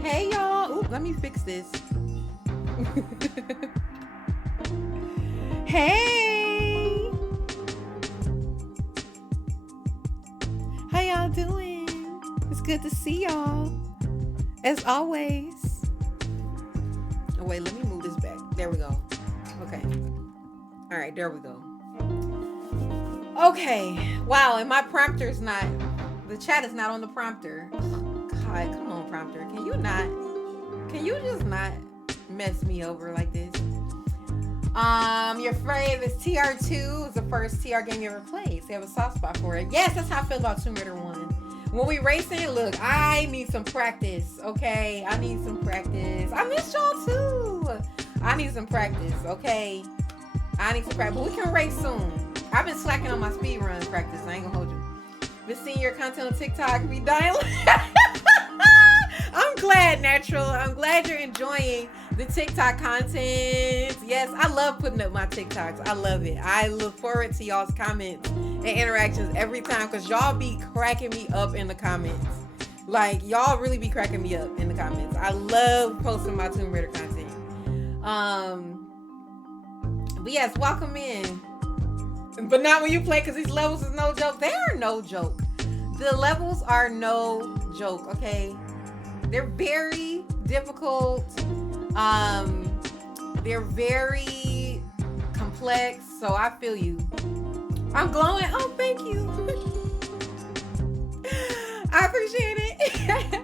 Hey y'all. Ooh, let me fix this. Hey. How y'all doing? It's good to see y'all. As always. Oh, wait, let me move this back. There we go. Okay. All right, there we go. Okay. Wow, and my prompter's not, the chat is not on the prompter. God, come on, prompter. Can you just not mess me over like this? Your fave is TR2. It's the first TR game you ever played. So you have a soft spot for it. Yes, that's how I feel about Tomb Raider 1. When we racing, look, I need some practice, okay? I need some practice. I miss y'all too. I need some practice, okay? I need some practice. But we can race soon. I've been slacking on my speed run practice. I ain't gonna hold you. Been seeing your content on TikTok. Be dying. I'm glad, Natural. I'm glad you're enjoying the TikTok content. Yes, I love putting up my TikToks. I love it. I look forward to y'all's comments and interactions every time because y'all be cracking me up in the comments. Like, y'all really be cracking me up in the comments. I love posting my Tomb Raider content. But yes, welcome in. But not when you play because these levels is no joke. They are no joke. The levels are no joke, okay? They're very difficult. They're very complex. So I feel you. I'm glowing. Oh, thank you. I appreciate it.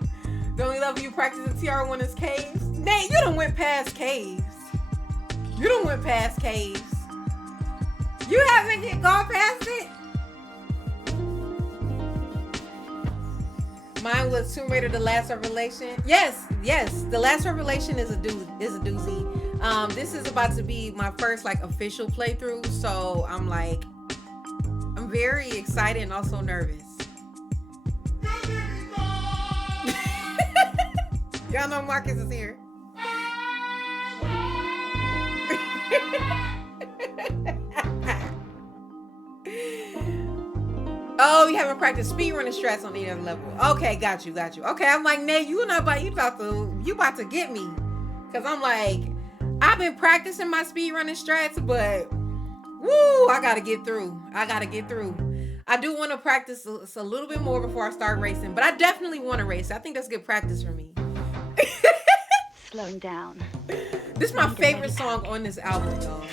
The only level you practice in TR1 is caves. Nate, you done went past caves. You done went past caves. You haven't gone past it? Mine was Tomb Raider: The Last Revelation. Yes. The Last Revelation is a doozy. This is about to be my first like official playthrough, so I'm very excited and also nervous. Y'all know Marcus is here. Oh, you haven't practiced speedrunning strats on any other level. Okay, got you. Okay, I'm like, Nate, you about to get me. Cause I'm like, I've been practicing my speedrunning strats, but woo, I gotta get through. I do want to practice a little bit more before I start racing, but I definitely want to race. I think that's good practice for me. Slowing down. This is my favorite song on this album, y'all.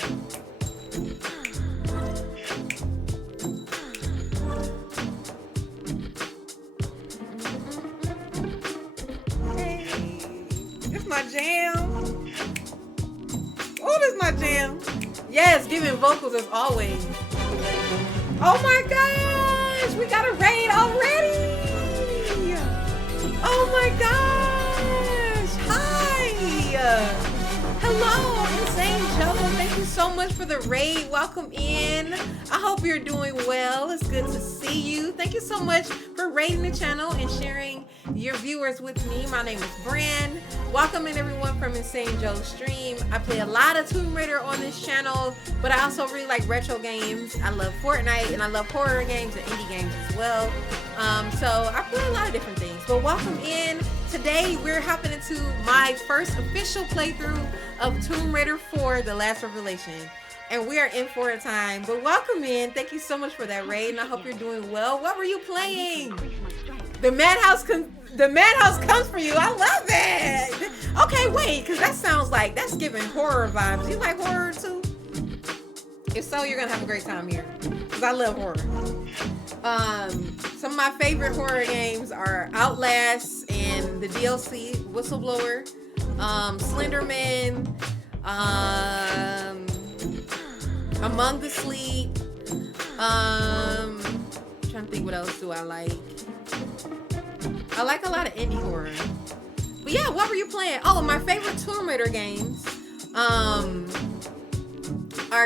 My jam. Oh, this is my jam. Yes, giving vocals as always. Oh my gosh, we got a raid already. Oh my gosh. Hi. Hello, Insane Joe. Thank you so much for the raid. Welcome in. I hope you're doing well. It's good to see you. Thank you so much for raiding the channel and sharing your viewers with me. My name is Bran. Welcome in everyone from Insane Joe's stream. I play a lot of Tomb Raider on this channel, but I also really like retro games. I love Fortnite and I love horror games and indie games as well. So I play a lot of different things. But welcome in. Today we're hopping into my first official playthrough of Tomb Raider 4: The Last Revelation. And we are in for a time. But welcome in. Thank you so much for that raid, and I hope you're doing well. What were you playing? The Madhouse comes for you. I love it. Okay, wait, because that sounds like that's giving horror vibes. You like horror too? If so, you're gonna have a great time here. Because I love horror. Some of my favorite horror games are Outlast and the DLC Whistleblower, Slenderman, Among the Sleep. I'm trying to think what else do I like. I like a lot of indie horror. But yeah, what were you playing? Oh, my favorite Tomb Raider games are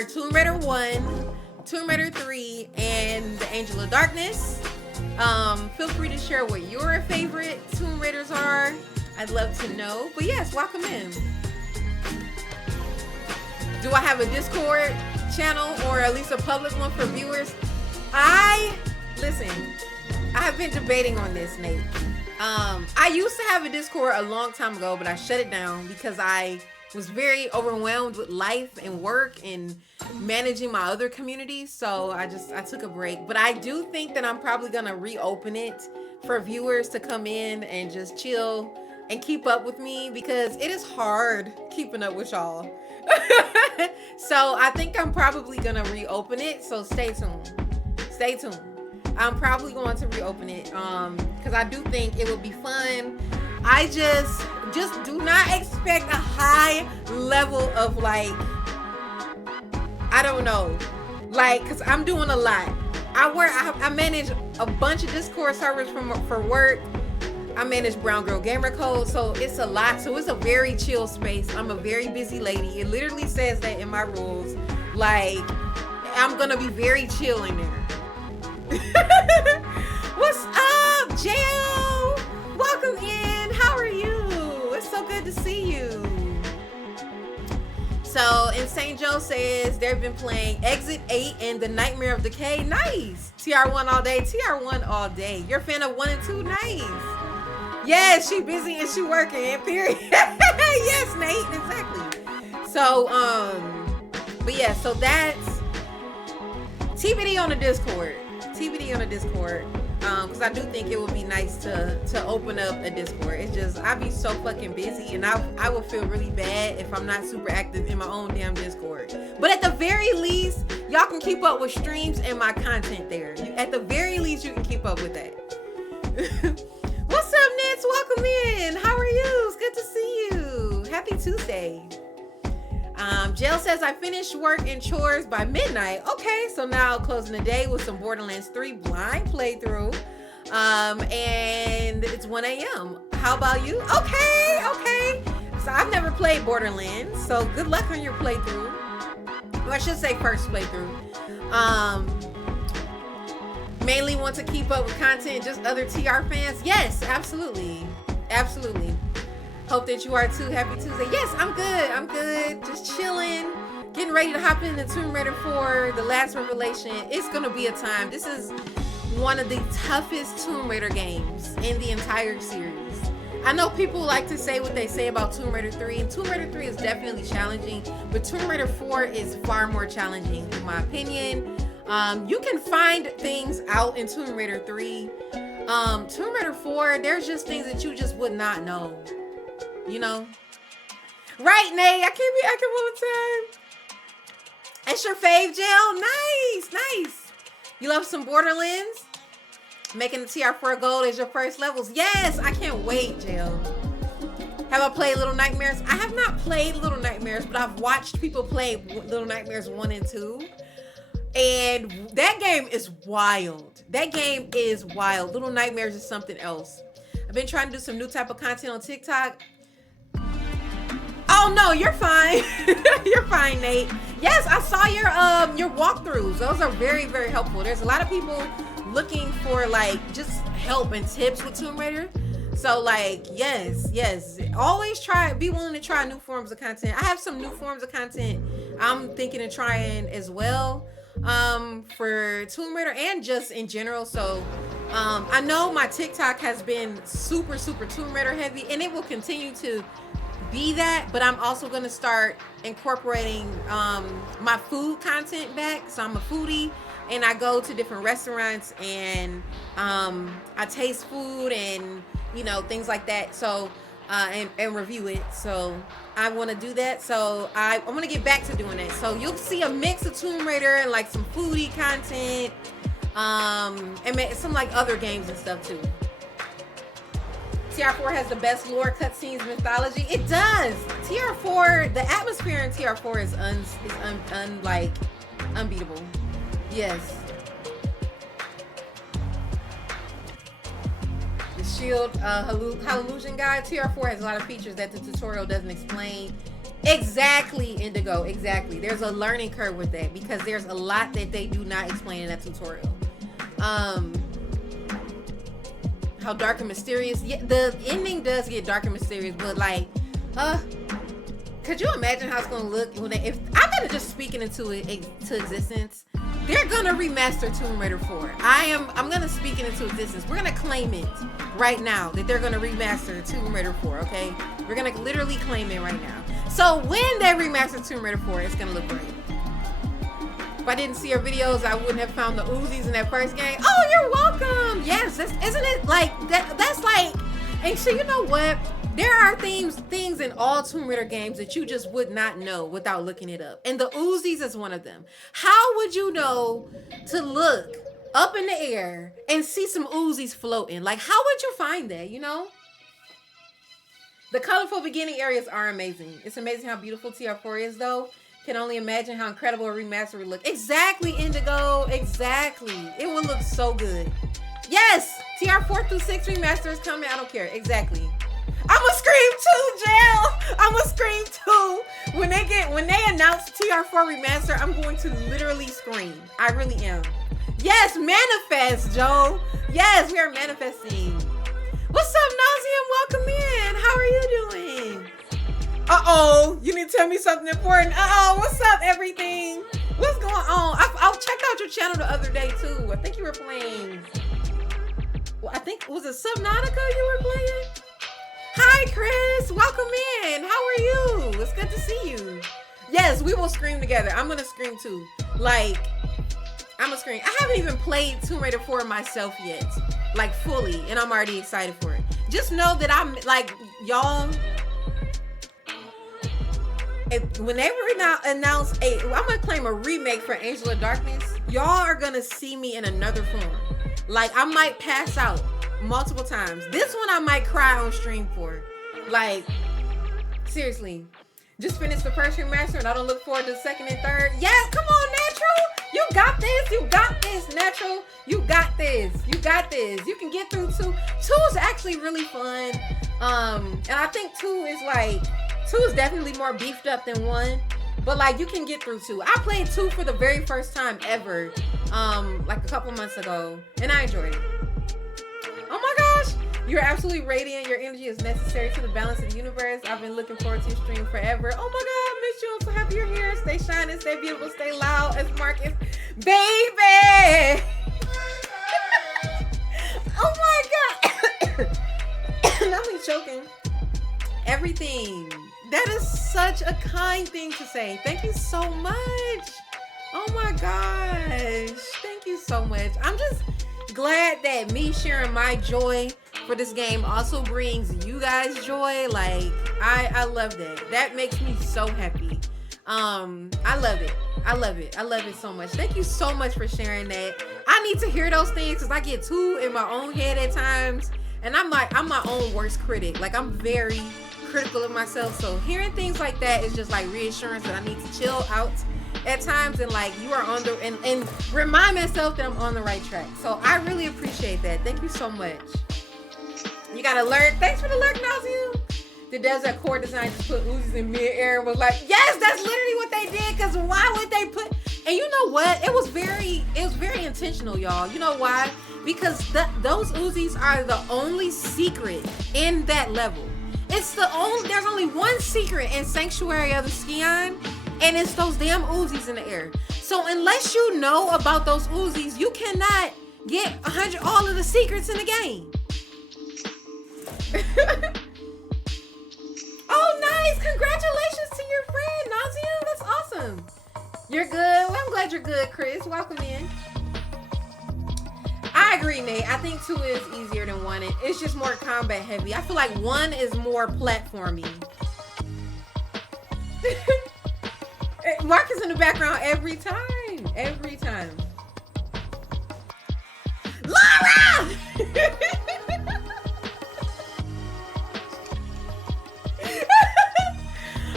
Tomb Raider 1, Tomb Raider 3, and The Angel of Darkness. Feel free to share what your favorite Tomb Raiders are. I'd love to know. But yes, welcome in. Do I have a Discord channel or at least a public one for viewers? Listen, I have been debating on this, Nate. I used to have a Discord a long time ago, but I shut it down because I was very overwhelmed with life and work and managing my other communities. So I took a break. But I do think that I'm probably gonna reopen it for viewers to come in and just chill and keep up with me, because it is hard keeping up with y'all. So I think I'm probably gonna reopen it. So stay tuned. Stay tuned. I'm probably going to reopen it because I do think it would be fun. I just do not expect a high level of, like, I don't know, like, because I'm doing a lot. I manage a bunch of Discord servers for work. I manage Brown Girl Gamer Code, so it's a lot. So it's a very chill space. I'm a very busy lady. It literally says that in my rules. Like, I'm gonna be very chill in there. What's up, Jill? Welcome in. How are you? It's so good to see you. So, Insane Joe says they've been playing Exit 8 and The Nightmare of Decay. Nice. TR1 all day. TR1 all day. You're a fan of 1 and 2? Nice. Yes, she busy and she working. Period. Yes, Nate. Exactly. So, but yeah. So that's TBD on the Discord. TBD on the Discord, because I do think it would be nice to open up a Discord. It's just, I'd be so fucking busy, and I would feel really bad if I'm not super active in my own damn Discord. But at the very least, y'all can keep up with streams and my content there. At the very least, you can keep up with that. What's up, Nitz? Welcome in. How are you? It's good to see you. Happy Tuesday. Jail says I finished work and chores by midnight. Okay, so now closing the day with some Borderlands 3 blind playthrough. And it's 1 a.m. How about you? Okay. So I've never played Borderlands, so good luck on your playthrough. Well, I should say first playthrough. Mainly want to keep up with content, just other TR fans? Yes, absolutely. Absolutely. Hope that you are too. Happy Tuesday. Yes, I'm good. Just chilling. Getting ready to hop into Tomb Raider 4, The Last Revelation. It's going to be a time. This is one of the toughest Tomb Raider games in the entire series. I know people like to say what they say about Tomb Raider 3, and Tomb Raider 3 is definitely challenging, but Tomb Raider 4 is far more challenging, in my opinion. You can find things out in Tomb Raider 3. Tomb Raider 4, there's just things that you just would not know. You know? Right, Nate? I can't be active all the time. That's your fave, Jill? Nice. You love some Borderlands? Making the TR4 Gold as your first levels? Yes, I can't wait, Jill. Have I played Little Nightmares? I have not played Little Nightmares, but I've watched people play Little Nightmares 1 and 2. And that game is wild. Little Nightmares is something else. I've been trying to do some new type of content on TikTok. Oh no, you're fine. You're fine, Nate. Yes, I saw your walkthroughs. Those are very, very helpful. There's a lot of people looking for, like, just help and tips with Tomb Raider. So, like, yes. Always be willing to try new forms of content. I have some new forms of content I'm thinking of trying as well, for Tomb Raider and just in general. So, I know my TikTok has been super, super Tomb Raider heavy, and it will continue to be that, but I'm also going to start incorporating my food content back. So I'm a foodie, and I go to different restaurants, and I taste food and, you know, things like that. So and review it. So I want to do that. So I'm going to get back to doing that. So you'll see a mix of Tomb Raider and like some foodie content, and some like other games and stuff too. TR4 has the best lore, cutscenes, mythology. It does. TR4, the atmosphere in TR4 is unbeatable. Yes. The shield hallusion guide. TR4 has a lot of features that the tutorial doesn't explain. Exactly, Indigo. Exactly. There's a learning curve with that because there's a lot that they do not explain in that tutorial. How dark and mysterious. Yeah, the ending does get dark and mysterious, but like, could you imagine how it's gonna look if I'm gonna just speak it into existence? they're gonna remaster Tomb Raider 4. I'm gonna speak it into existence. We're gonna claim it right now that they're gonna remaster Tomb Raider 4, okay? We're gonna literally claim it right now. So when they remaster Tomb Raider 4, it's gonna look great. If I didn't see your videos, I wouldn't have found the Uzis in that first game. Oh, you're welcome. Yes, isn't it like that? That's like, and so you know what? There are things in all Tomb Raider games that you just would not know without looking it up. And the Uzis is one of them. How would you know to look up in the air and see some Uzis floating? Like, how would you find that, you know? The colorful beginning areas are amazing. It's amazing how beautiful TR4 is, though. Can only imagine how incredible a remaster would look. Exactly, Indigo. Exactly. It would look so good. Yes! TR4 through 6 remaster is coming. I don't care. Exactly. I'ma scream too, Jail. I'ma scream too. When they announce TR4 remaster, I'm going to literally scream. I really am. Yes, manifest, Joe. Yes, we are manifesting. What's up, Nauseum? Welcome in. How are you doing? Uh-oh, you need to tell me something important. Uh-oh, what's up, everything? What's going on? I checked out your channel the other day, too. I think you were playing. Well, I think, was it Subnautica you were playing? Hi, Chris. Welcome in. How are you? It's good to see you. Yes, we will scream together. I'm going to scream, too. Like, I'm going to scream. I haven't even played Tomb Raider 4 myself yet. Like, fully. And I'm already excited for it. Just know that I'm, like, y'all... When they announce I'm gonna claim a remake for Angel of Darkness, y'all are gonna see me in another form. Like, I might pass out multiple times. This one I might cry on stream for. Like, seriously. Just finished the first remaster and I don't look forward to the second and third. Yes, come on, Natural. You got this. You got this, Natural. You got this. You got this. You can get through 2. 2 is actually really fun. And I think 2 is like... 2 is definitely more beefed up than 1, but like you can get through 2. I played 2 for the very first time ever, like a couple months ago, and I enjoyed it. Oh my gosh, you're absolutely radiant. Your energy is necessary to the balance of the universe. I've been looking forward to your stream forever. Oh my God, I miss you. I'm so happy you're here. Stay shining, stay beautiful, stay loud. As Marcus, baby. Oh my God. Not me choking. Everything. That is such a kind thing to say. Thank you so much. Oh my gosh. Thank you so much. I'm just glad that me sharing my joy for this game also brings you guys joy. Like, I love that. That makes me so happy. I love it. I love it. I love it so much. Thank you so much for sharing that. I need to hear those things because I get too in my own head at times. And I'm my own worst critic. Like, I'm very critical of myself, so hearing things like that is just like reassurance that I need to chill out at times and like you are on the and remind myself that I'm on the right track. So I really appreciate that. Thank you so much. You got alert. Thanks for the alert, Nauseum. The Desert Core design just put Uzis in mid-air and was like, yes, that's literally what they did. Because why would they put? And you know what? It was very intentional, y'all. You know why? Because those Uzis are the only secret in that level. There's only one secret in Sanctuary of the Scion, and it's those damn Uzis in the air. So unless you know about those Uzis, you cannot get all of the secrets in the game. Oh, nice! Congratulations to your friend, Nauseum. That's awesome. You're good. Well, I'm glad you're good, Chris. Welcome in. I agree, Nate. I think 2 is easier than 1. It's just more combat heavy. I feel like 1 is more platformy. Marcus in the background every time. Every time. Laura!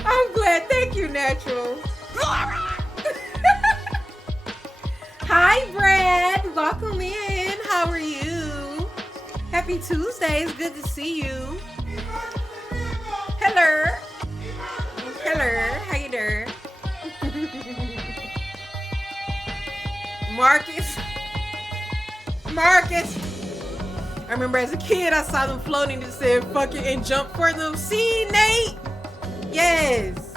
I'm glad. Thank you, Natural. Laura! Hi, Brad. Welcome in. How are you? Happy Tuesday. It's good to see you. Hello. Hello. How you doing? Marcus. I remember as a kid, I saw them floating and said, fuck it, and jump for them. See, Nate? Yes.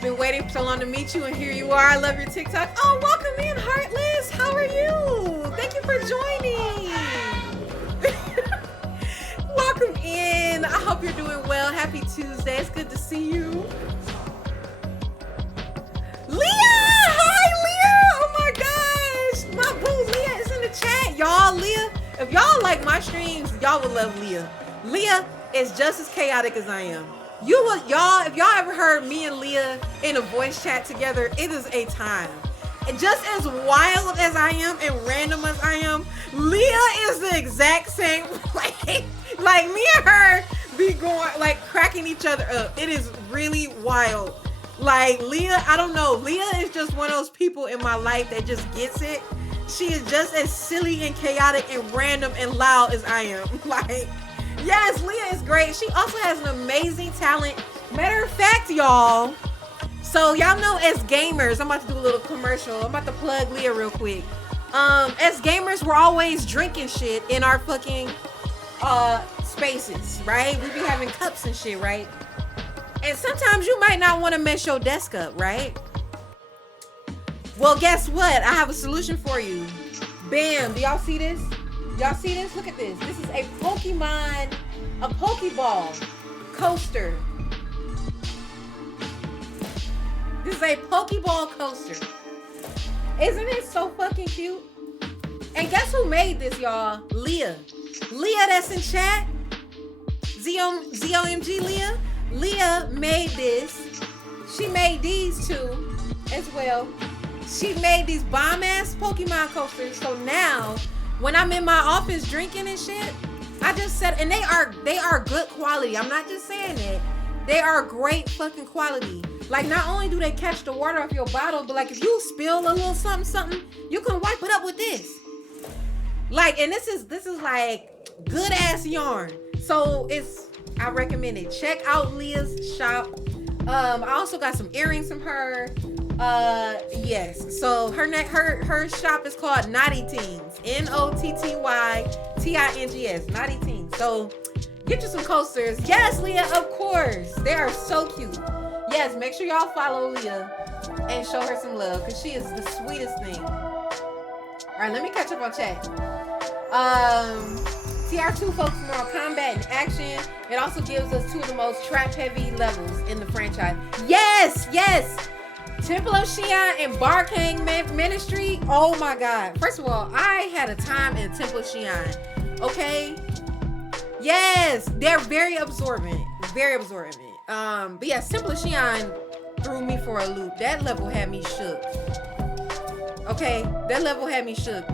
Been waiting so long to meet you, and here you are. I love your TikTok. Oh, welcome in, Heartless. How are you? Thank you for joining. Welcome in. I hope you're doing well. Happy Tuesday. It's good to see you. Leah! Hi, Leah! Oh my gosh. My boo Leah is in the chat. Y'all, Leah, if y'all like my streams, y'all would love Leah. Leah is just as chaotic as I am. Y'all, if y'all ever heard me and Leah in a voice chat together, it is a time. And just as wild as I am and random as I am, Leah is the exact same way. Like me and her be going, like cracking each other up. It is really wild. Like Leah, I don't know. Leah is just one of those people in my life that just gets it. She is just as silly and chaotic and random and loud as I am. Like, yes, Leah is great. She also has an amazing talent. Matter of fact, y'all. So y'all know as gamers, I'm about to do a little commercial. I'm about to plug Leah real quick. As gamers, we're always drinking shit in our fucking spaces, right? We be having cups and shit, right? And sometimes you might not want to mess your desk up, right? Well, guess what? I have a solution for you. Bam. Do y'all see this? Y'all see this? Look at this. This is a Pokeball coaster. This is a Pokeball coaster. Isn't it so fucking cute? And guess who made this, y'all? Leah. Leah that's in chat. ZOMG Leah. Leah made this. She made these two as well. She made these bomb-ass Pokemon coasters. So now, when I'm in my office drinking and shit, I just said, and they are good quality. I'm not just saying it. They are great fucking quality. Like, not only do they catch the water off your bottle, but like if you spill a little something, you can wipe it up with this. Like, and this is like good ass yarn. So I recommend it. Check out Leah's shop. I also got some earrings from her. Yes. So her shop is called Naughty Teens. NOTTYTINGS. Naughty Teens. So get you some coasters. Yes, Leah, of course. They are so cute. Yes, make sure y'all follow Leah and show her some love because she is the sweetest thing. All right, let me catch up on chat. TR2 focuses on combat and action. It also gives us two of the most trap-heavy levels in the franchise. Yes, yes. Temple of Xian and Barkang Ministry. Oh my God. First of all, I had a time in Temple of Xian. Okay. Yes, they're very absorbent. Very absorbent. But yeah, Temple of Xian threw me for a loop. That level had me shook. Okay, that level had me shook.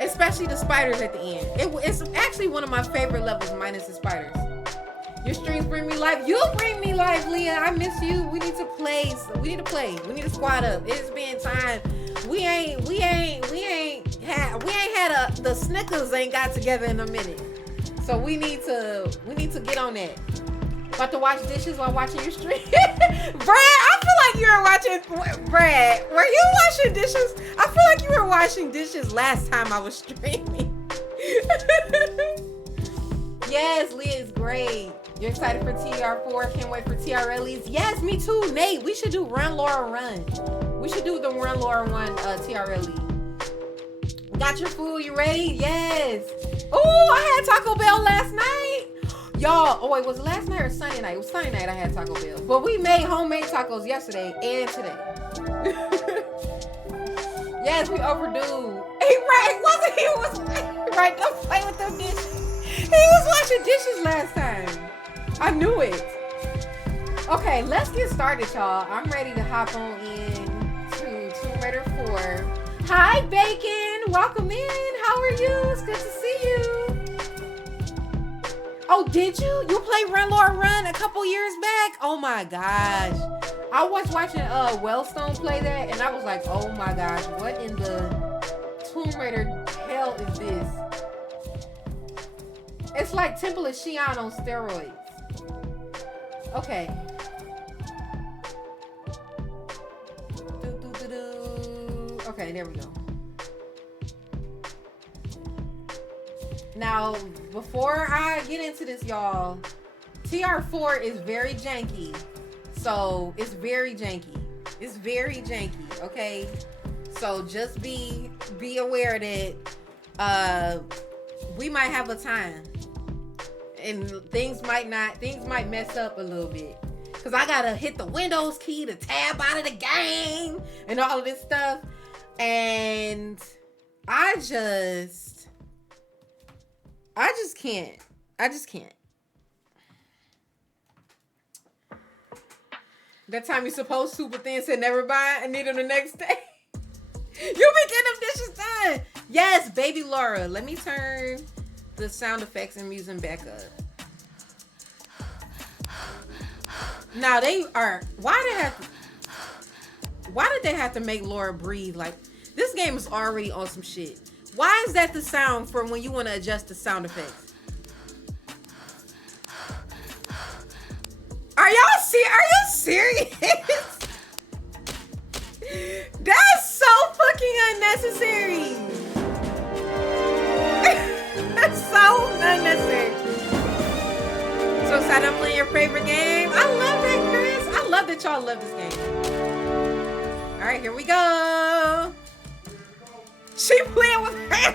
Especially the spiders at the end. It's actually one of my favorite levels, minus the spiders. Your streams bring me life. You bring me life, Leah. I miss you. We need to play. We need to play. We need to squad up. It's been time. The Snickers ain't got together in a minute. So we need to get on that. About to wash dishes while watching your stream. Brad, I feel like you were watching. Brad, were you washing dishes? I feel like you were washing dishes last time I was streaming. Yes, Leah is great. You're excited for TR4. Can't wait for TRLEs. Yes, me too. Nate, we should do Run Laura Run. We should do the Run Laura Run TRLE. Got your food? You ready? Yes. Oh, I had Taco Bell last night. Y'all, oh wait, was it last night or Sunday night? It was Sunday night I had Taco Bell. But we made homemade tacos yesterday and today. Yes, we overdue. Hey, right, wasn't he? Was right, don't play with them dishes. He was washing dishes last time. I knew it. Okay, let's get started, y'all. I'm ready to hop on in to Tomb Raider 4. Hi, Bacon. Welcome in. How are you? It's good to see you. Oh, did you? You played Run Laura Run a couple years back? Oh my gosh. I was watching Wellstone play that and I was like, oh my gosh, what in the Tomb Raider hell is this? It's like Temple of Xian on steroids. Okay. Okay, there we go. Now, before I get into this, y'all, TR4 is very janky. So it's very janky. It's very janky, okay? So just be aware that we might have a time. And things might mess up a little bit. Cause I gotta hit the Windows key to tab out of the game and all of this stuff. And I just can't. That time you're supposed to, but then said never mind. I need them the next day. You be getting them dishes done. Yes, baby Laura. Let me turn the sound effects and music back up. Now why did they have to make Laura breathe? Like, this game is already on some shit. Why is that the sound for when you want to adjust the sound effects? Are you serious? That's so fucking unnecessary. That's so unnecessary. So excited I'm playing your favorite game. I love that, Chris. I love that y'all love this game. All right, here we go. She playing with her.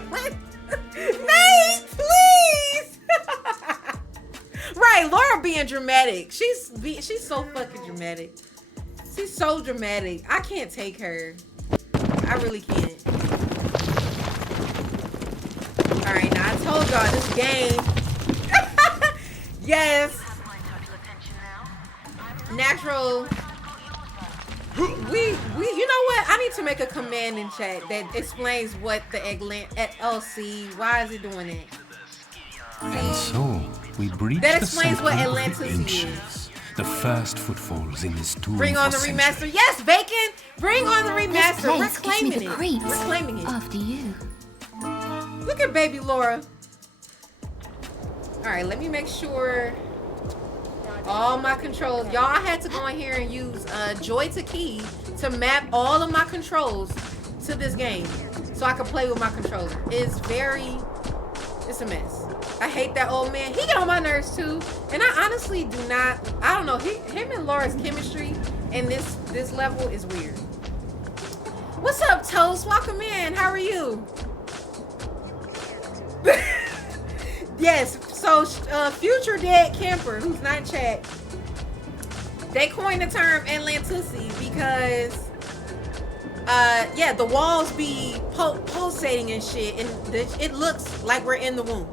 Nate, please. Right, Laura being dramatic. She's so fucking dramatic. She's so dramatic. I can't take her. I really can't. All right, now I told y'all this game. Yes. Natural. We you know what? I need to make a command in chat that explains what the LC. Why is it doing it? And so we breached that explains the what Atlantis is. The first footfalls in this tomb. Bring on the remaster. Yes, Bacon. Bring on the remaster. We're claiming it. We're claiming it. After you. Look at baby Laura. All right, let me make sure all my controls. Y'all, I had to go in here and use Joy to Key to map all of my controls to this game so I can play with my controller. It's a mess. I hate that old man. He get on my nerves too. And I honestly do not, I don't know, him and Laura's chemistry in this level is weird. What's up, Toast? Welcome in. How are you? Yes, so Future Dead Camper, who's not in chat, they coined the term Atlantusi because, yeah, the walls be pulsating and shit, and it looks like we're in the womb.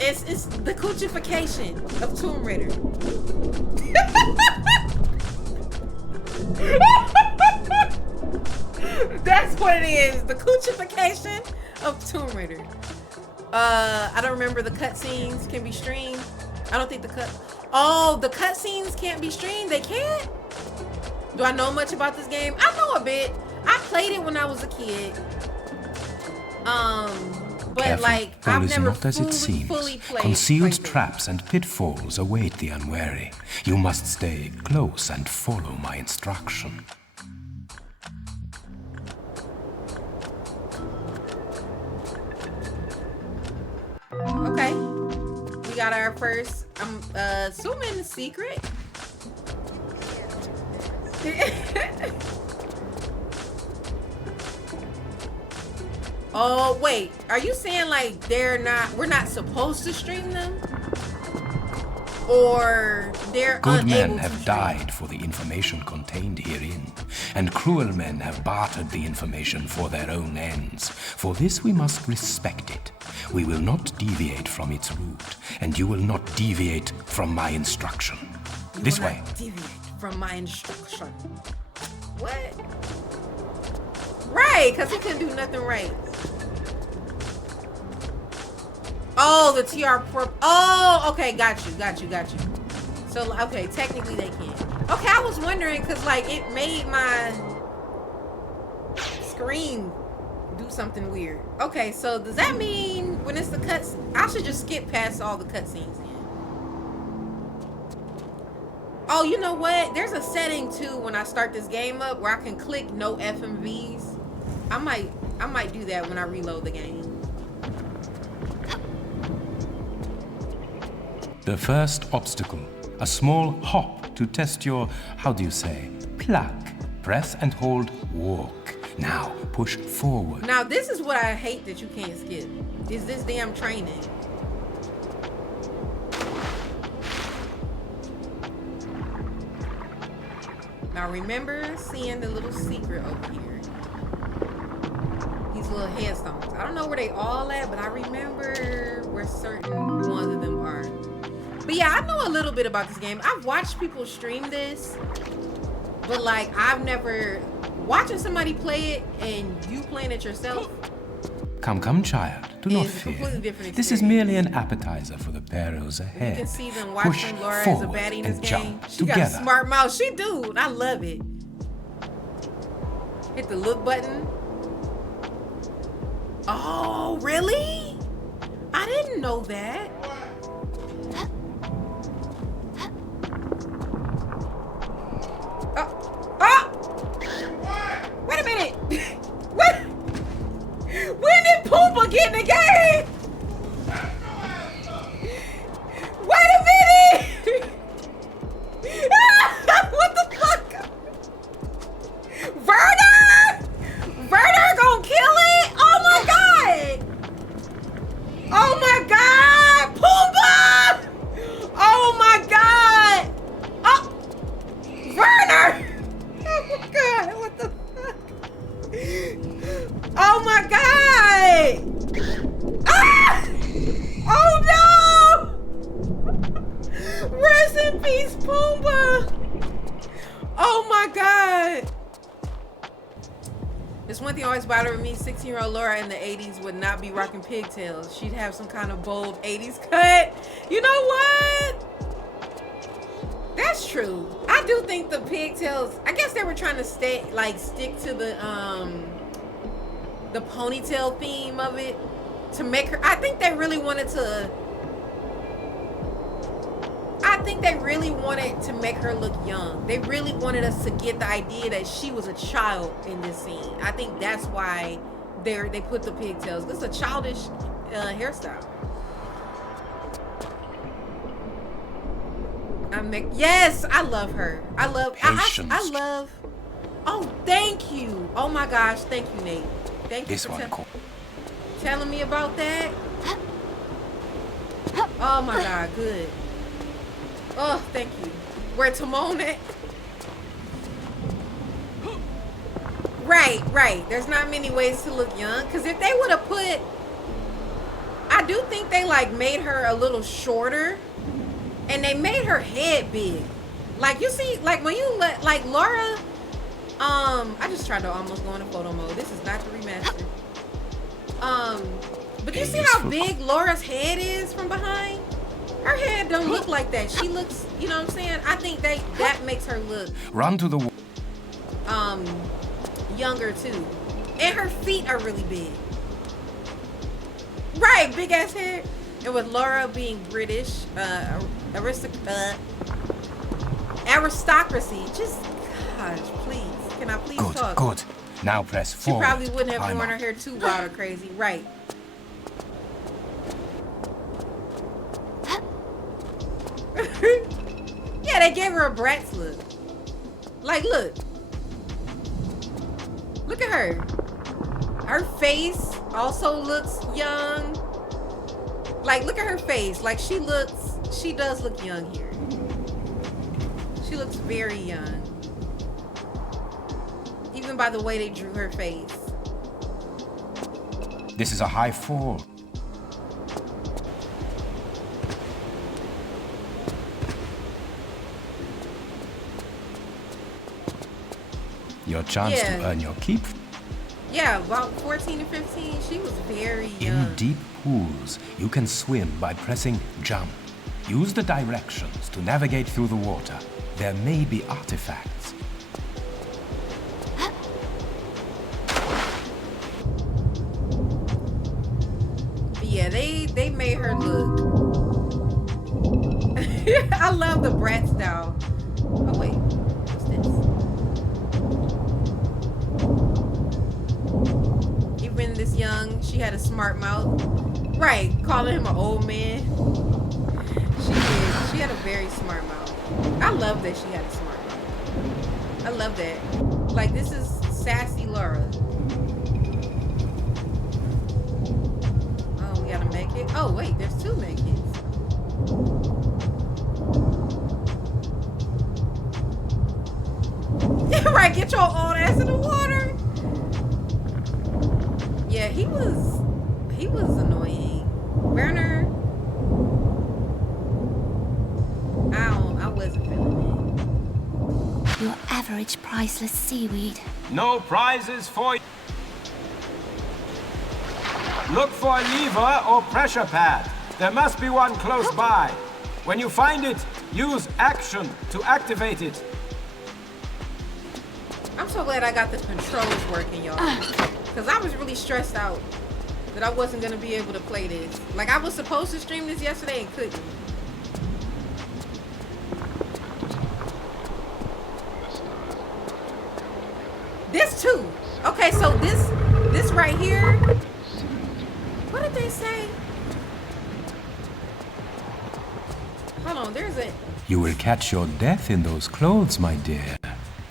It's the coochification of Tomb Raider. That's what it is. The coochification of Tomb Raider. I don't remember the cutscenes can be streamed. I don't think the cutscenes can't be streamed. They can't? Do I know much about this game? I know a bit. I played it when I was a kid. But careful. like All I've is never not as it seems. fully played. Concealed traps and pitfalls await the unwary. You must stay close and follow my instruction. Okay. We got our first, I'm assuming secret. Oh, wait. Are you saying like we're not supposed to stream them? Or they're Good unable men have to stream? died for the information contained herein, and cruel men have bartered the information for their own ends. For this we must respect it. We will not deviate from its route, and you will not deviate from my instruction. This way. Deviate from my instruction. What? Right, because he couldn't do nothing right. Oh, the TR4. Oh, okay, got you. So, okay, technically they can. Okay, I was wondering because, like, it made my screen do something weird. Okay, so does that mean when it's the cuts, I should just skip past all the cutscenes then? Oh, you know what? There's a setting too when I start this game up where I can click no FMVs. I might do that when I reload the game. The first obstacle, a small hop to test your, how do you say, pluck. Press and hold walk. Now push forward. Now this is what I hate that you can't skip. Is this damn training. Now remember seeing the little secret over here. These little headstones. I don't know where they all at, but I remember where certain ones of them are. But yeah, I know a little bit about this game. I've watched people stream this, but like I've never watching somebody play it and you playing it yourself. Come, come, child. Do not fear. This is merely an appetizer for the perils ahead. You can see them watching Push Laura as a forward baddie in and this game. jump She together. got a smart mouth. She do. I love it. Hit the look button. Oh, really? I didn't know that. Wait a minute. What? When did Pumbaa get in the game? Wait a minute. What the fuck? Werner? Werner gonna kill it? Oh my god. Oh my god. Pumbaa. Oh my god. Oh. Werner. Oh my god. What the fuck? Oh my god! Ah! Oh no! Rest in peace, Pumbaa! Oh my god! There's one thing always bothered me. 16-year-old Laura in the 80s would not be rocking pigtails. She'd have some kind of bold 80s cut. You know what? That's true. I do think the pigtails, I guess they were trying to stick to the ponytail theme of it to make her, I think they really wanted to make her look young. They really wanted us to get the idea that she was a child in this scene. I think that's why they put the pigtails. This is a childish hairstyle. Yes, I love her. I love. Oh, thank you. Oh my gosh, thank you, Nate. Thank you for telling me about that. Oh my god, good. Oh, thank you. Where Timon at? Right. There's not many ways to look young. Because if they would have put, I do think they like made her a little shorter. And they made her head big. Like you see, like when you let like Laura, I just tried to almost go into photo mode. This is not the remaster. But you see how big Laura's head is from behind? Her head don't look like that. She looks, you know what I'm saying? I think that makes her look younger too. And her feet are really big. Right, big ass head. And with Laura being British, aristocracy, just, gosh, please. Can I please talk? Good. Now press forward. She probably wouldn't have worn her hair too wild or crazy. Right. Yeah, they gave her a Bratz look. Like, look. Look at her. Her face also looks young. Like, look at her face. Like, she does look young here. She looks very young. Even by the way they drew her face. This is a high fall. Your chance to earn your keep. Yeah, about 14 and 15, she was very young. In deep pools, you can swim by pressing jump. Use the directions to navigate through the water. There may be artifacts. But yeah, they made her look. I love the Bratz style. Oh wait, what's this? Even this young, she had a smart mouth. Right, calling him an old man. She did. She had a very smart mouth. I love that she had a smart mouth. I love that. Like, this is sassy Laura. Oh, we got a med kit. Oh, wait, there's 2 med kits. Yeah, right, get your old ass in the water. Yeah, he was annoying. Werner, I wasn't feeling it. Your average priceless seaweed. No prizes for you. Look for a lever or pressure pad. There must be one close by. When you find it, use action to activate it. I'm so glad I got the controls working, y'all. Because I was really stressed out that I wasn't going to be able to play this. Like, I was supposed to stream this yesterday and couldn't. This too. Okay, so this right here. What did they say? Hold on, there's a... You will catch your death in those clothes, my dear.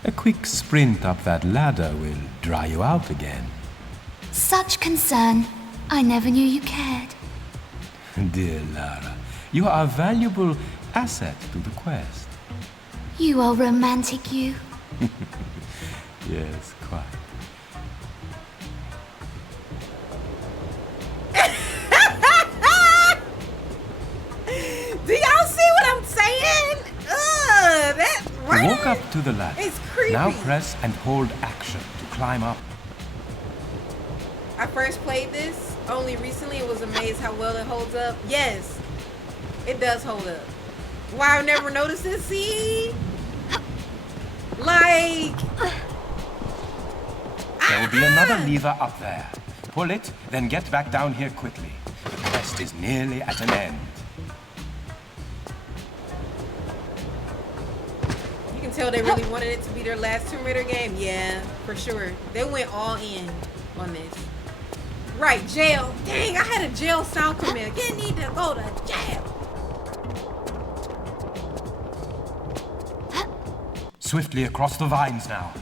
A quick sprint up that ladder will dry you out again. Such concern. I never knew you cared. Dear Lara, you are a valuable asset to the quest. You are romantic, you. Yes, quite. Do y'all see what I'm saying? Ugh, that right. Walk up to the ladder. It's creepy. Now press and hold action to climb up. I first played this only recently and was amazed how well it holds up. Yes, it does hold up. Why I never noticed this? See, like There will be another lever up there. Pull it, then get back down here quickly. The quest is nearly at an end. You can tell they really wanted it to be their last Tomb Raider game. Yeah, for sure. They went all in on this. Right, jail. Dang, I had a jail sound command. You need to go to jail. Swiftly across the vines now.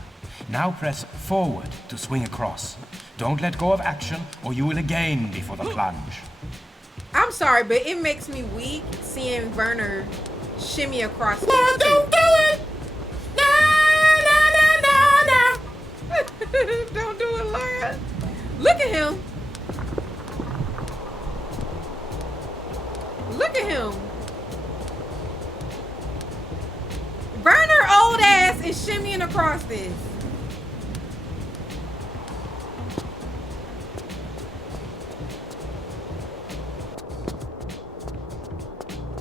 Now press forward to swing across. Don't let go of action or you will again be for the plunge. I'm sorry, but it makes me weak seeing Werner shimmy across. No, don't do it! No. Don't do it, Laura. Look at him. Look at him. Werner old ass is shimmying across this.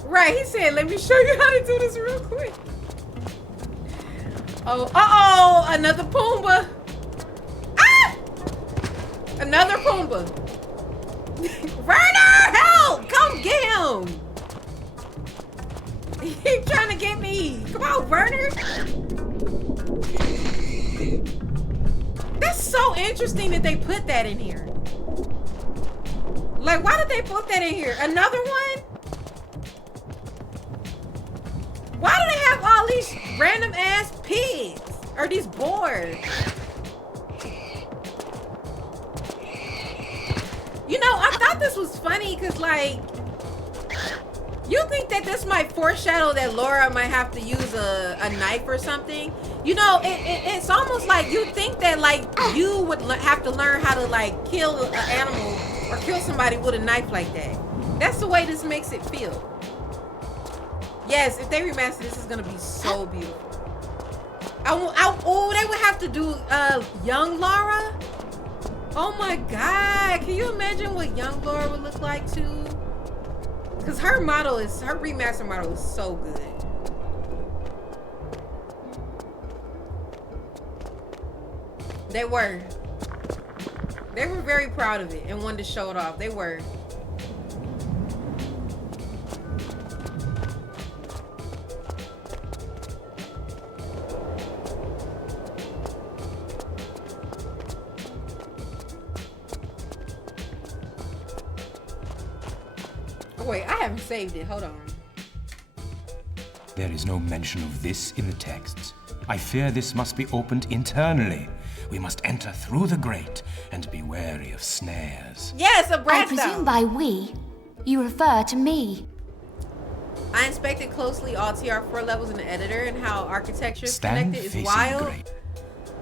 Right, he said, let me show you how to do this real quick. Oh, uh-oh, another Pumbaa. Ah! Another Pumbaa. Werner, help! Come get him. He's trying to get me. Come on, Werner. That's so interesting that they put that in here. Like, why did they put that in here? Another one? Why do they have all these random ass pigs? Or these boars? You know, I thought this was funny because, like, you think that this might foreshadow that Laura might have to use a knife or something? You know, it's almost like you think that, like, you would have to learn how to, like, kill an animal or kill somebody with a knife like that. That's the way this makes it feel. Yes, if they remaster this, is gonna be so beautiful. Oh, they would have to do young Laura. Oh my God, can you imagine what young Laura would look like too? Because her remaster model is so good. They were very proud of it and wanted to show it off. They were. Oh, wait, I haven't saved it. Hold on. There is no mention of this in the texts. I fear this must be opened internally. We must enter through the grate and be wary of snares. Yes, a I brat presume by we, you refer to me. I inspected closely all TR4 levels in the editor, and how architecture is Stand connected is facing wild. the grate.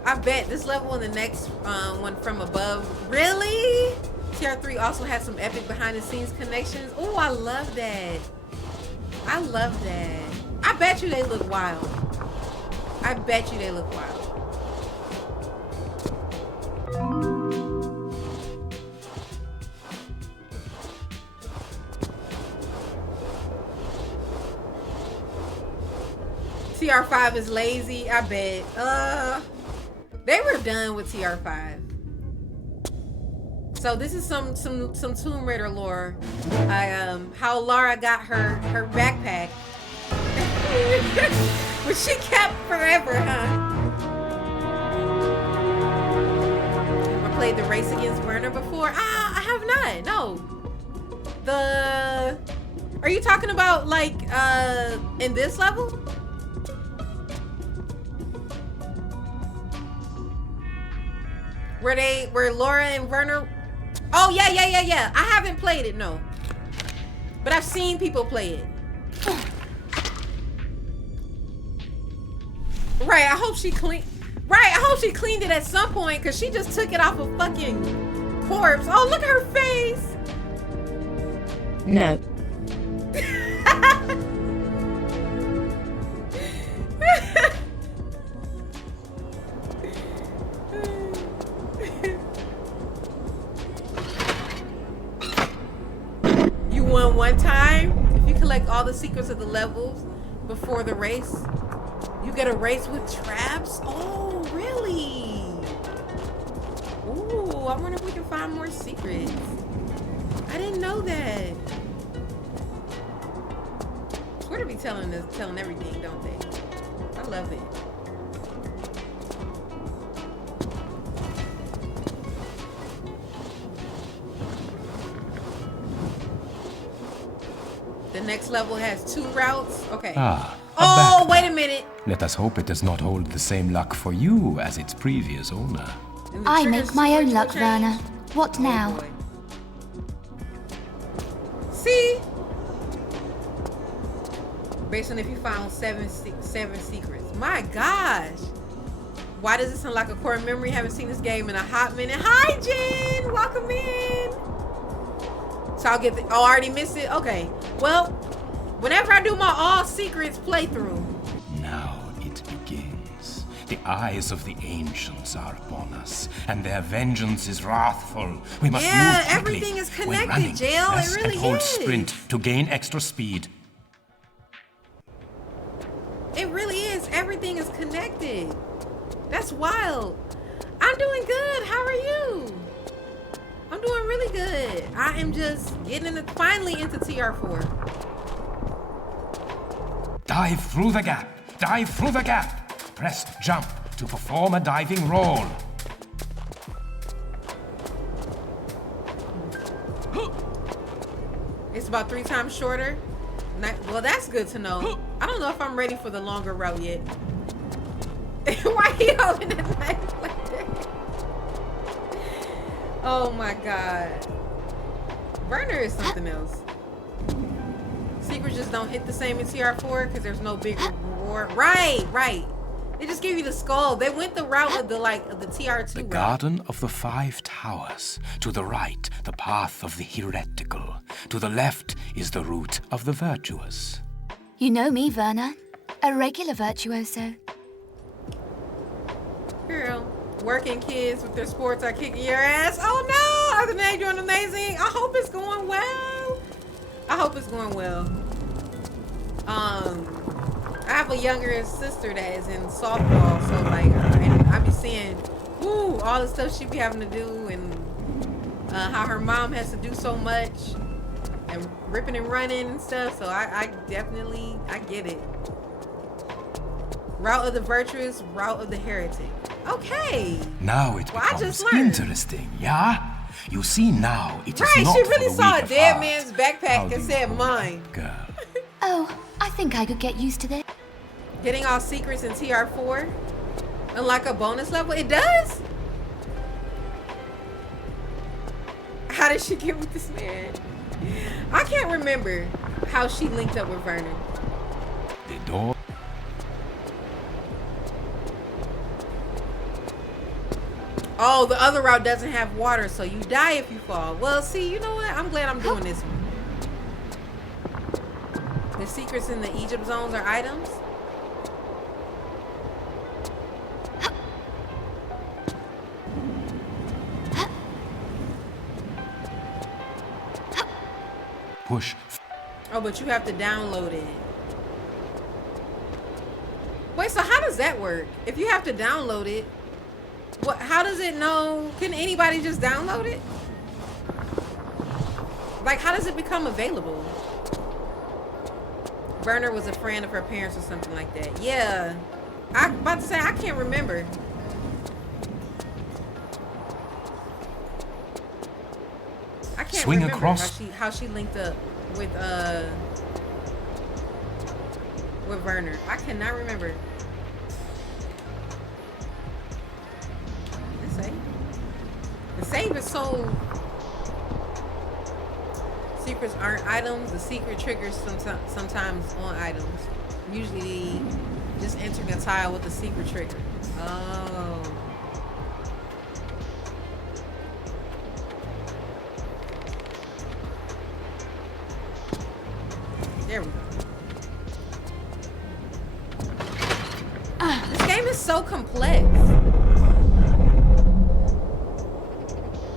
I bet this level and the next one from above. Really? TR3 also has some epic behind the scenes connections. Oh, I love that. I love that. I bet you they look wild. I bet you they look wild. TR5 is lazy, I bet. They were done with TR5. So this is some Tomb Raider lore. How Lara got her backpack, which she kept forever, huh? Have I played the race against Werner before? I have not. No. Are you talking about like in this level? Where Laura and Werner? Oh yeah. I haven't played it, no. But I've seen people play it. Right, I hope she cleaned it at some point, because she just took it off a fucking corpse. Oh, look at her face. No. You won one time. If you collect all the secrets of the levels before the race, you get a race with traps. Oh, really? Ooh, I wonder if we can find more secrets. I didn't know that. Twitter be telling everything, don't they? I love it. The next level has 2 routes. Okay. Oh, wait a minute. Let us hope it does not hold the same luck for you as its previous owner. And the I trigger make my own switch luck, will change. Werner. What Oh, now? boy. See? Based on if you found seven secrets. My gosh. Why does this unlock a core memory? Haven't seen this game in a hot minute. Hi, Jen. Welcome in. So I'll get I already missed it? Okay. Well, whenever I do my all secrets playthrough. Now it begins. The eyes of the ancients are upon us, and their vengeance is wrathful. We must move quickly. Everything is When connected, running, Jill. It press really and hold is. sprint to gain extra speed. It really is. Everything is connected. That's wild. I'm doing good. How are you? I'm doing really good. I am just getting finally into TR4. Dive through the gap. Dive through the gap. Press jump to perform a diving roll. It's about 3 times shorter. Well, that's good to know. I don't know if I'm ready for the longer route yet. Why he holding the knife like that? Oh my god. Werner is something else. Secrets just don't hit the same in TR4 because there's no big reward. Right. They just give you the skull. They went the route of the TR2 The route. Garden of the Five Towers. To the right, the path of the heretical. To the left is the route of the virtuous. You know me, Werner. A regular virtuoso. Girl, working kids with their sports are kicking your ass. Oh no! Other than that, you're doing amazing. I hope it's going well. I have a younger sister that is in softball, so like, and I be seeing, all the stuff she be having to do, and how her mom has to do so much, and ripping and running and stuff. So I definitely get it. Route of the virtuous, route of the heretic. Okay. Now it Well, I becomes just learned. interesting, yeah? You see now, it is Right, not she for really the saw weak a of dead heart. man's backpack How and do said you, mine. Girl, Oh, I think I could get used to this. Getting all secrets in TR4? Unlock a bonus level? It does? How did she get with this man? I can't remember how she linked up with Vernon. The door. Oh, the other route doesn't have water, so you die if you fall. Well, see, you know what? I'm glad I'm doing this one. The secrets in the Egypt zones are items. Push. Oh, but you have to download it. Wait, so how does that work? If you have to download it, what? How does it know? Can anybody just download it? Like, how does it become available? Werner was a friend of her parents or something like that. Yeah. I'm about to say, I can't remember. I can't Swing remember across. how she linked up with Werner. I cannot remember. Let's see. The save is so. Secrets aren't items. The secret triggers sometimes on items. Usually just entering a tile with a secret trigger. Oh. There we go. This game is so complex.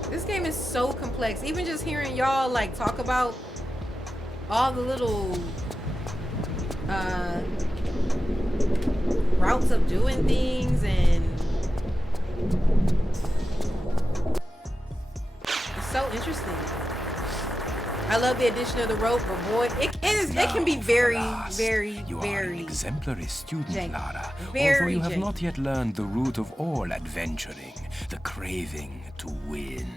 This game is so complex. Even just hearing y'all like talk about all the little routes of doing things, and it's so interesting. I love the addition of the rope, but boy, it can be very, very, You are very an exemplary student, janky. Lara. Very Although you have janky. not yet learned the root of all adventuring, the craving to win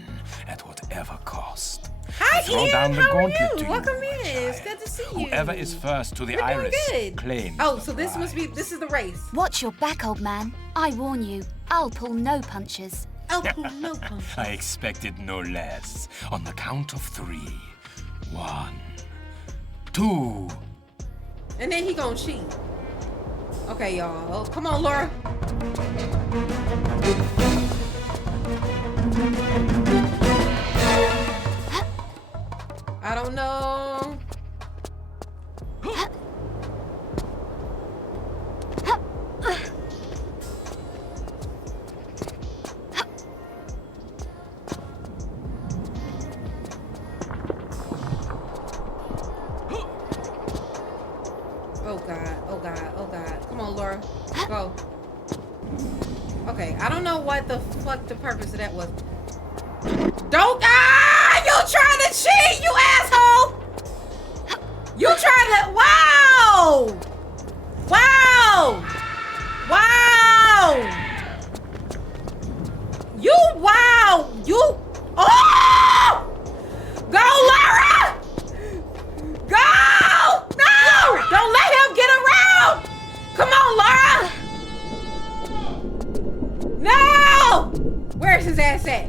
at whatever cost. Hi, Throw Ian. down the How are gauntlet you? to you, Welcome my in. It's child. good to see you. Whoever is first to the You're doing iris good. claims Oh, the so this must be. prize. This is the race. Watch your back, old man. I warn you, I'll pull no punches. Oh, no punch. I expected no less. On the count of 3. 1, 2. And then he gonna cheat. Okay, y'all. Oh, come on, Laura. I don't know. Oh God, oh God, oh God. Come on, Laura. Go. Okay, I don't know what the fuck the purpose of that was. Don't. Ah! You trying to cheat, you asshole! You trying to. Wow! Wow! Wow! You. Wow! You. Oh! Go, Laura! Go! No! Don't let him get around! Come on, Laura! No! Where's his ass at?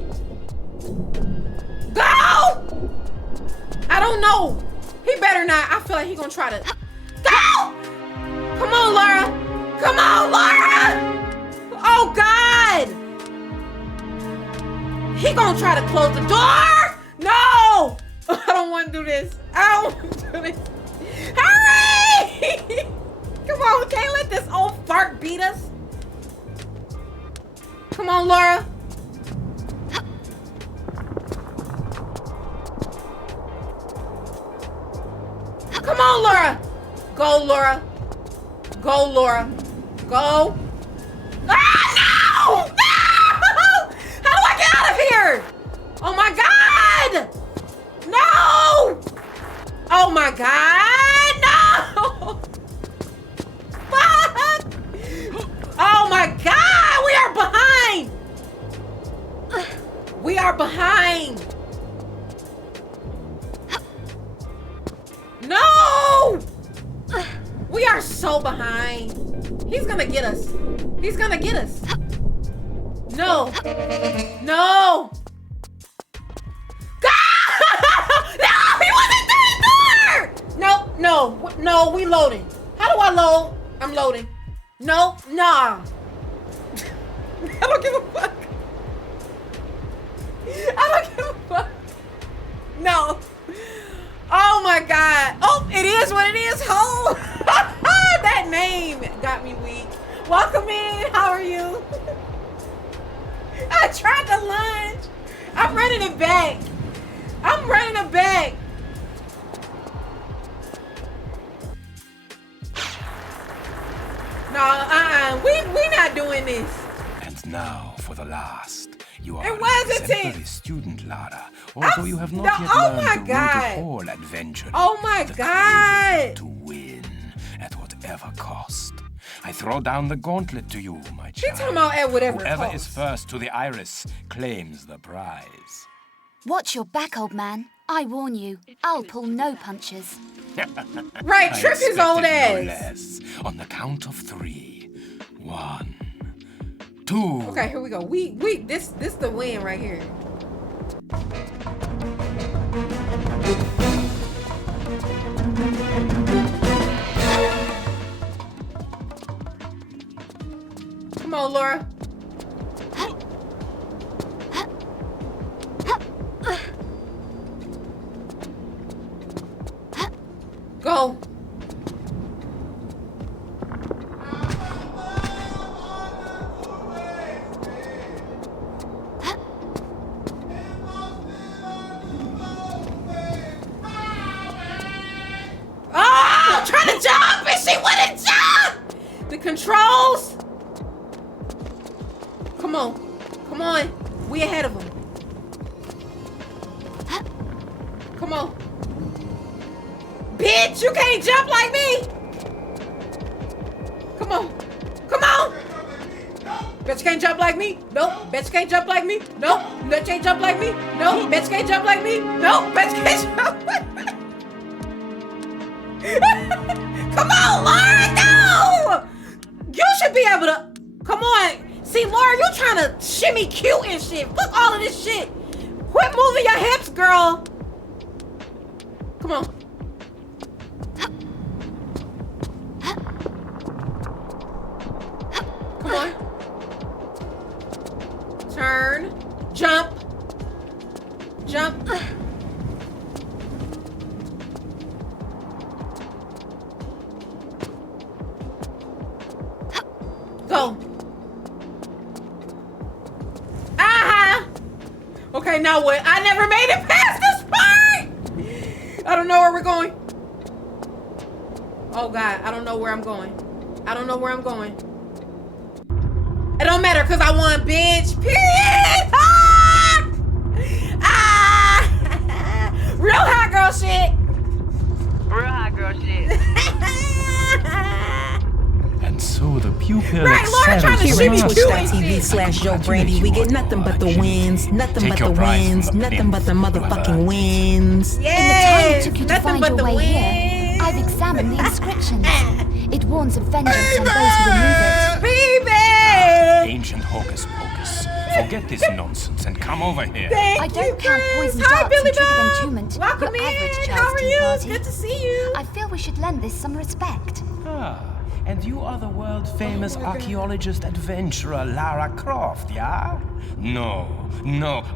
Go! I don't know. He better not. I feel like he gonna try to. Go! Come on, Laura! Come on, Laura! Oh, God! He gonna try to close the door! No! I don't want to do this. I don't want to do this. Hurry! Come on, we can't let this old fart beat us. Come on, Laura. Come on, Laura. Go, Laura. Go, Laura. Go. Ah, no! No! How do I get out of here? Oh, my God! No! Oh, my God! No! Fuck! Oh, my God! We are behind! We are behind! No! We are so behind. He's gonna get us. He's gonna get us. No. No. No, he wasn't through the door. No, we loading. How do I load? I'm loading. No, nah. I don't give a fuck. I don't give a fuck. No. Oh my God. Oh, it is what it is. Oh, that name got me weak. Welcome in. How are you? I tried to lunge. I'm running it back. I'm running it back. No, we not doing this. And now for the last. You are It an wasn't exemplary it. student, Lara. Although you have not yet oh learned my the root God. of all adventure. Oh my the God. craving to win at whatever cost. I throw down the gauntlet to you, my She child. talking about at whatever Whoever cost. is first to the iris claims the prize. Watch your back, old man. I warn you, I'll pull no punches. Right, I trip his old expected no ass. less. On the count of 3. 1, 2. Okay, here we go. We this the win right here. Come on, Laura. Go. Oh, I'm trying to jump and she wouldn't jump. The controls. Come on. Come on. We ahead of them. Come on. Bitch, you can't jump like me. Come on. Come on. Bet you can't jump like me. Nope. Bet you can't jump like me. Nope. Bet you can't jump like me. Nope. Bet you can't jump like me. Nope. Bet you can't jump like me. Come on, Laura. No. You should be able to. Come on. See, Laura, you trying to shimmy cute and shit. Fuck all of this shit. Quit moving your hips, girl. Come on. Come on. Turn. Jump. Jump. Go. Ah! Okay, now what? I never made it past this part! I don't know where we're going. Oh God, I don't know where I'm going. I don't know where I'm going. It don't matter because I won, bitch. Period! Ah! Ah! Real hot girl shit. Real hot girl shit. And so the pupil Right, Laura trying to excels shimmy the cute master. and Twitch.tv slash Joe Brandy. We get nothing but the wins. Nothing Take but your the prize from wins. the Nothing but the pimp. motherfucking wins. In the time Yes. it took you to Nothing find but your the way wins. here, I've examined the inscriptions. It warns of vengeance on those who remove it. Baby! Ancient hocus pocus. Forget this nonsense and come over here. Thank I don't you, count Chris. poison Hi, darts Billy and triggered Bob. entombment. Welcome Your average in. child's How are tea you? party. Good to see you. I feel we should lend this some respect. Ah, and you are the world-famous archaeologist adventurer Lara Croft, yeah? No,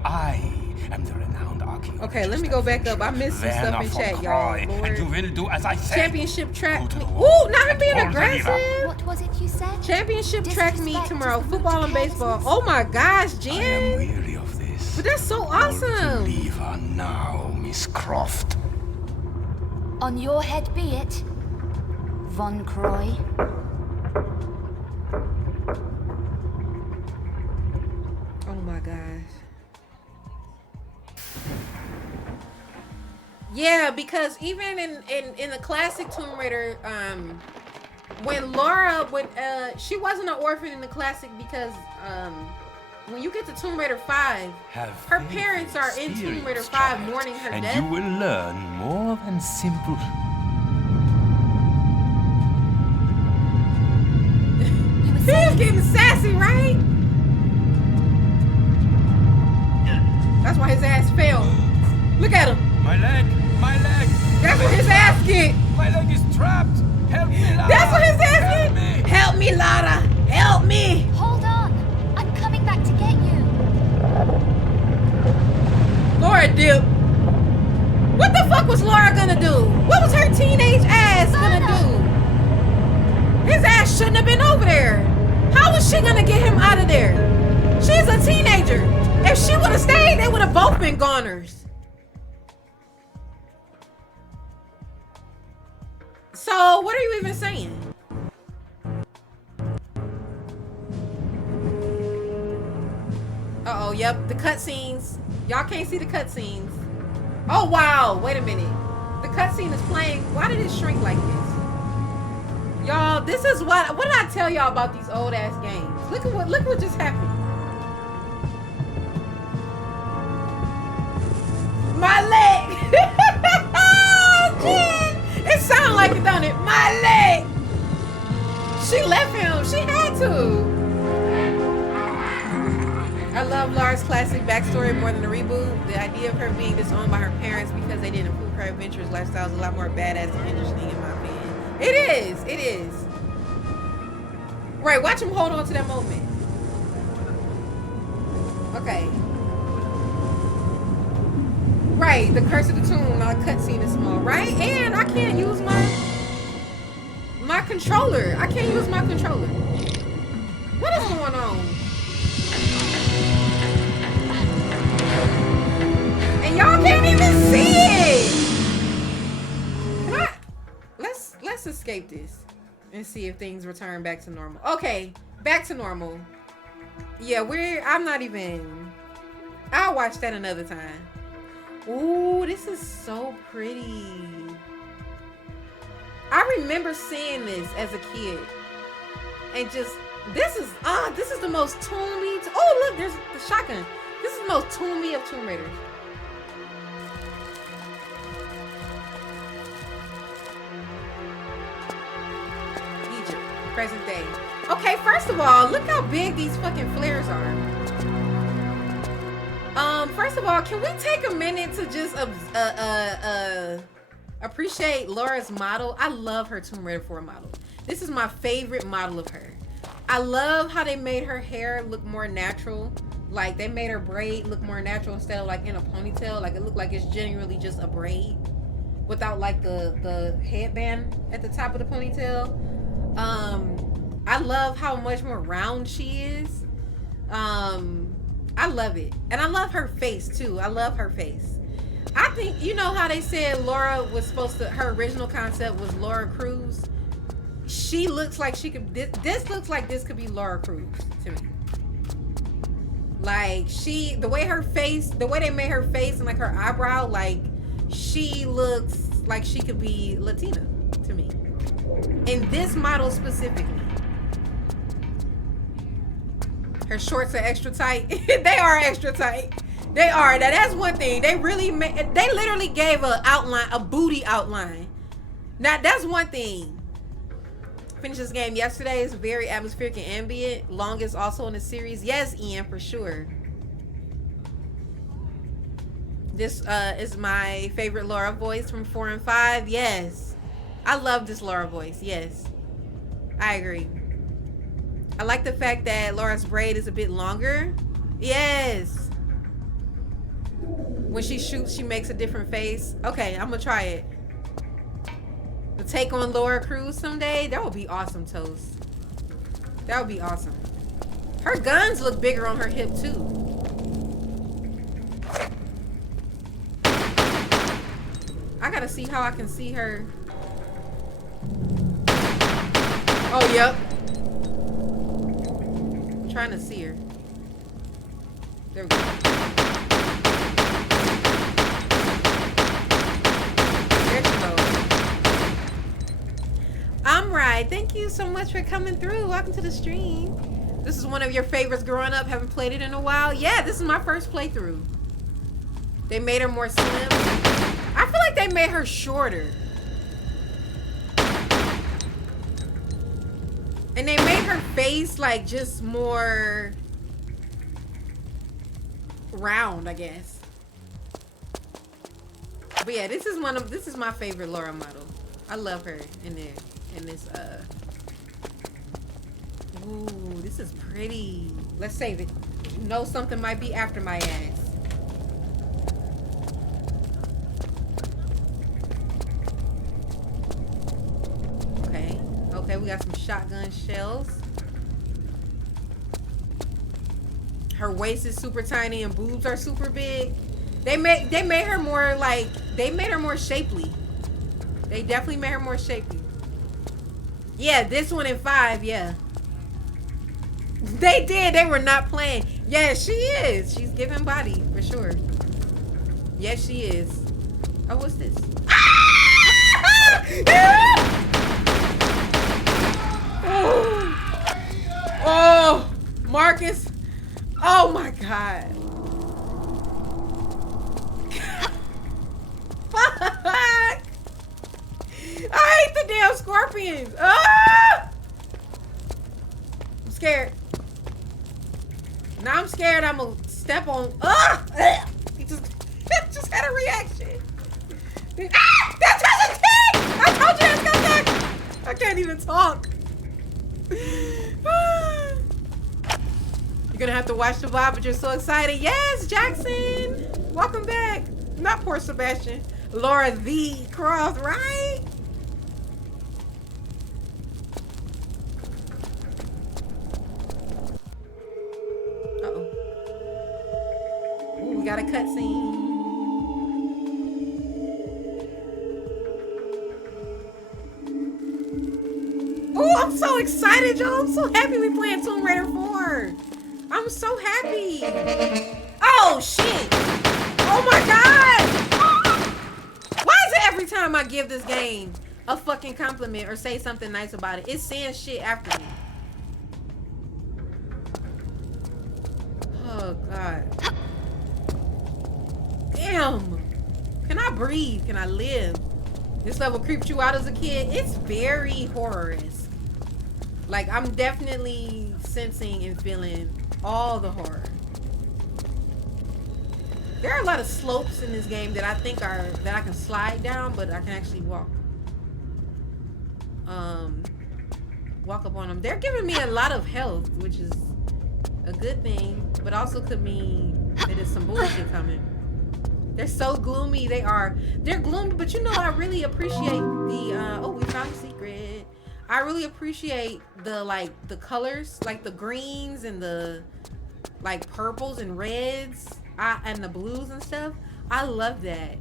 I am the renowned archaeologist. Okay, let me go back up. I missed some Werner stuff in von chat, y'all. Croy, Lord. and you will do as I say. Championship track. Go to the Ooh, wall not him and being pull the lever. aggressive. What was it you said? Championship track meet Disrespect tomorrow. is the root Football to and baseball. carelessness. Oh my gosh, I am Jen. weary of this. But that's so Pull the awesome. lever now, Miss Croft. On your head be it, Von Croy. Oh my gosh. Yeah, because even in the classic Tomb Raider, when Laura would she wasn't an orphan in the classic because when you get to Tomb Raider 5, Have her faith parents are in Tomb Raider experience, 5 child, mourning her and death. you will learn more than simple. Laura's getting sassy, right? That's why his ass fell. Look at him. My leg! My leg! That's what his ass get. My leg is trapped! Help me, Lara! That's what his ass Help get. me! Help me, Lara. Help me. Hold on. I'm coming back to get you. Laura dip. What the fuck was Laura gonna do? What was her teenage ass gonna do? His ass shouldn't have been over there. How was she gonna get him out of there? She's a teenager. If she would have stayed, they would have both been goners. So, what are you even saying? Uh-oh, yep, the cutscenes. Y'all can't see the cutscenes. Oh, wow, wait a minute. The cutscene is playing. Why did it shrink like this? Y'all, this is what did I tell y'all about these old-ass games? Look what just happened. My leg! Jen! It sounds like it, don't it? My leg! She left him. She had to. I love Lara's classic backstory more than the reboot. The idea of her being disowned by her parents because they didn't approve her adventurous lifestyle is a lot more badass and interesting in my opinion. It is. It is. Right, watch him hold on to that moment. Okay. Right, the Curse of the Tomb, our cutscene is small, right? And I can't use my controller. I can't use my controller. What is going on? And y'all can't even see it. Can I? Let's escape this and see if things return back to normal. Okay, back to normal. Yeah, I'm not even. I'll watch that another time. Ooh, this is so pretty. I remember seeing this as a kid. And just, this is the most Tomb-y. Oh, look, there's the shotgun. This is the most Tomb-y of Tomb Raiders. Egypt, present day. Okay, first of all, look how big these fucking flares are. First of all, can we take a minute to just appreciate Laura's model? I love her Tomb Raider 4 model. This is my favorite model of her. I love how they made her hair look more natural. Like they made her braid look more natural instead of like in a ponytail. Like it looked like it's genuinely just a braid without like the headband at the top of the ponytail. I love how much more round she is. I love it. And I love her face too. I love her face. I think, you know how they said Laura was supposed to, her original concept was Laura Cruz? She looks like she could, this looks like this could be Laura Cruz to me. Like the way her face, the way they made her face and like her eyebrow, like she looks like she could be Latina to me. In this model specifically. Her shorts are extra tight. They are extra tight. They are. Now that's one thing. They literally gave a booty outline. Now that's one thing. Finished this game yesterday. It's very atmospheric and ambient. Longest also in the series. Yes, Ian, for sure. This is my favorite Laura voice from 4 and 5. Yes. I love this Laura voice. Yes. I agree. I like the fact that Laura's braid is a bit longer. Yes. When she shoots, she makes a different face. Okay, I'm gonna try it. The take on Laura Cruz someday. That would be awesome, Toast. That would be awesome. Her guns look bigger on her hip too. I gotta see how I can see her. Oh, yep. Trying to see her. There we go. There she goes. I'm right. Thank you so much for coming through. Welcome to the stream. This is one of your favorites growing up. Haven't played it in a while. Yeah, this is my first playthrough. They made her more slim. I feel like they made her shorter. And they made her face like just more round, I guess. But yeah, this is my favorite Laura model. I love her in this ooh, this is pretty. Let's save it. You know something might be after my ass. Okay, we got some shotgun shells. Her waist is super tiny and boobs are super big. They made her more like, they made her more shapely. They definitely made her more shapely. Yeah, this one in 5, yeah. They did. They were not playing. Yeah, she is. She's giving body for sure. Yes, she is. Oh, what's this? Oh, Marcus. Oh my God. Fuck. I hate the damn scorpions. Ah! I'm scared. Now I'm scared I'm gonna step on. He just had a reaction. Ah! That's a tick! I told you it's gonna tick! I can't even talk. You're gonna have to watch the vlog, but you're so excited. Yes, Jackson! Welcome back. Not poor Sebastian. Laura the Croft, right? Uh-oh. Ooh, we got a cutscene. Oh, I'm so excited, y'all. I'm so happy we playing Tomb Raider 4. I'm so happy. Oh, shit. Oh, my God. Why is it every time I give this game a fucking compliment or say something nice about it, it's saying shit after me? Oh, God. Damn. Can I breathe? Can I live? This level creeped you out as a kid? It's very horror-esque. Like, I'm definitely sensing and feeling all the horror. There are a lot of slopes in this game that I think are, that I can slide down, but I can actually walk. Walk up on them. They're giving me a lot of health, which is a good thing, but also could mean that there's some bullshit coming. They're so gloomy. They're gloomy, but you know, I really appreciate the, oh, we found a secret. I really appreciate the, like, the colors, like the greens and the, like, purples and reds, and the blues and stuff. I love that.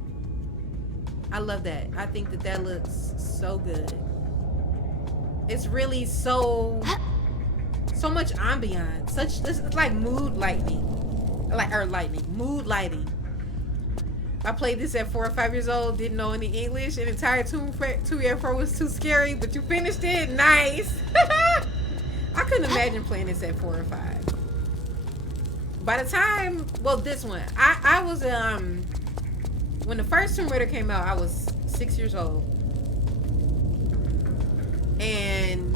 I love that. I think that that looks so good. It's really so much ambiance. This is like mood lighting. Mood lighting. I played this at 4 or 5 years old, didn't know any English, and entire Tomb Raider 4 was too scary, but you finished it. Nice. I couldn't imagine playing this at 4 or 5. By the time, well, this one, I was, when the first Tomb Raider came out, I was 6 years old. And,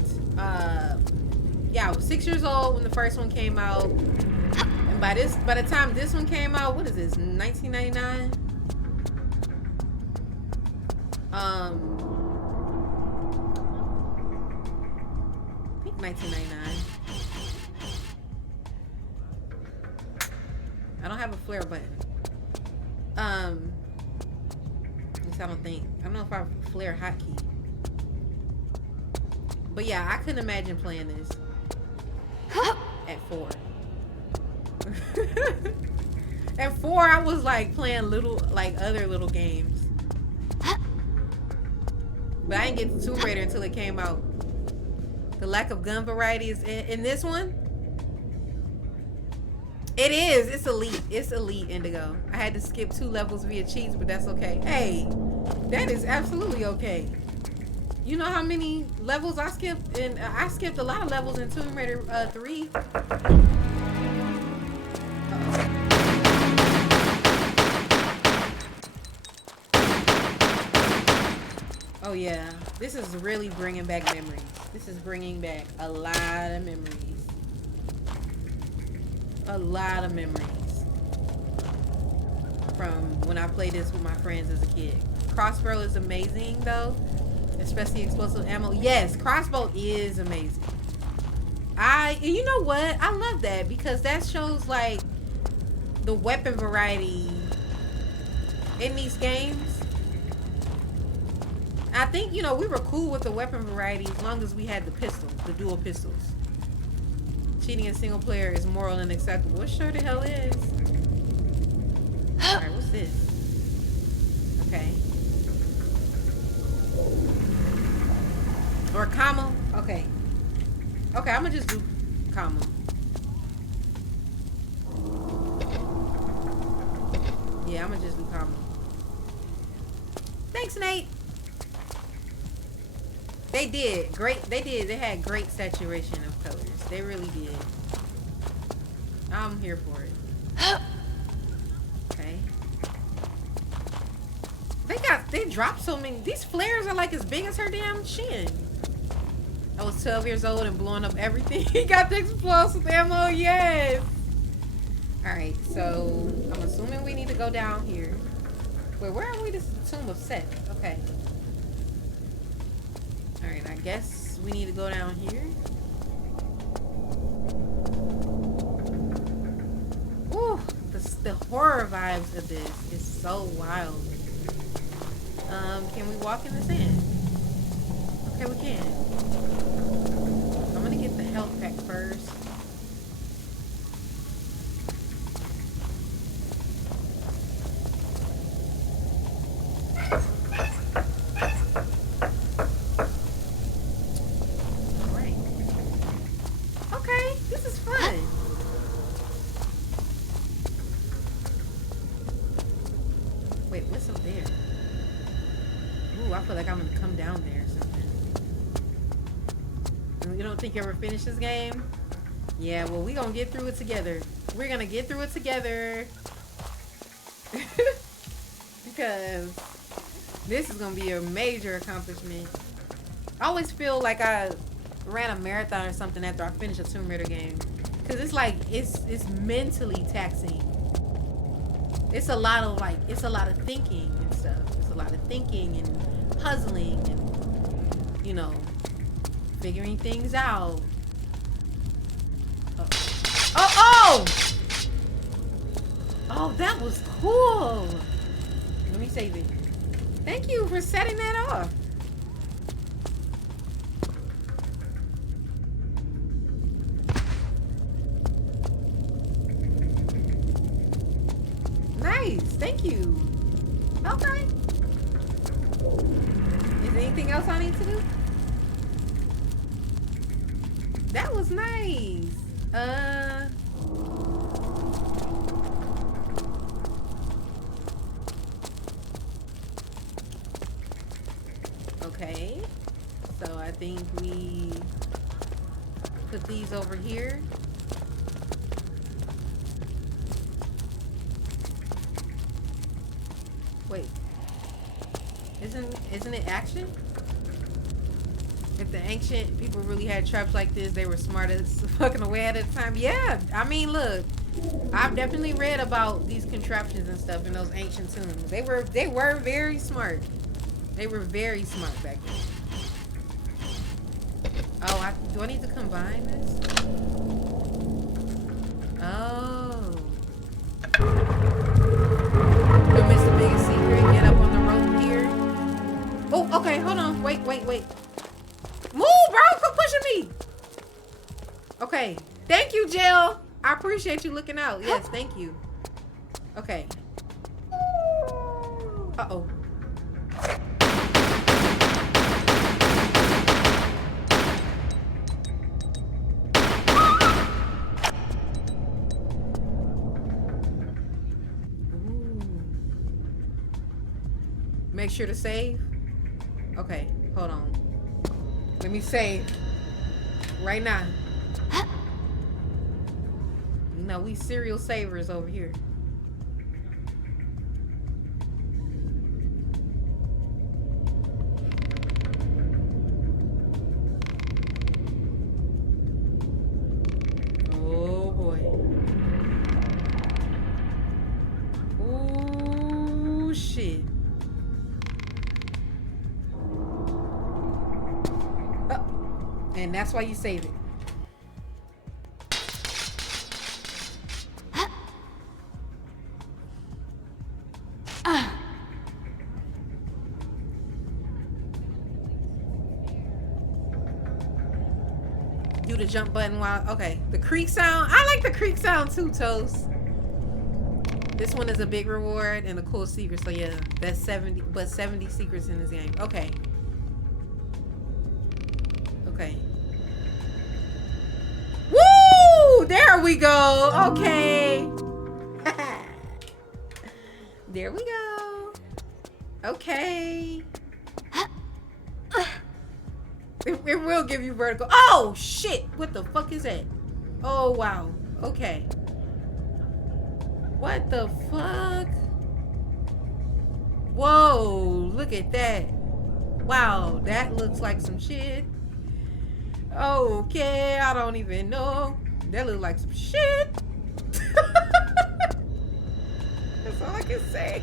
yeah, I was 6 years old when the first one came out. And by the time this one came out, what is this, 1999? I think 1999. I don't have a flare button. At least I don't think. I don't know if I have a flare hotkey. But yeah, I couldn't imagine playing this at 4. At 4, I was like playing other little games. But I didn't get to Tomb Raider until it came out. The lack of gun variety is in this one. It is. It's elite. It's elite, Indigo. I had to skip 2 levels via cheats, but that's okay. Hey, that is absolutely okay. You know how many levels I skipped? And I skipped a lot of levels in Tomb Raider 3. Oh yeah, this is really bringing back memories. This is bringing back a lot of memories. A lot of memories from when I played this with my friends as a kid. Crossbow is amazing though, especially explosive ammo. Yes, crossbow is amazing. You know what? I love that because that shows like the weapon variety in these games. I think, you know, we were cool with the weapon variety as long as we had the pistol, the dual pistols. Cheating in single player is moral and acceptable. It sure the hell is. Alright, what's this? Okay. Or comma? Okay. Okay, I'm gonna just do comma. Yeah, I'm gonna just do comma. Thanks, Nate. They did great. They had great saturation of colors. They really did. I'm here for it. Okay. They dropped so many. These flares are like as big as her damn shin. I was 12 years old and blowing up everything. He got the explosive ammo. Yes. All right. So I'm assuming we need to go down here. Wait, where are we? This is the Tomb of Seth. Okay. Alright, I guess we need to go down here. Ooh, the horror vibes of this is so wild. Can we walk in the sand? Okay, we can. I'm gonna get the health pack first. Think you ever finish this game? Yeah, well, we gonna get through it together. We're gonna get through it together. Because this is gonna be a major accomplishment. I always feel like I ran a marathon or something after I finish a Tomb Raider game. Because it's like, it's mentally taxing. It's a lot of thinking and stuff. It's a lot of thinking and puzzling and, you know, figuring things out. Oh, that was cool. Let me save it. Thank you for setting that off. Nice. Thank you. Okay. Is there anything else I need to do? That was nice. Okay. So I think we put these over here. Wait. Isn't it action? If the ancient people really had traps like this, they were smart as fucking away at the time. Yeah, I mean, look, I've definitely read about these contraptions and stuff in those ancient tombs. They were very smart. They were very smart back then. Oh, do I need to combine this? Oh. Don't miss the biggest secret. Get up on the rope here. Oh, okay, hold on. Wait. Move, bro! Quit pushing me! Okay. Thank you, Jill. I appreciate you looking out. Yes, thank you. Okay. Uh-oh. Make sure to save. Okay, hold on. Let me save. Right now. You know, we serial savers over here. And that's why you save it. Do the jump button while, okay. The creak sound. I like the creak sound too, Toast. This one is a big reward and a cool secret. So yeah, that's 70, but 70 secrets in this game. Okay. Okay. Woo! There we go. Okay. There we go. Okay. It will give you vertigo. Oh, shit. What the fuck is that? Oh, wow. Okay. What the fuck? Whoa. Look at that. Wow. That looks like some shit. Okay. I don't even know. That looks like some shit. That's all I can say.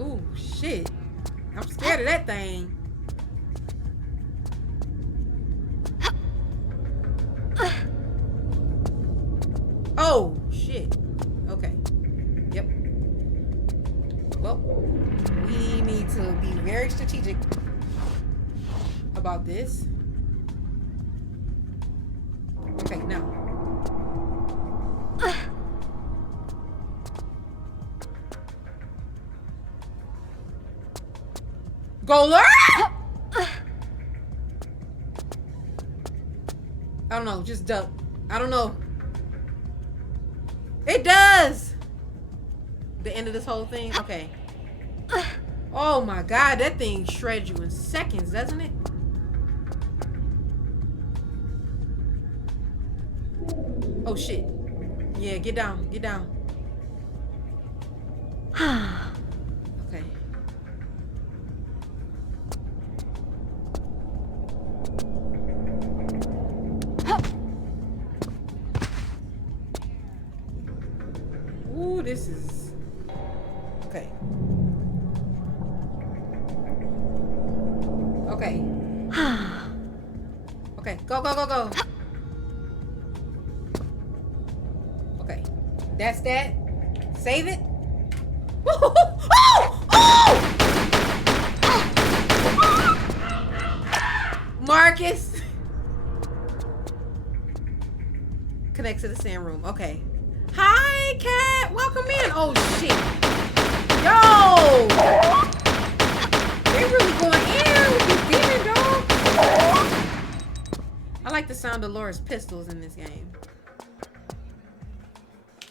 Ooh, shit. I'm scared of that thing. Oh, shit. Okay. Yep. Well, we need to be very strategic about this. Okay, now. Go learn! I don't know, just duck. I don't know. It does! The end of this whole thing? Okay. Oh my god, that thing shreds you in seconds, doesn't it? Oh shit. Yeah, get down, get down. Okay. Ooh, this is... Okay. Okay. Okay, go, go, go, go. Okay. That's that. Save it. Oh! Oh! Marcus! Connect to the sand room. Okay. Hi, cat. Welcome in. Oh, shit. Yo! They really going in with this demon, dog. I like the sound of Laura's pistols in this game.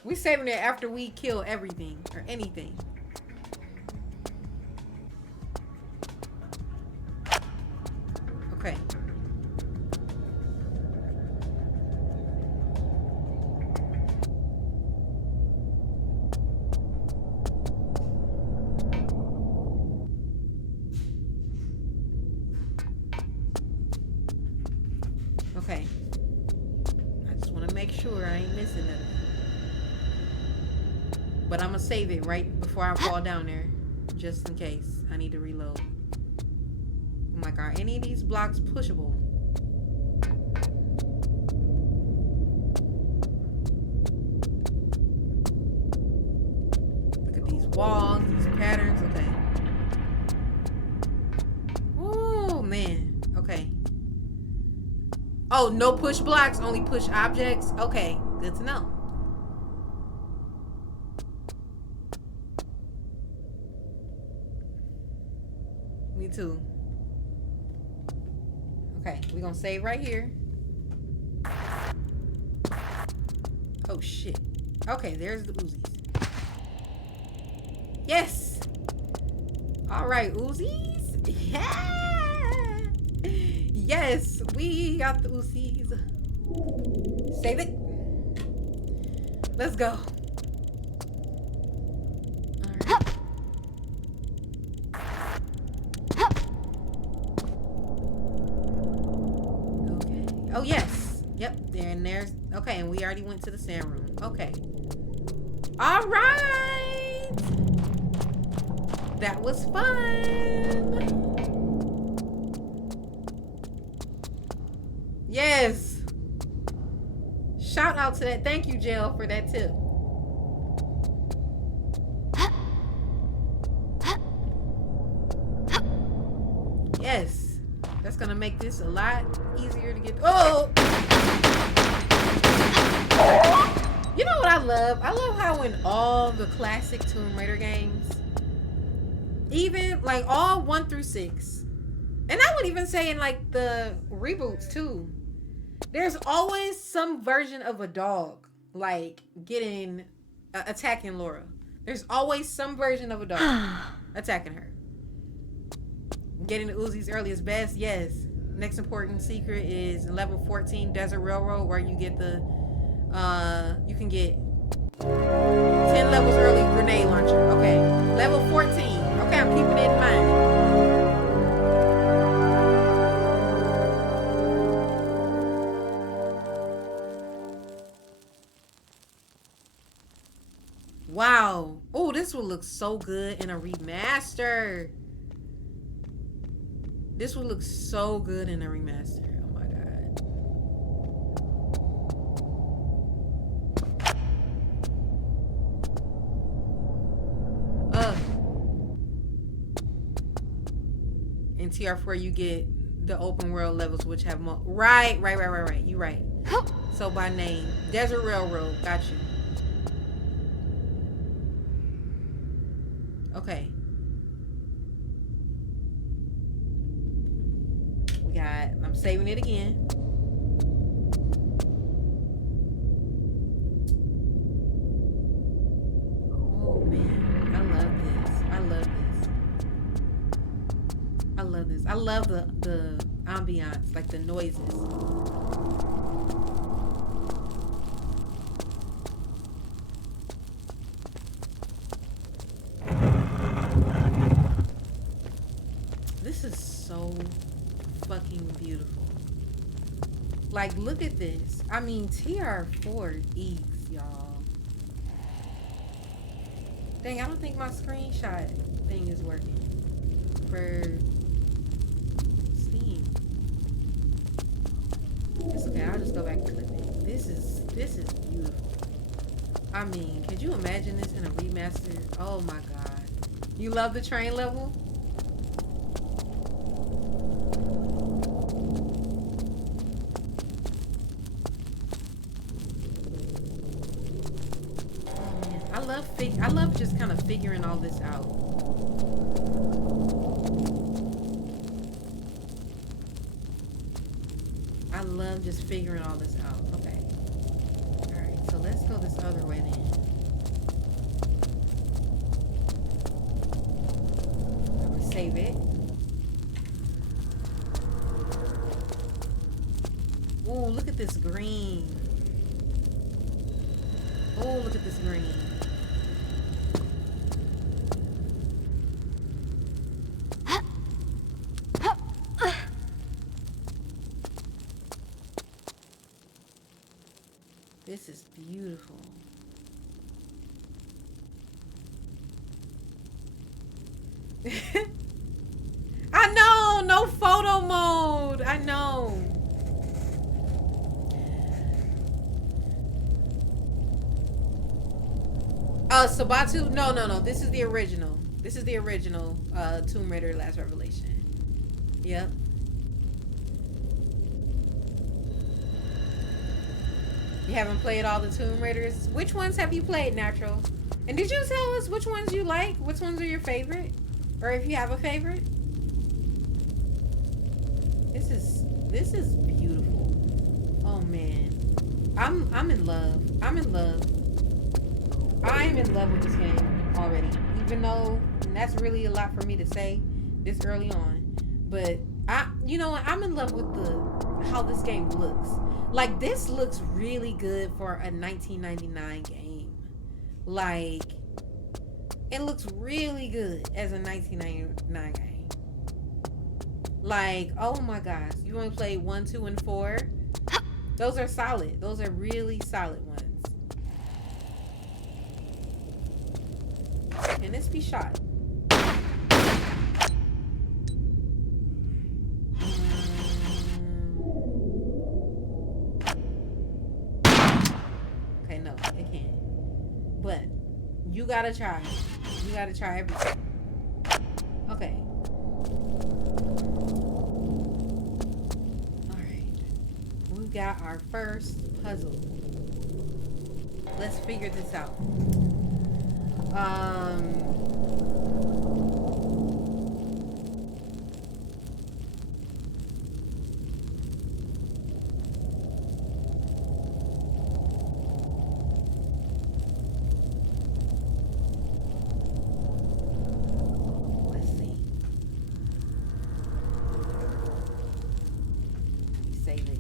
We saving it after we kill everything or anything. Okay. Okay. I just want to make sure I ain't missing nothing. But I'm gonna save it right before I fall down there, just in case I need to reload. I'm like, are any of these blocks pushable? Look at these walls, these patterns. Okay. Oh man. Okay. Oh, no push blocks, only push objects. Okay, good to know. Me too. Okay, we're gonna save right here. Oh shit. Okay, there's the Uzis. Yes! Alright, Uzis. Yeah! Yes, we got the Uzis. Save it. Let's go. Oh, yes. Yep. There and there's... Okay, and we already went to the sand room. Okay. All right. That was fun. Yes. Shout out to that. Thank you, Jill, for that tip. Yes. That's gonna make this a lot easier to get. Oh! You know what I love? I love how in all the classic Tomb Raider games, even like all 1 through 6, and I would even say in like the reboots too, there's always some version of a dog like attacking Laura. There's always some version of a dog attacking her. Getting the Uzis early is best. Yes. Next important secret is level 14 Desert Railroad, where you get the you can get 10 levels early grenade launcher. Okay. Level 14. Okay, I'm keeping it in mind. Wow. Oh, this will look so good in a remaster. This would look so good in a remaster. Oh my god. In TR4 you get the open world levels which have more. Right. You right. So by name. Desert Railroad. Got you. Okay. I'm saving it again. Oh man, I love this. I love the ambiance, like the noises. This is so fucking beautiful. Like, look at this. I mean, TR4 eats, y'all. Dang, I don't think my screenshot thing is working for Steam. It's okay, I'll just go back and clip it. This is beautiful. I mean, could you imagine this in a remaster? Oh my god. You love the train level? I love just kind of figuring all this out. I love just figuring all this out. Okay. Alright, so let's go this other way then. I'm gonna save it. Ooh, look at this green. Oh, look at this green. This is beautiful. I know, no photo mode. I know. Sabatu? No. This is the original. This is the original Tomb Raider Last Revelation. Yep. You haven't played all the Tomb Raiders? Which ones have you played, Natural? And did you tell us which ones you like? Which ones are your favorite? Or if you have a favorite? This is beautiful. Oh man. I'm in love. I'm in love with this game already. Even though that's really a lot for me to say this early on. But you know what? I'm in love with how this game looks. Like, this looks really good for a 1999 game. Like, it looks really good as a 1999 game. Like, oh my gosh. You only played 1, 2, and 4? Those are solid. Those are really solid ones. And this be shot. gotta try. You gotta try everything. Okay. Alright. We got our first puzzle. Let's figure this out. Let's see. Save it.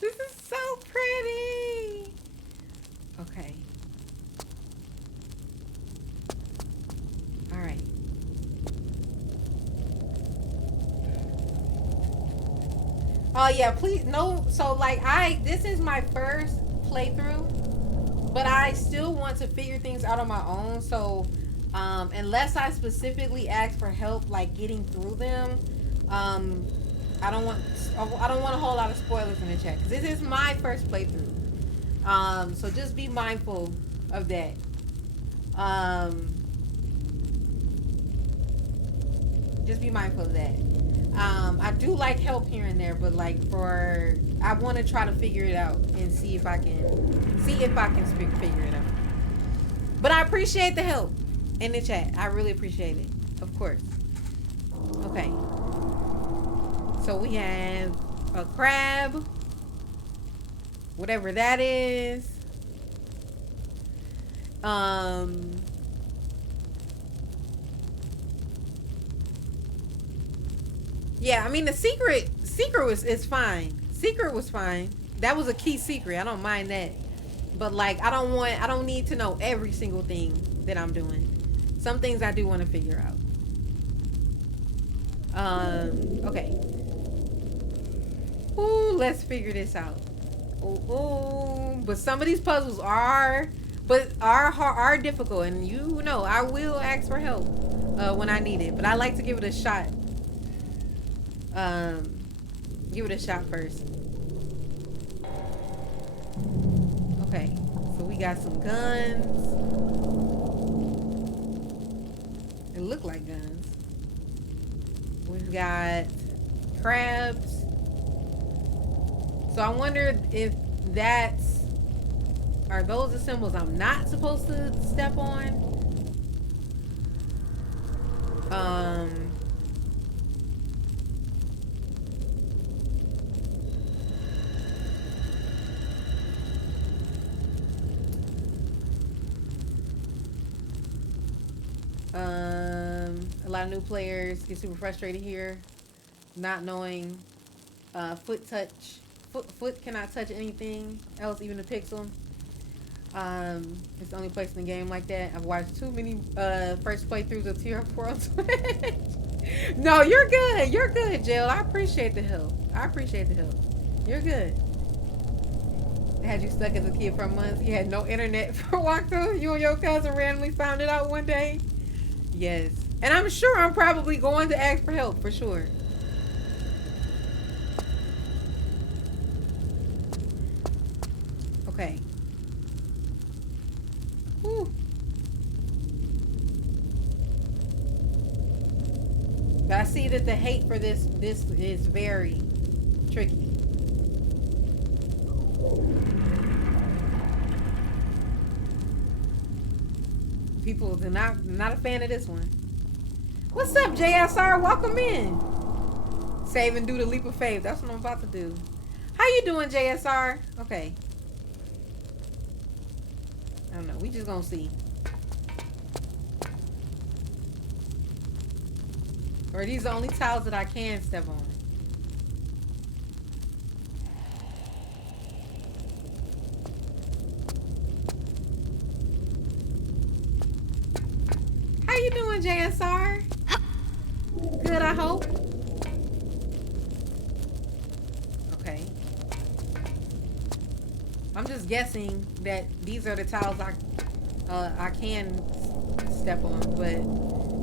This is so pretty. Okay. All right. Oh yeah, please no. So like this is my first playthrough, but I still want to figure things out on my own. So unless I specifically ask for help, like getting through them, I don't want a whole lot of spoilers in the chat because this is my first playthrough. So just be mindful of that. Just be mindful of that. I do like help here and there, but like I want to try to figure it out and see if I can figure it out. But I appreciate the help in the chat. I really appreciate it, of course. Okay. So we have a crab, whatever that is. Yeah, I mean the secret is fine. Secret was fine. That was a key secret. I don't mind that. But like I don't need to know every single thing that I'm doing. Some things I do want to figure out. Okay. Ooh, let's figure this out. Ooh, but some of these puzzles are difficult, and you know I will ask for help when I need it. But I like to give it a shot. Give it a shot first. Okay, so we got some guns. It look like guns. We've got crabs. So I wondered if are those the symbols I'm not supposed to step on? A lot of new players get super frustrated here, not knowing foot cannot touch anything else, even a pixel. It's the only place in the game like that. I've watched too many first playthroughs of Tierra 4 on Twitch. No, you're good. You're good, Jill. I appreciate the help. You're good. They had you stuck as a kid for months. You had no internet for a walkthrough. You and your cousin randomly found it out one day. Yes. And I'm sure I'm probably going to ask for help for sure. Okay. Whew. But I see that the hate for this is very tricky. People are not a fan of this one. What's up, JSR? Welcome in. Save and do the leap of faith. That's what I'm about to do. How you doing, JSR? Okay. I don't know. We just gonna see. Or are these the only tiles that I can step on? How you doing, JSR? Good, I hope. I'm just guessing that these are the tiles I can step on, but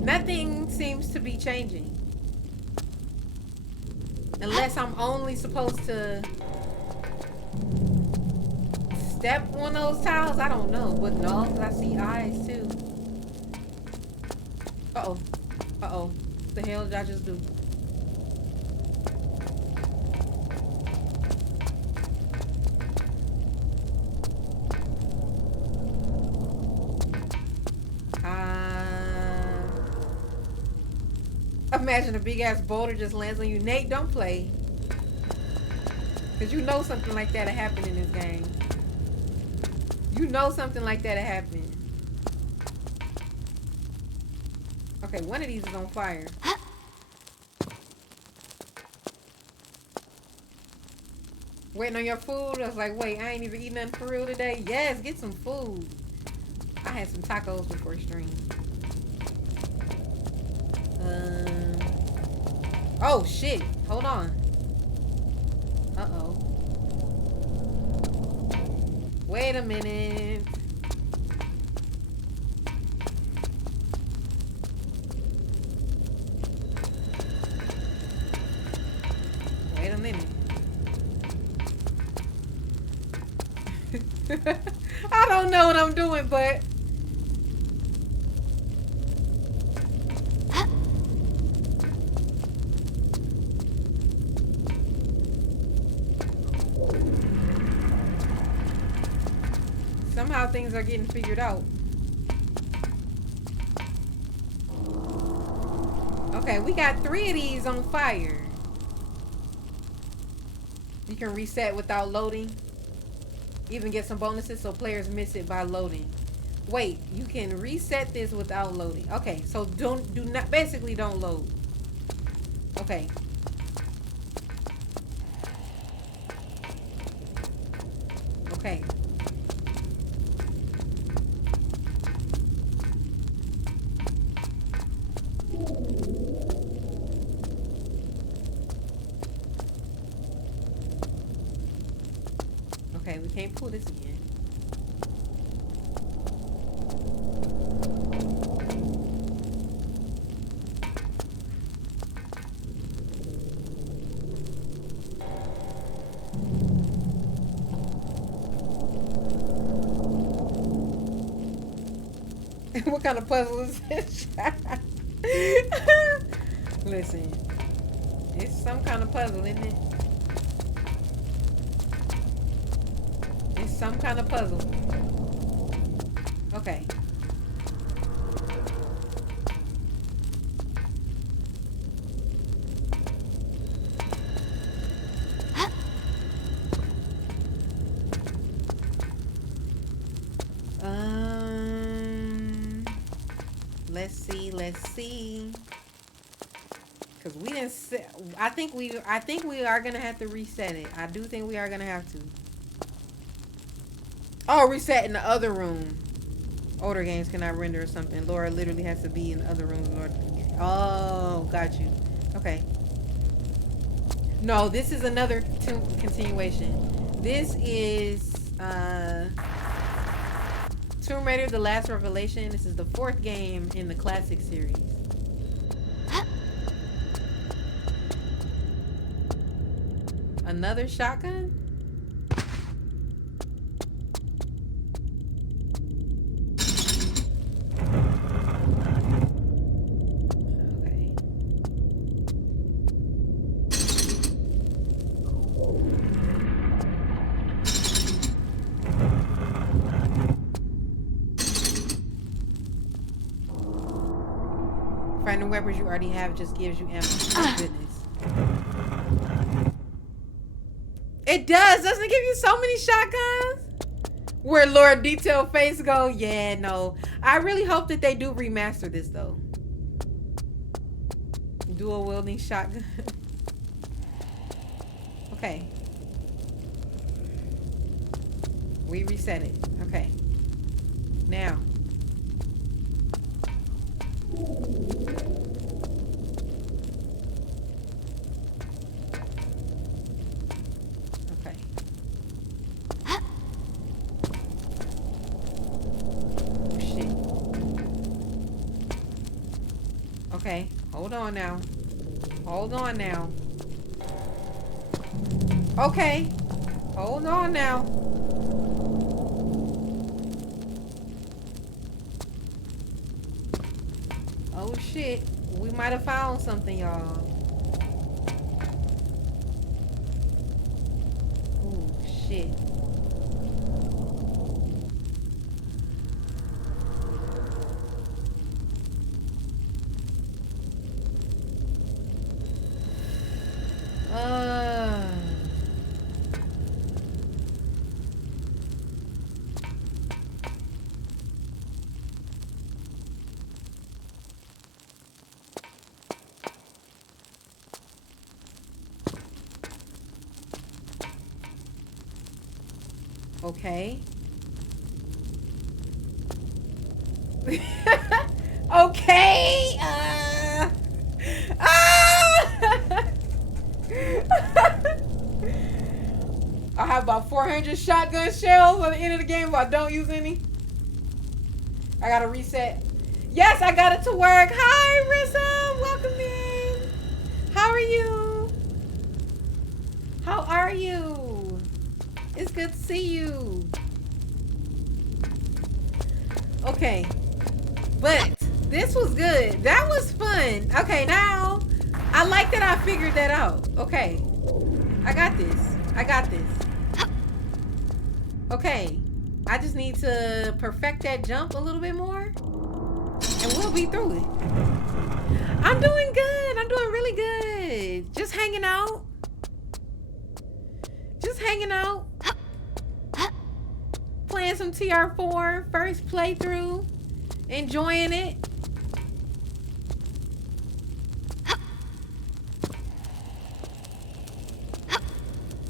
nothing seems to be changing. Unless I'm only supposed to step on those tiles, I don't know. But no, 'cause I see eyes too. Uh-oh. Uh-oh. What the hell did I just do? Imagine a big ass boulder just lands on you. Nate, don't play. Cause you know something like that happened in this game. You know something like that happened. Okay, one of these is on fire. Waiting on your food? I was like, wait, I ain't even eating nothing for real today. Yes, get some food. I had some tacos before stream. Oh shit, hold on. Uh-oh. Wait a minute. Wait a minute. I don't know what I'm doing, but somehow things are getting figured out. Okay, we got 3 of these on fire. You can reset without loading. Even get some bonuses so players miss it by loading. Wait, you can reset this without loading. Okay, so basically don't load. Okay. Okay. Okay, we can't pull this again. What kind of puzzle is this? Listen, it's some kind of puzzle, isn't it? It's some kind of puzzle. Okay. Let's see. Cause we didn't I think we are gonna have to reset it. I do think we are gonna have to. Oh, reset in the other room. Older games cannot render or something. Laura literally has to be in the other room in order to get it. Oh, got you. Okay. No, this is another continuation. This is Tomb Raider: The Last Revelation. This is the 4th game in the classic series. Another shotgun? Finding weapons you already have just gives you ammo. Oh, goodness. It does. Doesn't it give you so many shotguns? Where Lord Detail Face go? Yeah, no. I really hope that they do remaster this though. Dual wielding shotgun. Okay. We reset it. Okay. Now. Okay. Okay, hold on now. Hold on now. Okay, hold on now. Oh shit, we might have found something, y'all. Oh shit. Okay. Okay. I have about 400 shotgun shells at the end of the game, but I don't use any. I gotta reset. Yes, I got it to work. Hi, Rissa. Welcome in. How are you? How are you? It's good to see you. Okay. But this was good. That was fun. Okay, now I like that I figured that out. Okay. I got this. I got this. Okay. I just need to perfect that jump a little bit more. And we'll be through it. I'm doing good. I'm doing really good. Just hanging out. Just hanging out. Playing some TR4. First playthrough. Enjoying it.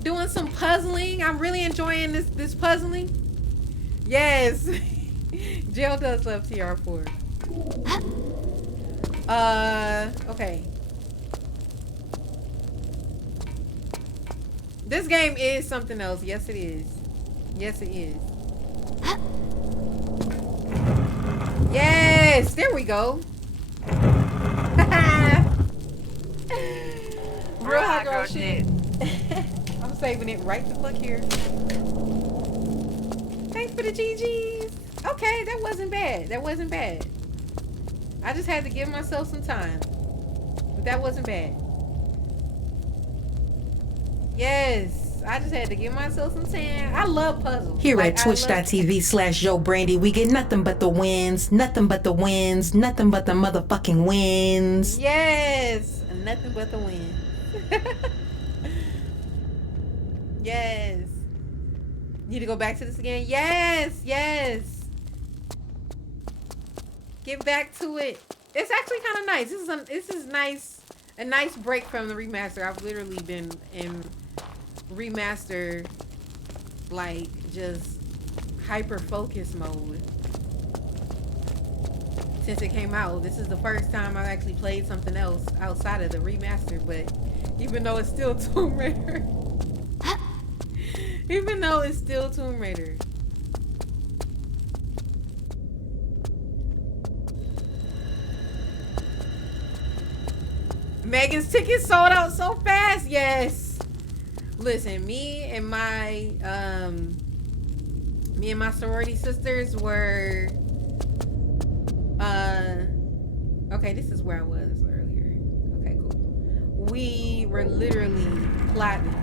Doing some puzzling. I'm really enjoying this puzzling. Yes. Jill does love TR4. Okay. This game is something else. Yes, it is. Yes, it is. Yes, there we go. Real hot girl shit. I'm saving it right the fuck here. Thanks for the GGs. Okay, that wasn't bad. That wasn't bad. I just had to give myself some time. But that wasn't bad. Yes, I just had to give myself some time. I love puzzles. Here Like, at twitch.tv/YoBrandy, we get nothing but the wins, nothing but the wins, nothing but the motherfucking wins. Yes, nothing but the win. Yes. Need to go back to this again? Yes, yes. Get back to it. It's actually kind of nice. This is nice. A nice break from the remaster. I've literally been in remaster, like, just hyper focus mode since it came out. This is the first time I've actually played something else outside of the remaster, but even though it's still Tomb Raider. Even though it's still Tomb Raider. Megan's ticket sold out so fast. Yes. Listen, me and my sorority sisters were okay, this is where I was earlier. Okay, cool. We were literally plotting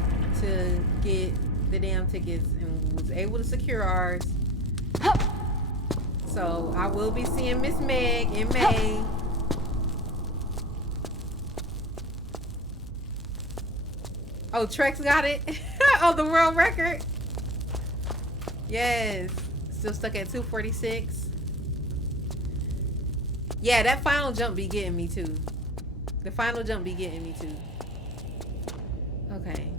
to get the damn tickets and was able to secure ours. So I will be seeing Miss Meg in May. Oh, Trex got it. Oh, the world record. Yes. Still stuck at 246. Yeah, that final jump be getting me too. The final jump be getting me too. Okay.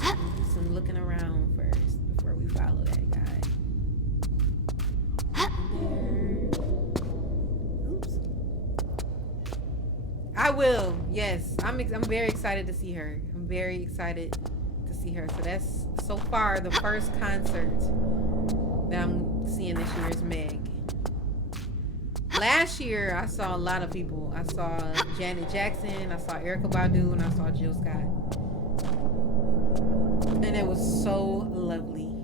Do some looking around first before we follow that guy. Oops. I will. Yes, I'm very excited to see her. I'm very excited to see her. So that's so far the first concert that I'm seeing this year is Meg. last year I saw a lot of people. I saw Janet Jackson, I saw Erykah Badu, and I saw Jill Scott. And it was so lovely.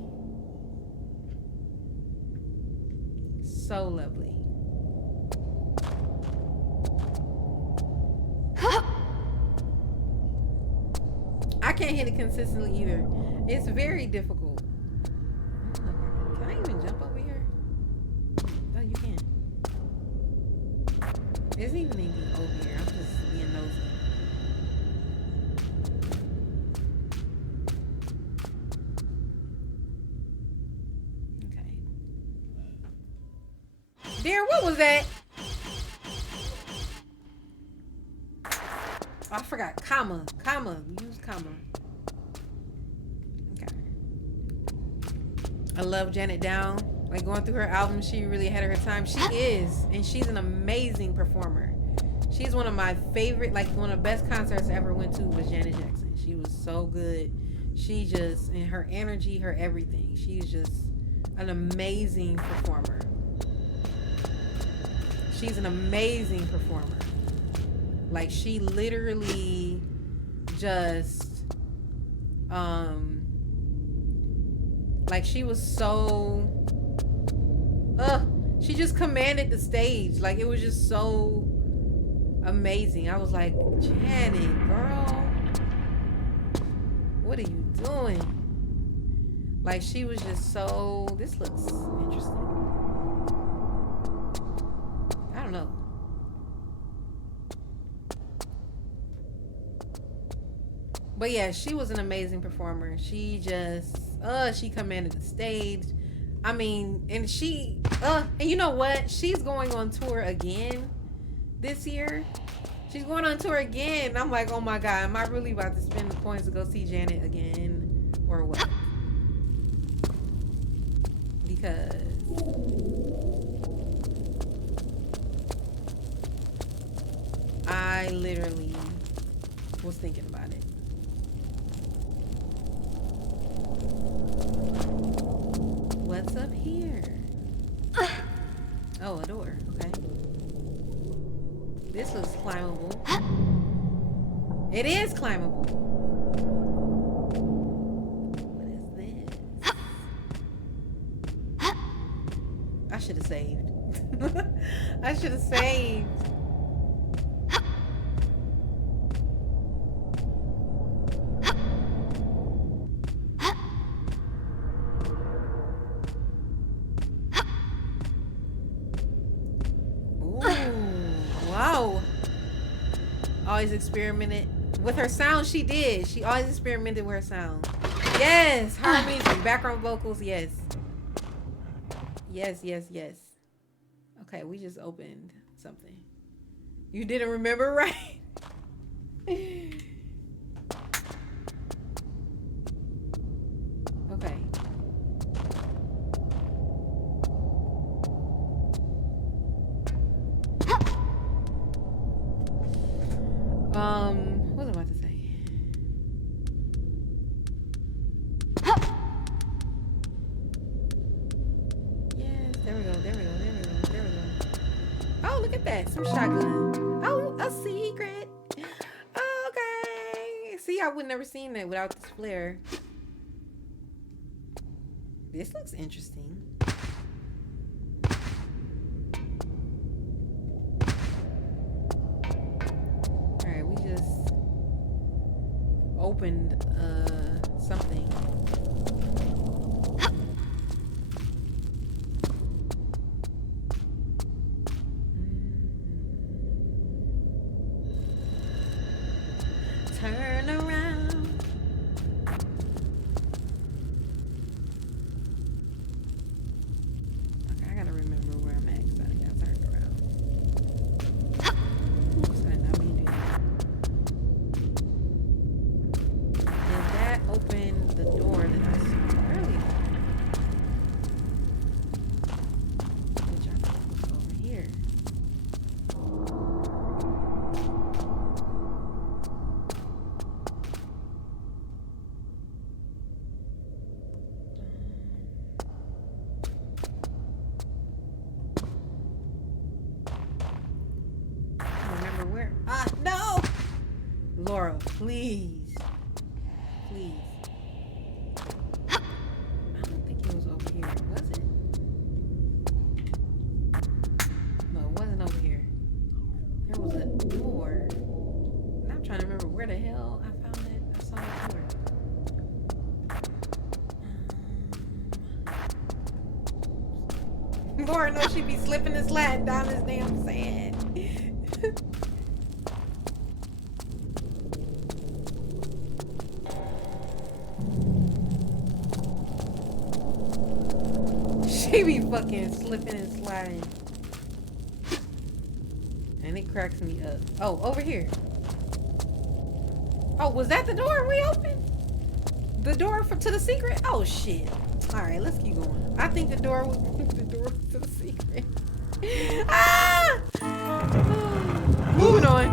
So lovely. I can't hit it consistently either. It's very difficult. Can I even jump over here? No, you can. There's even anything over here. I'm just being nosy. Okay. Dear, what was that? I forgot. Comma. Use comma. Okay. I love Janet Down. Like going through her album, she really ahead of her time. She is. And she's an amazing performer. She's one of my favorite, like one of the best concerts I ever went to was Janet Jackson. She was so good. She just, and her energy, her everything. She's just an amazing performer. She's an amazing performer. Like she literally just like she was so she just commanded the stage. Like it was just so amazing. I was like, Janet, girl, what are you doing? Like she was just so, this looks interesting. I don't know. But yeah, she was an amazing performer. She just, she commanded the stage. I mean, and she, and you know what? She's going on tour again this year. She's going on tour again. I'm like, oh my God, am I really about to spend the coins to go see Janet again? Or what? Because I literally was thinking about it. What's up here? Oh, a door. Okay. This looks climbable. It is climbable. What is this? I should have saved. I should have saved. Always experimented with her sound. She did. She always experimented with her sound. Yes, harmonies and background vocals. Yes. Yes. Okay, we just opened something. You didn't remember, right? Okay. What was I about to say? Yes, there we go. Oh, look at that. Some shotgun. Oh, a secret. Okay. See, I would never seen that without this flare. This looks interesting. Opened something. Turn around. Okay, I gotta remember where I'm at because I got turned around. Oops, I did not mean to do that. Open the door that Laura, please. Please. I don't think it was over here, was it? No, it wasn't over here. There was a door. And I'm trying to remember where the hell I found it. I saw that door. Laura knows she be slipping and sliding down this damn sand. She be fucking slipping and sliding. And it cracks me up. Oh, over here. Oh, was that the door we opened? The door to the secret? Oh, shit. All right, let's keep going. I think the door was the door to the secret. Ah! Moving on.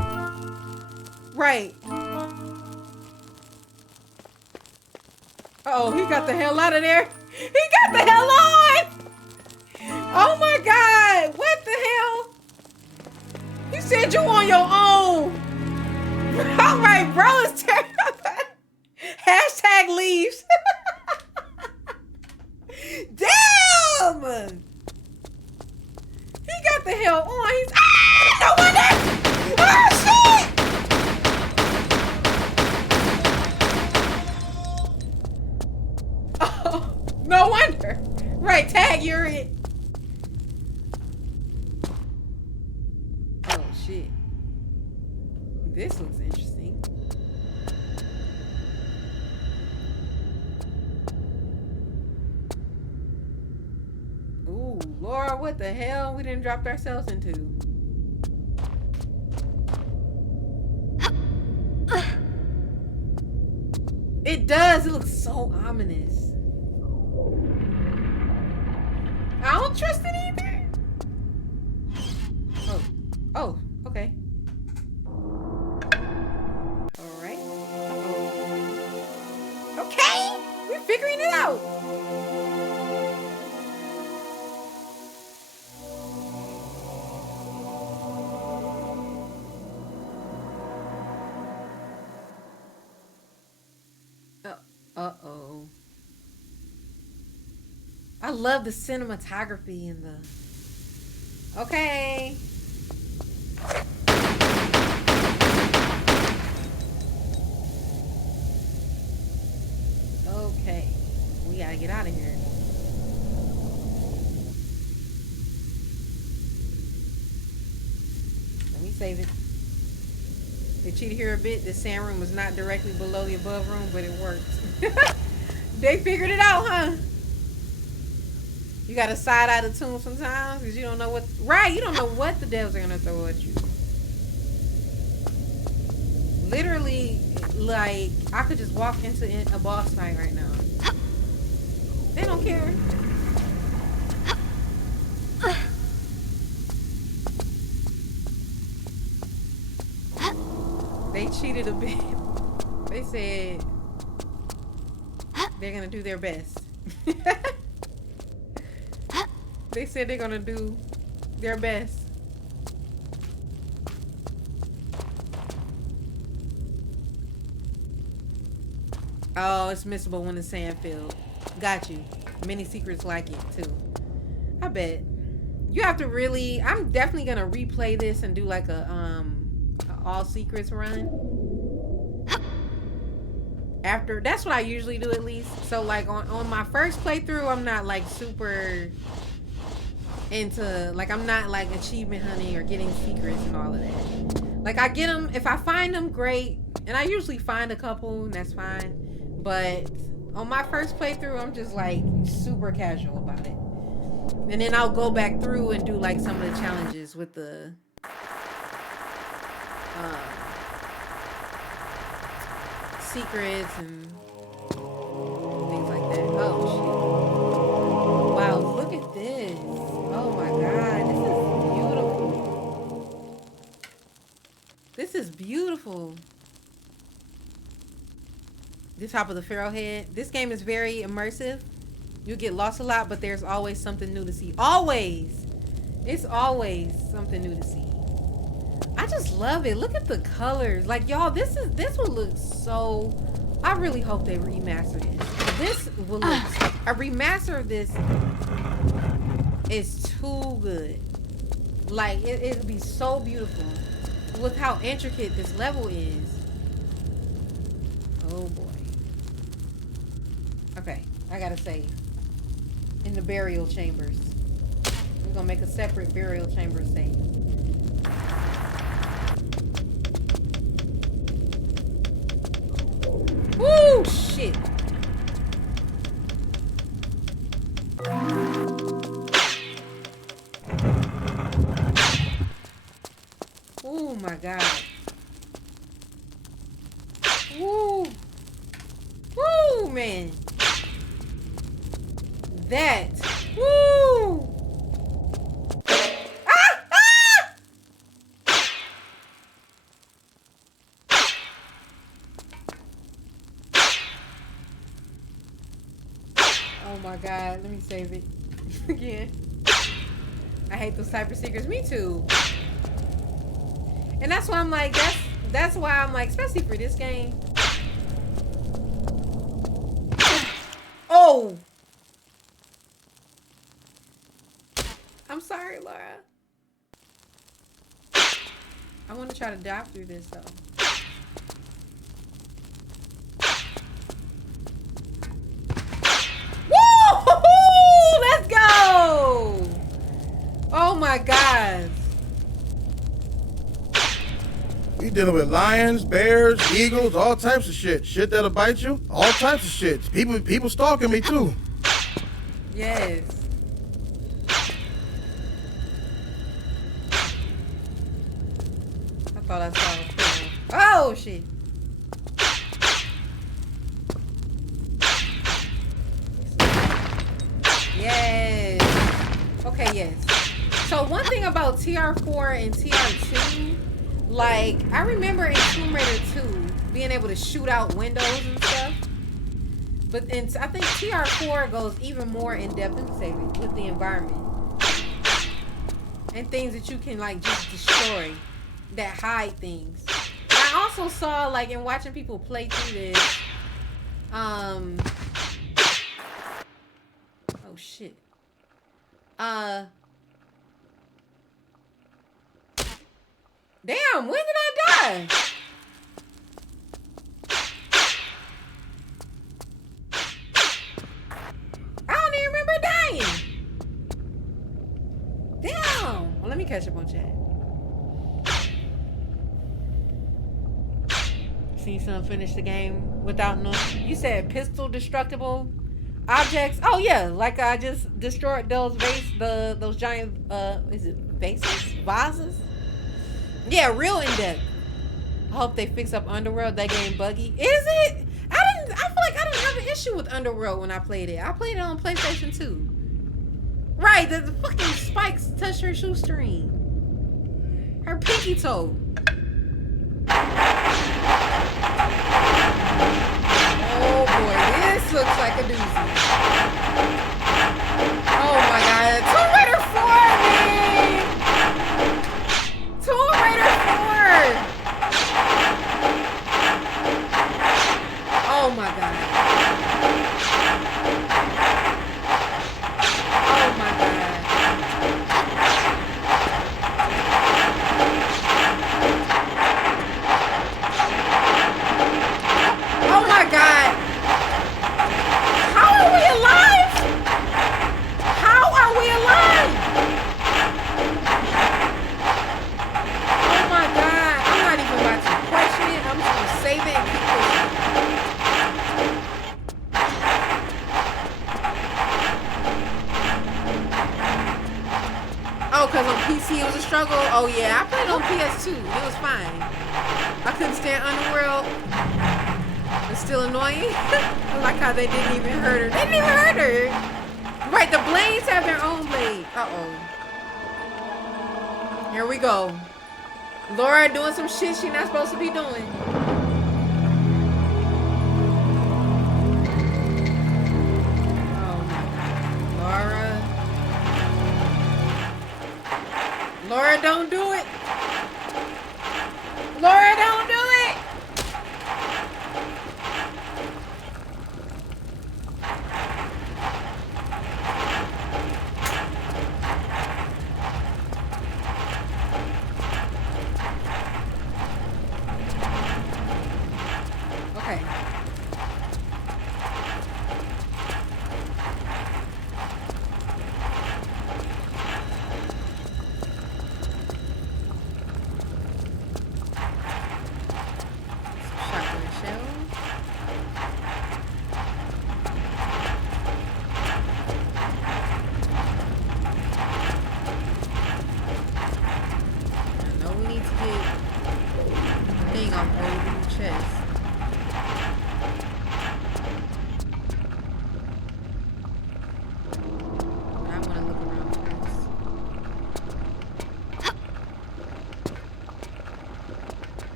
Right. Oh, he got the hell out of there. He got the hell on. Oh my God. What the hell? You said you on your own. All right, bro. It's terrible. Hashtag leaves. Damn! He got the hell on. He's no wonder! Oh shit! Oh, no wonder. Right, tag, you're it. Oh shit. This looks interesting. Ooh, Laura, what the hell we done dropped ourselves into? It does. It looks so ominous. I don't trust it either. Oh. Oh, okay. All right. Uh-oh. Okay. We're figuring it out. Uh-oh. I love the cinematography in the... Okay. Okay. We gotta get out of here. Let me save it. They cheated here a bit. The sand room was not directly below the above room, but it worked. They figured it out, huh? You gotta side eye the tomb sometimes because you don't know what. Right, you don't know what the devils are gonna throw at you. Literally, like I could just walk into a boss fight right now. They don't care. They cheated a bit. They said they're gonna do their best. They said they're gonna do their best. Oh, it's missable when it's sand filled. Got you. Many secrets like it too. I bet. You have to really. I'm definitely gonna replay this and do like a all secrets run. After that's what I usually do at least. So like on my first playthrough, I'm not like super into like I'm not like achievement hunting or getting secrets and all of that. Like I get them if I find them, great, and I usually find a couple and that's fine. But on my first playthrough, I'm just like super casual about it, and then I'll go back through and do like some of the challenges with the secrets and things like that. Oh shit. Wow, look at this. Oh my god, this is beautiful. This is beautiful. The top of the Pharaoh head. This game is very immersive. You get lost a lot, but there's always something new to see. Always. It's always something new to see. I just love it. Look at the colors. Like, y'all, this will look so... I really hope they remaster this. This will look... A remaster of this is too good. Like, it'd be so beautiful with how intricate this level is. Oh, boy. Okay, I gotta save. In the burial chambers. We're gonna make a separate burial chamber save. Woo! Shit! Oh my god. Woo! Woo, man! That. Woo! Oh my god, let me save it again. I hate those cyber secrets. Me too. And that's why I'm like, that's why I'm like, especially for this game. Oh! I'm sorry, Laura. I want to try to dive through this though. Woo! Let's go! Oh my God. We dealing with lions, bears, eagles, all types of shit. Shit that'll bite you. All types of shit. People stalking me too. Yes. I thought I saw a film. Oh shit. Yes. Okay, yes. So one thing about TR4 and TR2, like, I remember in Tomb Raider 2 being able to shoot out windows and stuff. But I think TR4 goes even more in depth, let me say, with the environment. And things that you can, like, just destroy that hide things. And I also saw, like, in watching people play through this, oh shit. Damn, when did I die? I don't even remember dying. Damn. Well, let me catch up on chat. See some finish the game without no. You said pistol destructible objects. Oh yeah, like I just destroyed those those giant is it vases? Yeah, real in depth. I hope they fix up Underworld. That game buggy. Is it? I feel like I didn't have an issue with Underworld when I played it. I played it on PlayStation 2. Right, the fucking spikes touched her shoestring. Her pinky toe. Oh boy, this looks like a doozy. Oh my god, Tomb Raider 4, man! Tomb Raider 4! Oh my god. Oh my god. Oh my god. How are we alive? How are we alive? Oh my god. I'm not even about to question it. I'm just gonna save it and keep pushing. Oh, because on PC it was a struggle? Oh yeah, I played on PS2. It was fine. I couldn't stand Underworld. It's still annoying. I like how they didn't even hurt her. They didn't even hurt her. Right, the blades have their own blade. Uh-oh. Here we go. Laura doing some shit she's not supposed to be doing. Oh my God. Laura, don't do it.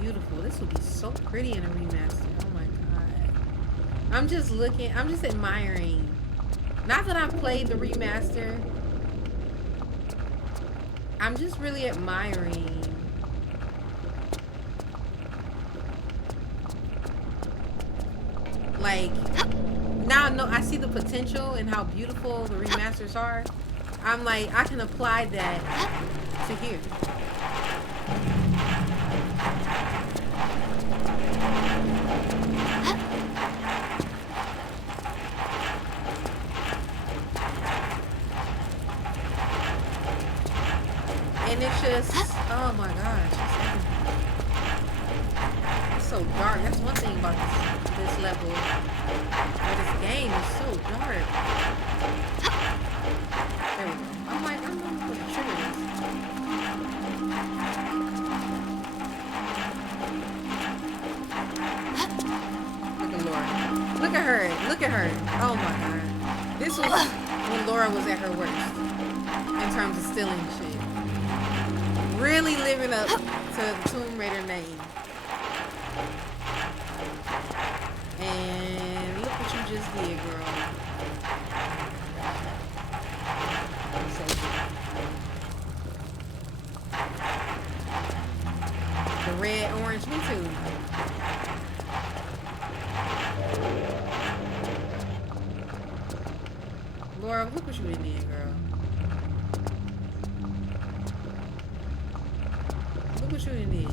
beautiful. This would be so pretty in a remaster. Oh my god. I'm just looking. I'm just admiring. Not that I've played the remaster. I'm just really admiring. Like, now I see the potential and how beautiful the remasters are. I'm like, I can apply that to here. And it's just, oh my gosh. It's so dark. That's one thing about this level. But this game is so dark. There we go. I'm like, I'm gonna put the trigger this. Look at Laura. Look at her. Look at her. Oh my god. This was when Laura was at her worst. In terms of stealing shit. Really living up to Tomb Raider name. And look what you just did, girl. The red, orange, me too. Laura, look what you did, girl. Look what you did.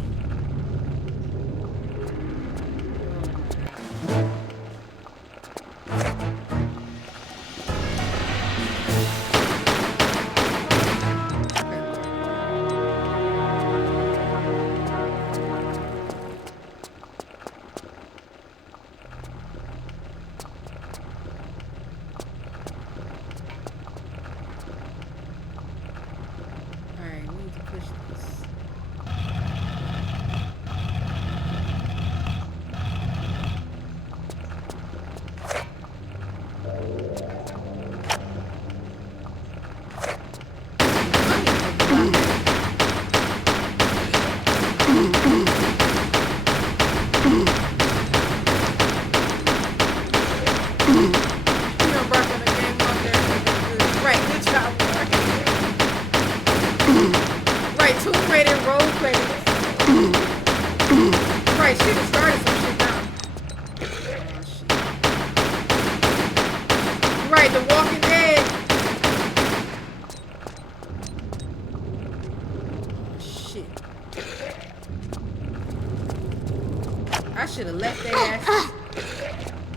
I should have left their asses.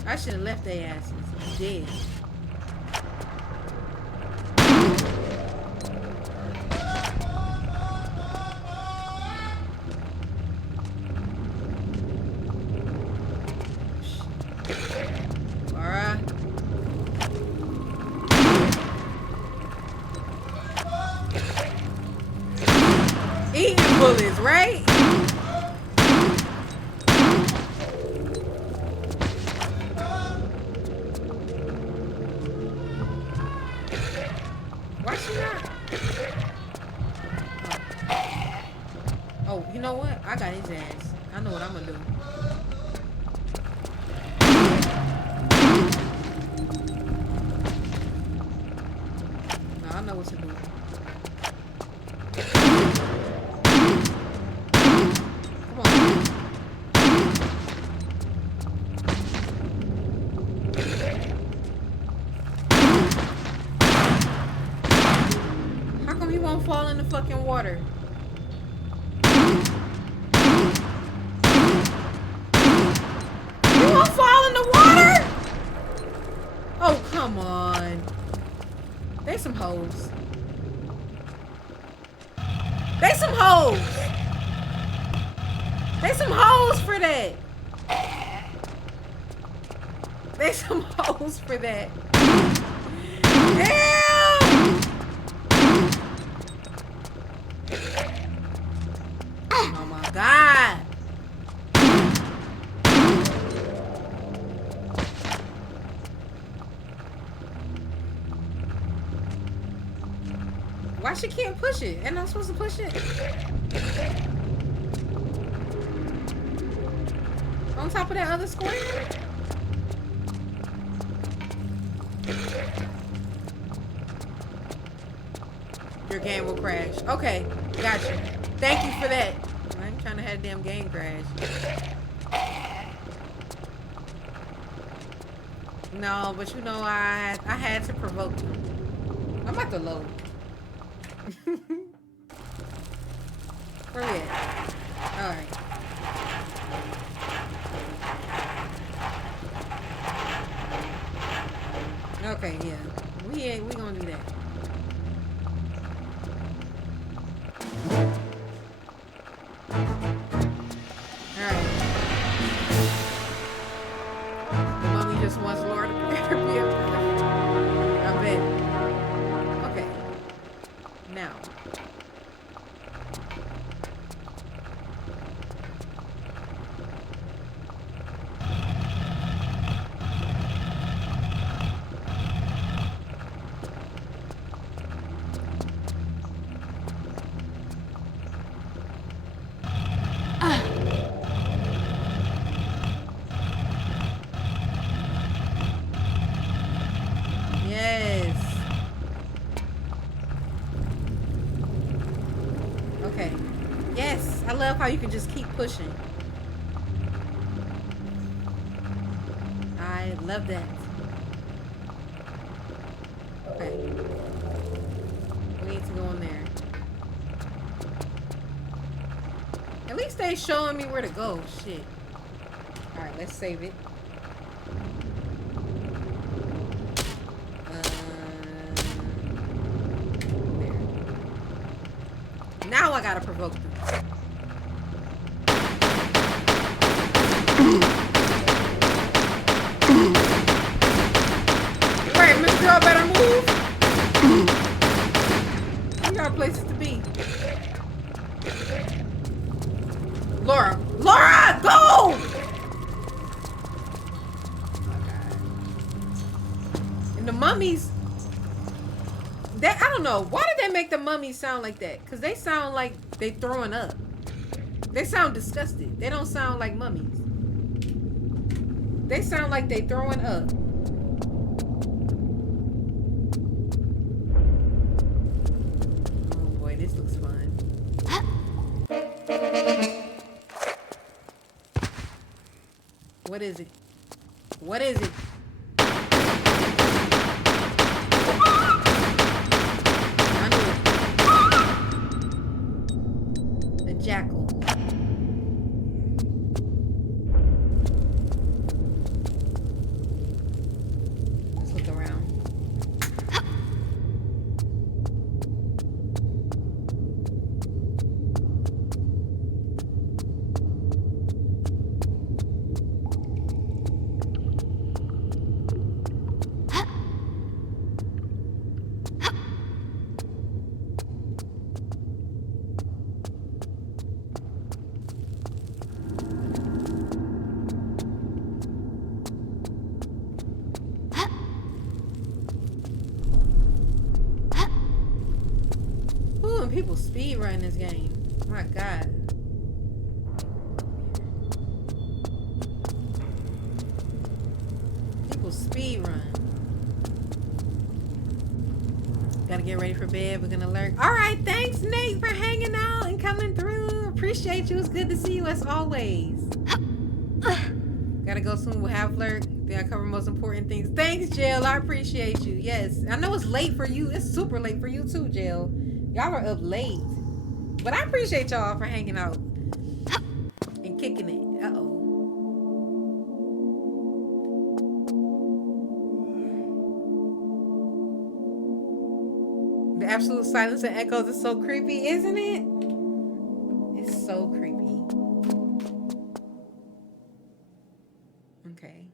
I should have left their asses dead. Alright. Eating bullets, right? Why she not? Oh, you know what? I got his ass. I know what I'm gonna do. No, I know what to do. Come on. How come he won't fall in the fucking water? You won't fall in the water? Oh, come on. They some hoes. They some hoes. They some hoes for that. They some hoes for that. Damn! Oh my God. Why she can't push it? And I'm supposed to push it? On top of that other square? Your game will crash. Okay, gotcha. Thank you for that. I ain't trying to have a damn game crash. No, but you know, I had to provoke them. I'm about to load. Where we at? Alright. Okay, yeah. We gonna do that. Alright. The mummy just wants Lord to be a I bet. Okay. Now. Yes. Okay. Yes. I love how you can just keep pushing. I love that. Okay. We need to go in there. At least they showing me where to go. Shit. Alright, let's save it. Now I gotta provoke them. Right, Miss Girl better move. We got places to be. Laura! Laura! Go! And the mummies. That, I don't know. Why did they make the mummies sound like that? Because they sound like they throwing up. They sound disgusted. They don't sound like mummies. They sound like they throwing up. Oh boy, this looks fun. What is it? What is it? Jackal. Let's look around. People speed run this game. My God. People speed run. Gotta get ready for bed. We're gonna lurk. All right. Thanks, Nate, for hanging out and coming through. Appreciate you. It's good to see you as always. Gotta go soon. We'll have flirt. Gotta cover most important things. Thanks, Jill. I appreciate you. Yes. I know it's late for you. It's super late for you too, Jill. Y'all are up late. But I appreciate y'all for hanging out and kicking it. Uh-oh. The absolute silence and echoes is so creepy, isn't it? It's so creepy. Okay.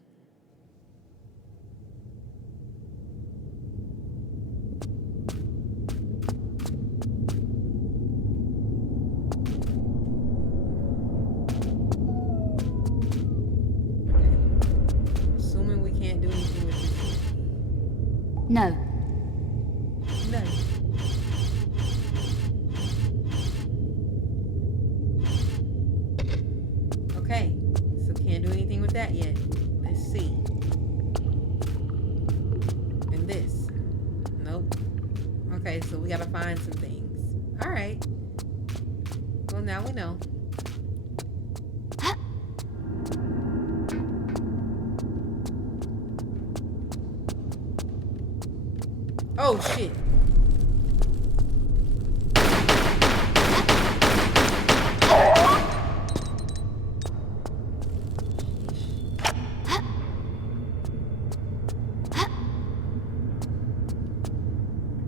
No. No. Okay. So can't do anything Okay, so we gotta find some things. All right. Well, now we know. Oh shit.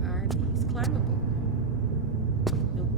Are these climbable? Nope.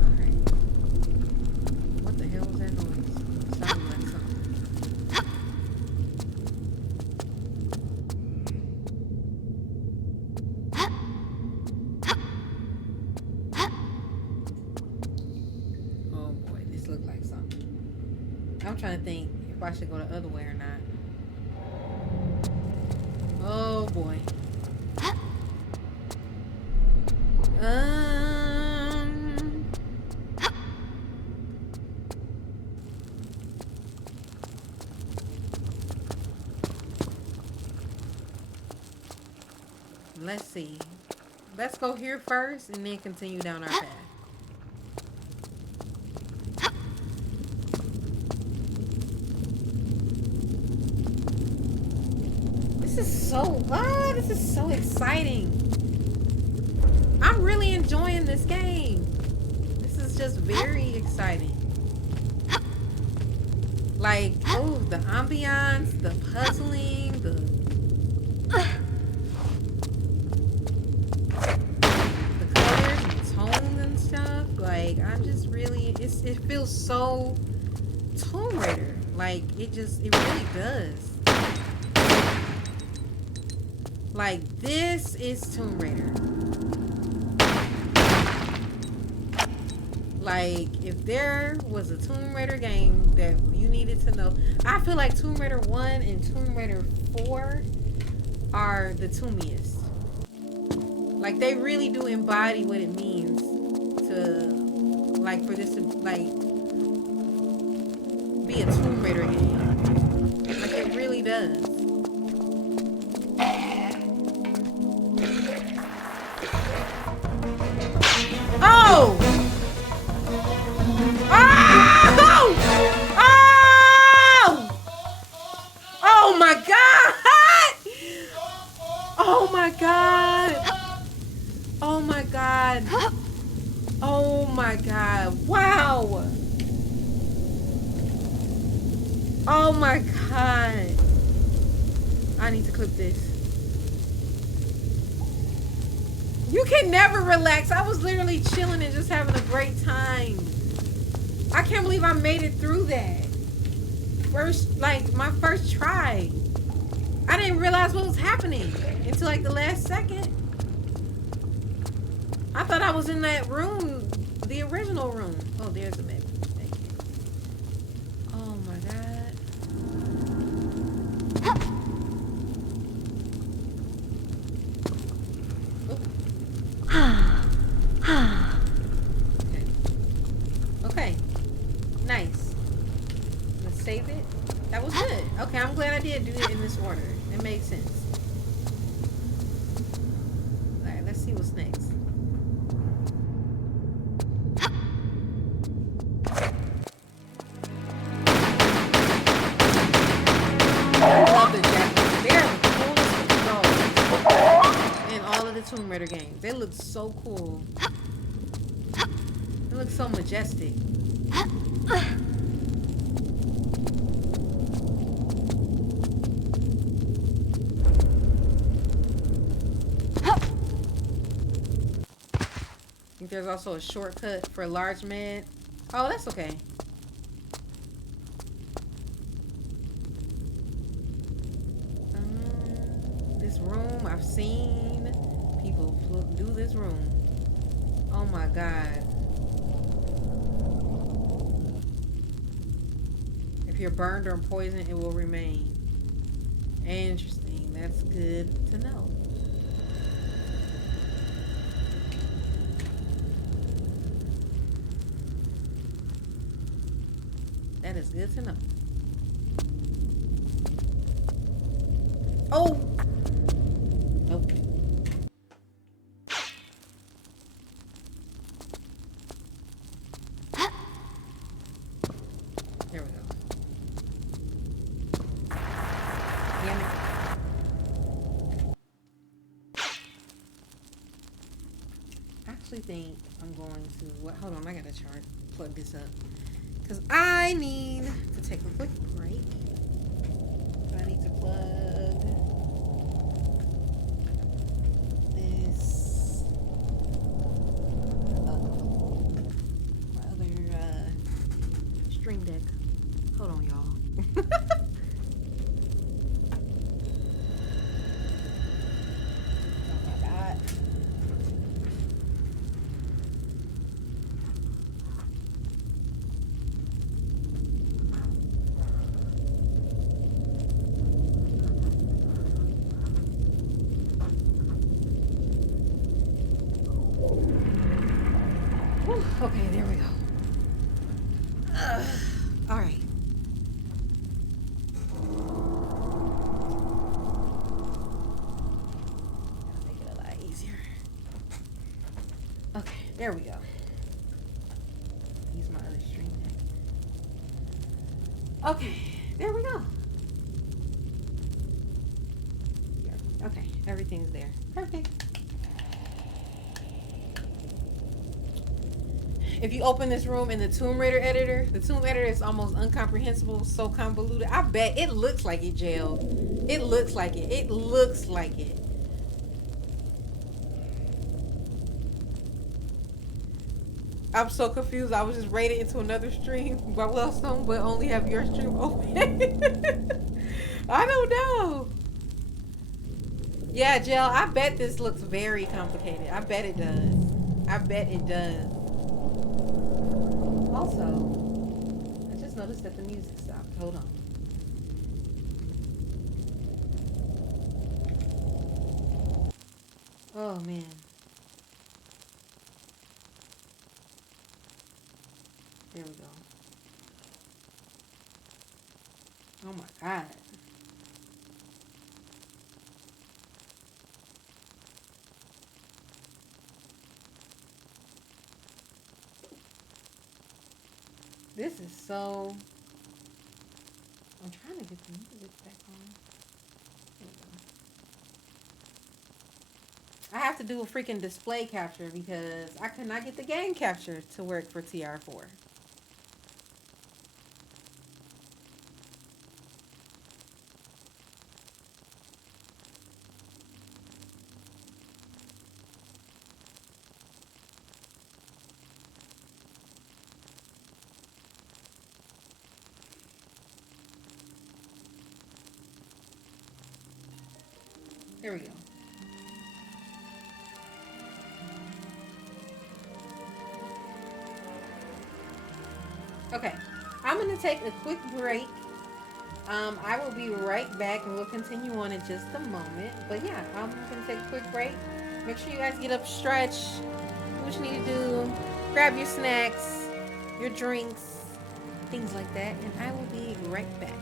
Alright. What the hell was that noise? Sounded like something. Oh boy, this looked like something. I'm trying to think if I should go the other way or not. Oh boy. Let's see. Let's go here first and then continue down our path. This is so exciting. I'm really enjoying this game. This is just very exciting. Like, oh, the ambiance, the puzzling, the colors and tones and stuff. Like, I'm just really, it feels so Tomb Raider. Like, it really does. Like, this is Tomb Raider. Like, if there was a Tomb Raider game that you needed to know, I feel like Tomb Raider 1 and Tomb Raider 4 are the Toomiest. Like, they really do embody what it means to, like, for this to, like, be a Tomb Raider game. Like, it really does. Oh! Oh! Oh! Oh my God! Oh my God! Oh my God! Oh my God! Wow! Oh my God! I need to clip this. You can never relax. I was literally chilling and just having a great time. I can't believe I made it through that. My first try. I didn't realize what was happening until like the last second. I thought I was in that room, the original room. Oh, there's a map. Thank you. Oh my God. Okay. Nice. Let's save it. That was good. Okay, I'm glad I did do it in this order. It made sense. Alright, let's see what's next. I love the Japanese. They are the coolest dolls in all of the Tomb Raider games. They look so cool. They look so majestic. I think there's also a shortcut for large man. Oh, that's okay. This room, I've seen people do this room. Oh my god. If you're burned or poisoned, it will remain. Interesting. That's good to know. That is good to know. Oh! Nope. There we go. Damn it. I actually think I'm going to... What? Hold on, I gotta plug this up. Because I need to take a quick break. So I need to plug this my other Stream Deck. Hold on, y'all. Oh my god. Whew, okay, there we go. All right. That'll make it a lot easier. Okay, there we go. Use my other Stream Deck. Okay, there we go. Yeah, okay, everything's there. Perfect. If you open this room in the Tomb Raider editor, the Tomb editor is almost incomprehensible, so convoluted. I bet it looks like it jailed. It looks like it. It looks like it. I'm so confused. I was just raided into another stream by Wellstone, but only have your stream open. I don't know. Yeah, Jill, I bet this looks very complicated. I bet it does. I bet it does. Also, I just noticed that the music stopped. Hold on. Oh, man. There we go. Oh, my God. This is so... I'm trying to get the music back on. There we go. I have to do a freaking display capture because I could not get the game capture to work for TR4. There we go. Okay, I'm gonna take a quick break. I will be right back and we'll continue on in just a moment. But yeah, I'm gonna take a quick break. Make sure you guys get up, stretch, do what you need to do, grab your snacks, your drinks, things like that, and I will be right back.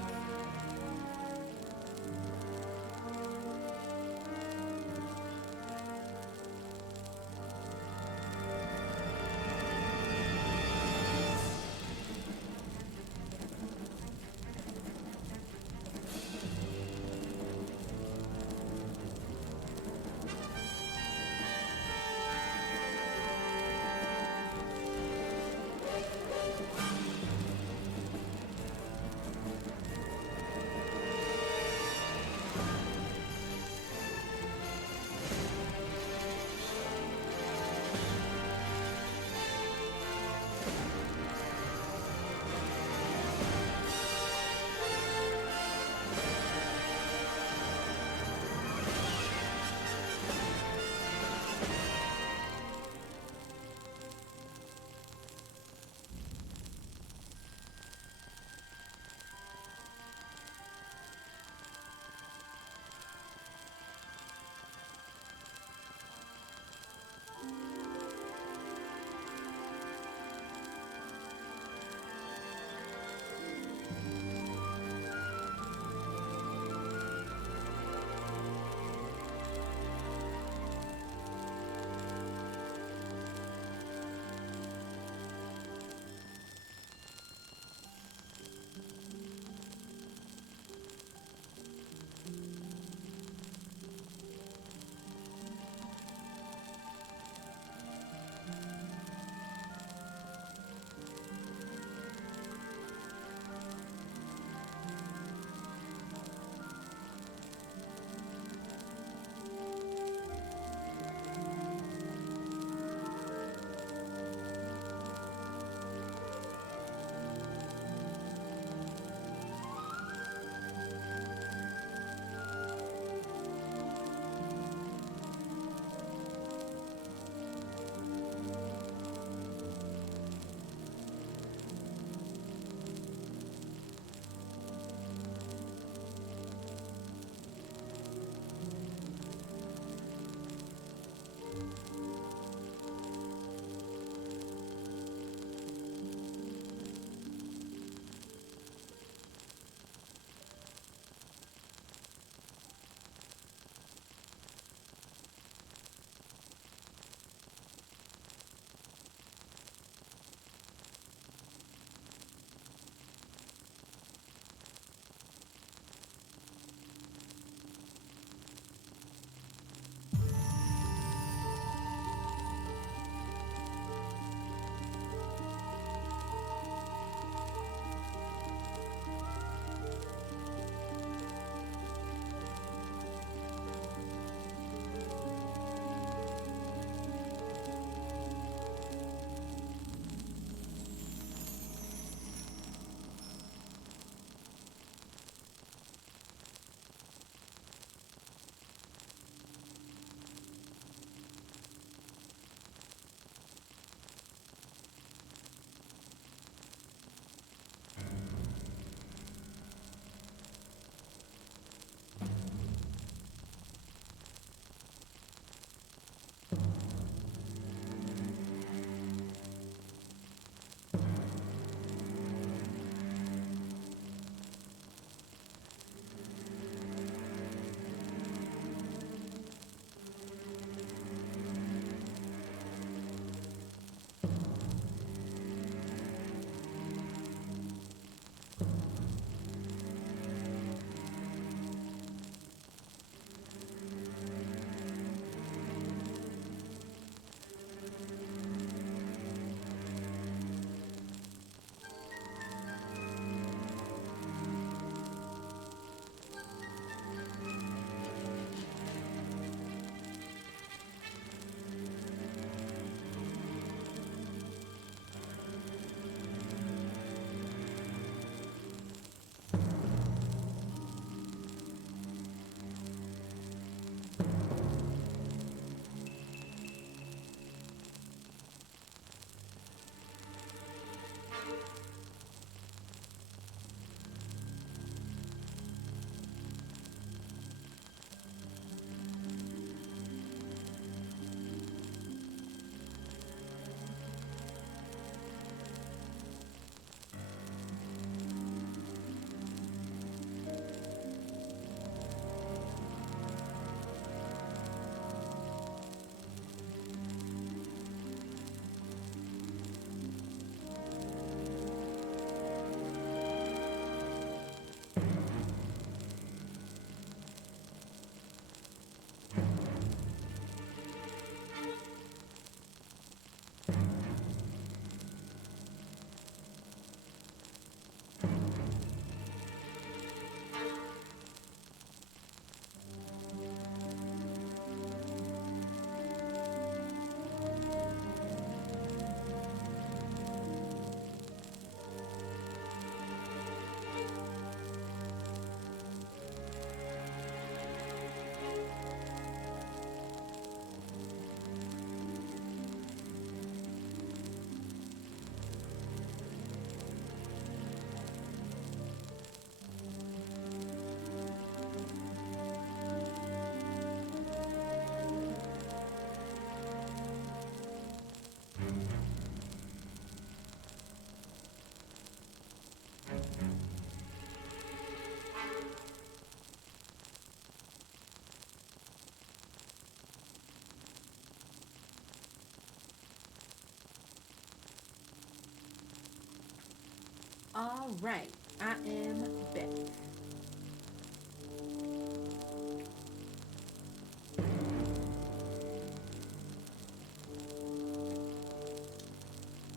All right, I am back.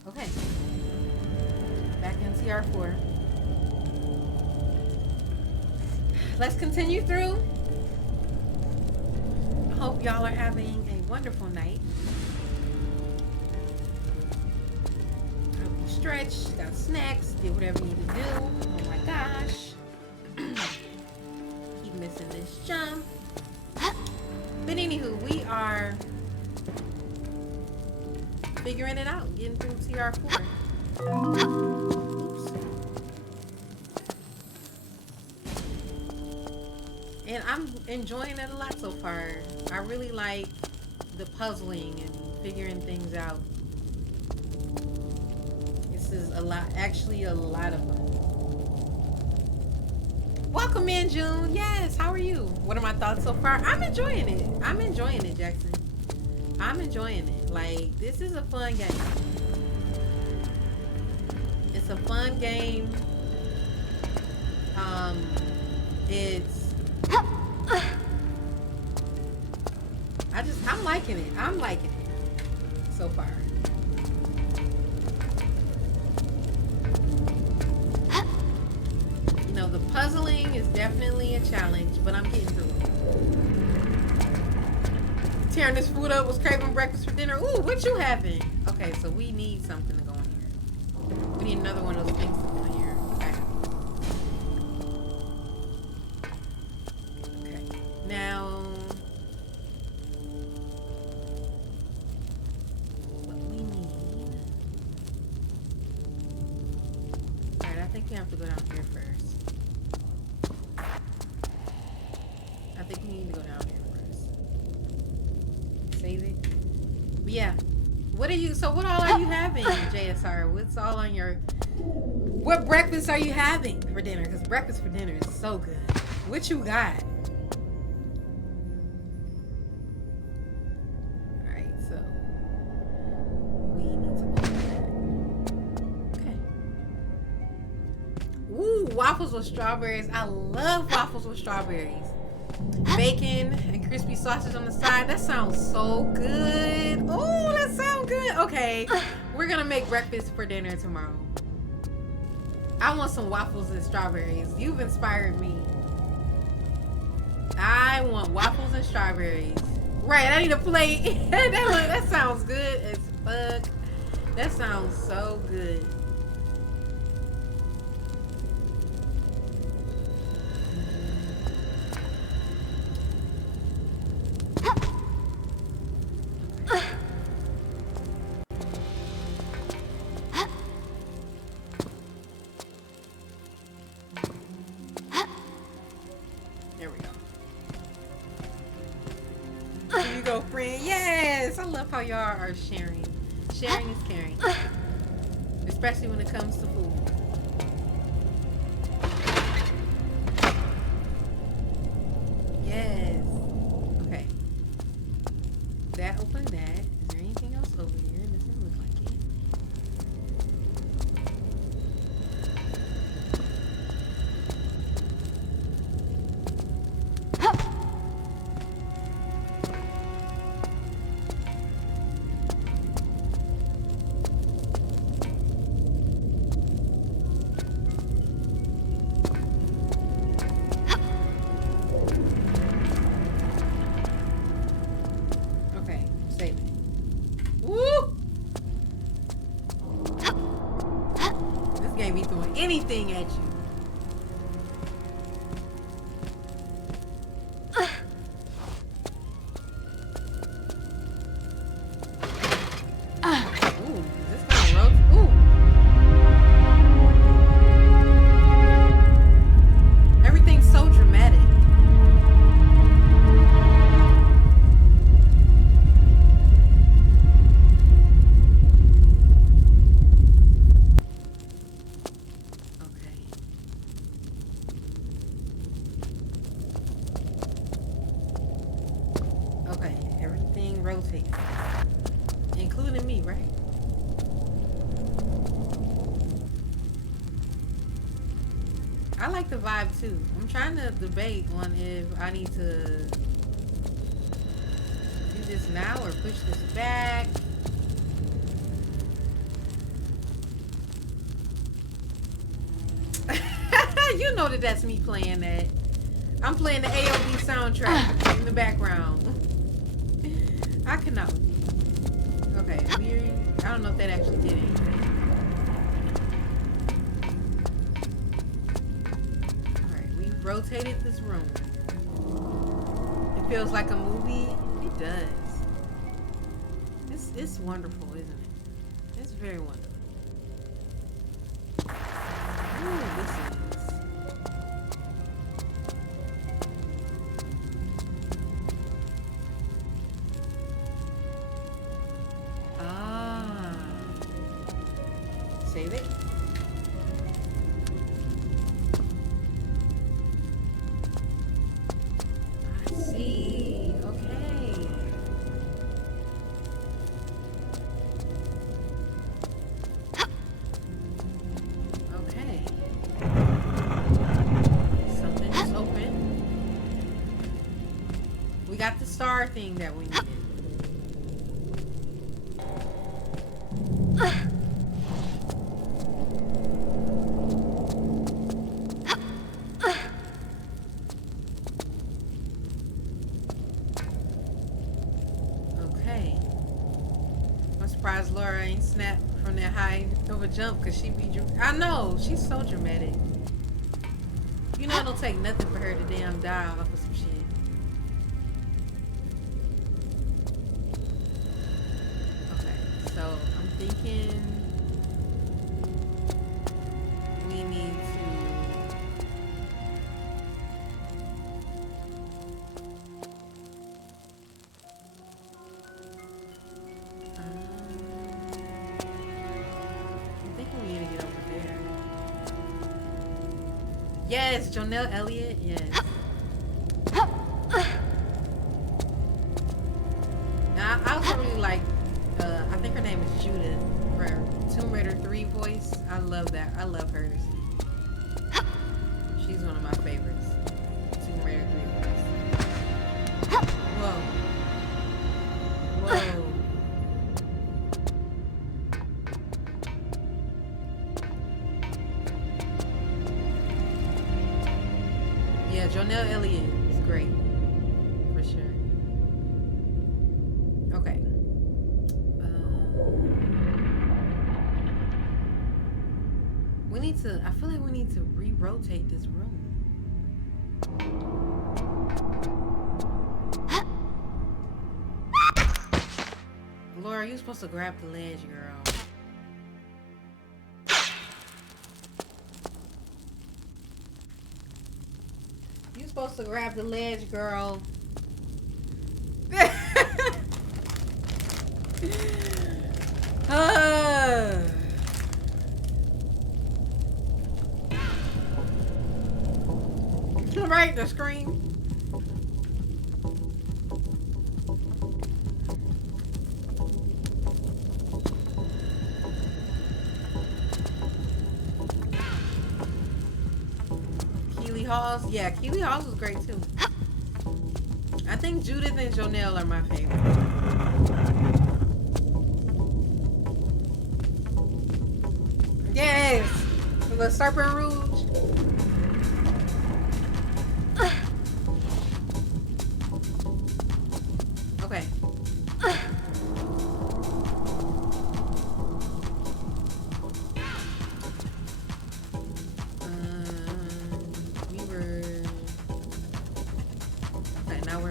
Okay, back in TR4. Let's continue through. I hope y'all are having a wonderful night. I hope you stretched, got snacks, did whatever you need to do. Oh my gosh. Keep missing this jump. But anywho, we are figuring it out, getting through TR4. Oops. And I'm enjoying it a lot so far. I really like the puzzling and figuring things out. This is a lot, actually a lot of fun. Welcome in, June. Yes, how are you? What are my thoughts so far? I'm enjoying it. I'm enjoying it, Jackson. I'm enjoying it. Like, this is a fun game. It's a fun game. I'm liking it. I'm liking it so far. You know, the puzzling is definitely a challenge, but I'm getting through it. Tearing this food up, was craving breakfast for dinner. Ooh, what you having? Okay, so we need something to go in here. We need another one of those things to go in here. Okay. Okay. Now, what we need. Alright, I think we have to go down here first. I think we need to go down here first. Save it. But yeah. What all are you having, JSR? What's all on your... What breakfast are you having for dinner? Because breakfast for dinner is so good. What you got? Alright, so... we need to open that. Okay. Ooh, waffles with strawberries. I love waffles with strawberries. Bacon and crispy sausage on the side. That sounds so good. Oh, that sounds good. Okay, we're gonna make breakfast for dinner tomorrow. I want some waffles and strawberries. You've inspired me. I want waffles and strawberries. Right, I need a plate. that sounds good as fuck. That sounds so good. Yes, I love how y'all are sharing. Sharing is caring, especially when it comes to food. Yes. Okay. That opened that. Is there anything else over here? It doesn't look like it. Anything at you. Ooh, is this gonna roast? Ooh. Everything's so dramatic. I like the vibe too. I'm trying to debate on if I need to do this now or push this back. You know that that's me playing that. I'm playing the AOB soundtrack in the background. I cannot. Okay, I don't know if that actually did anything. Alright, we rotated this room. It feels like a movie. It does. It's wonderful, isn't it? It's very wonderful. Ooh, this is. Save it. I see. Okay. Okay. Something is open. We got the star thing that we needed. Laura ain't snapped from that high of a jump because she be. I know she's so dramatic. You know, it'll take nothing for her to damn die off of some shit. Okay, so I'm thinking we need to. Yes, Jonelle Elliott, yes. Now, I also really like, I think her name is Judith, for Tomb Raider 3 voice. I love that. I love hers. She's one of my favorites. Tomb Raider 3 voice. Whoa. Whoa. Yeah, Jonelle Elliott is great, for sure. Okay. We need to, I feel like we need to re-rotate this room. Laura, you're supposed to grab the ledge, girl. Supposed to grab the ledge, girl. Right, the screen. Halls, yeah, Keely Halls was great too. I think Judith and Jonelle are my favorite. Yes, the Serpent Rouge. Okay.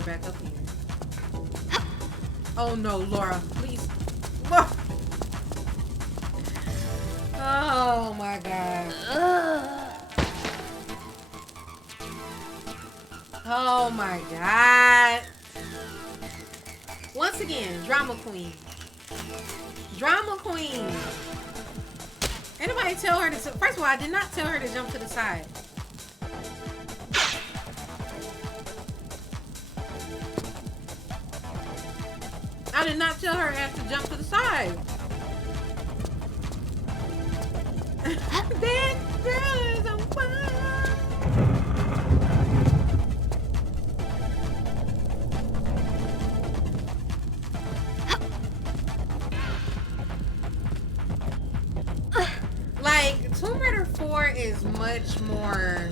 Back up here. Oh no, Laura, please. Oh my god. Oh my god. Once again, drama queen. Drama queen. Anybody tell her to, first of all, I did not tell her to jump to the side. I did not tell her I had to jump to the side. That girl is on fire. number 4 is much more.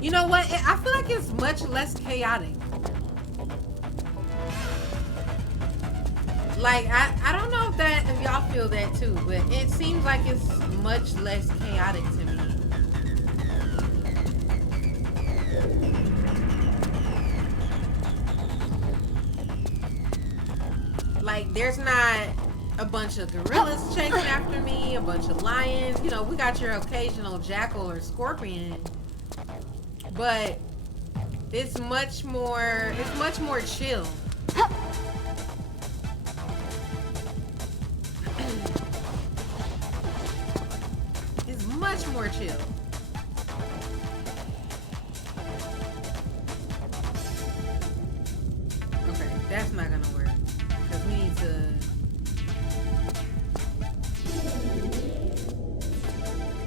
You know what? I feel like it's much less chaotic. Like I don't know if y'all feel that too, but it seems like it's much less chaotic to me. Like there's not a bunch of gorillas chasing after me, a bunch of lions. You know, we got your occasional jackal or scorpion, but it's much more chill. It's much more chill. Okay, that's not gonna work. Because we need to...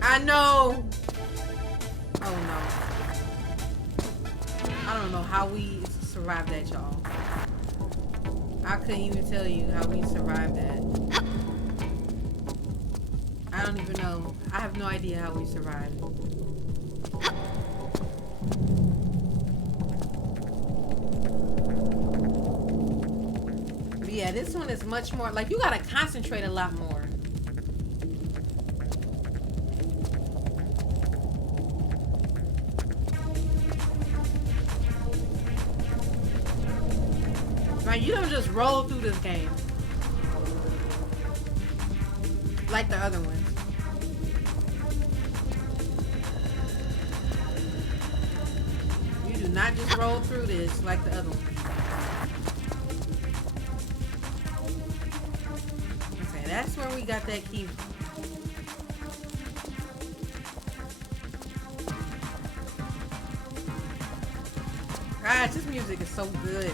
I know! Oh no. I don't know how we survived that, y'all. I couldn't even tell you how we survived that. I don't even know. I have no idea how we survived. But yeah, this one is much more, like you gotta concentrate a lot more. Like you don't just roll through this game like the other ones. You do not just roll through this like the other one. Okay, that's where we got that key. Gosh, this music is so good.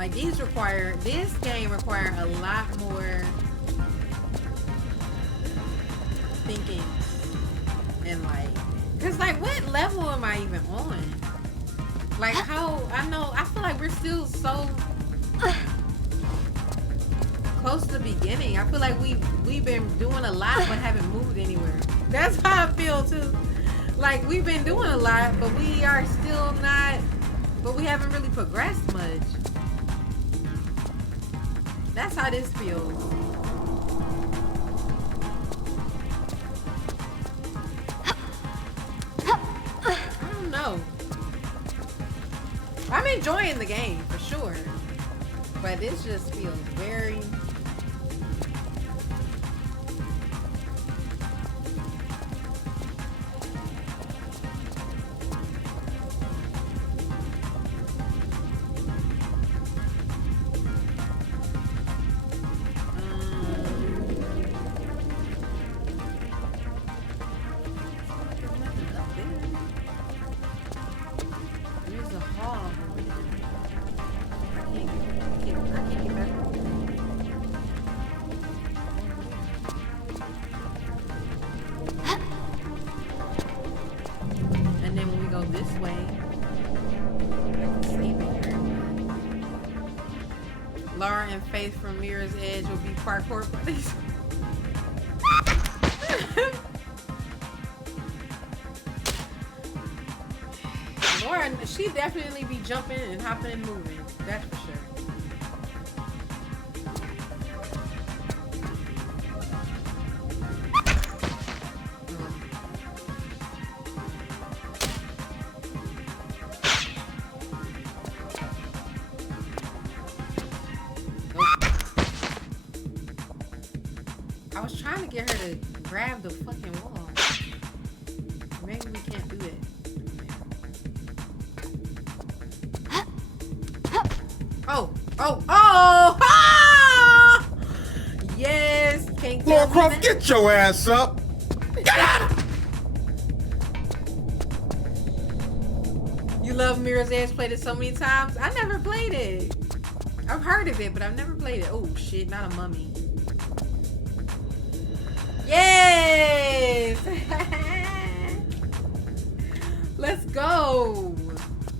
Like this game require a lot more thinking and like, cause like what level am I even on? Like how, I feel like we're still so close to the beginning. I feel like we've been doing a lot but haven't moved anywhere. That's how I feel too. Like we've been doing a lot but we are still not, but we haven't really progressed much. That's how this feels. I don't know. I'm enjoying the game for sure, but this just feels very... Laura and Faith from Mirror's Edge will be parkour buddies. Laura, she definitely be jumping and hopping and moving. That's for sure. I was trying to get her to grab the fucking wall. Maybe we can't do it. Oh! Ah! Yes! Can't Laura Croft, get your ass up! Get out! You love Mirror's Edge, played it so many times. I never played it. I've heard of it, but I've never played it. Oh shit, not a mummy.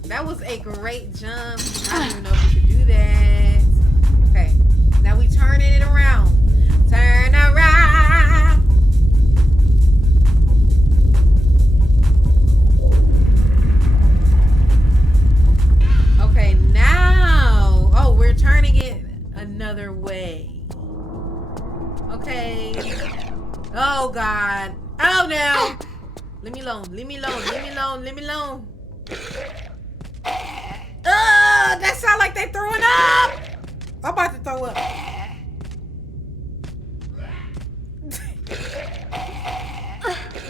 That was a great jump. I don't even know if we could do that. Okay. Now we turning it around. Turn around. Okay, now. Oh, we're turning it another way. Okay. Oh, God. Oh, no. Leave me alone. Leave me alone. Leave me alone. Leave me alone. That sound like they throwing up. I'm about to throw up.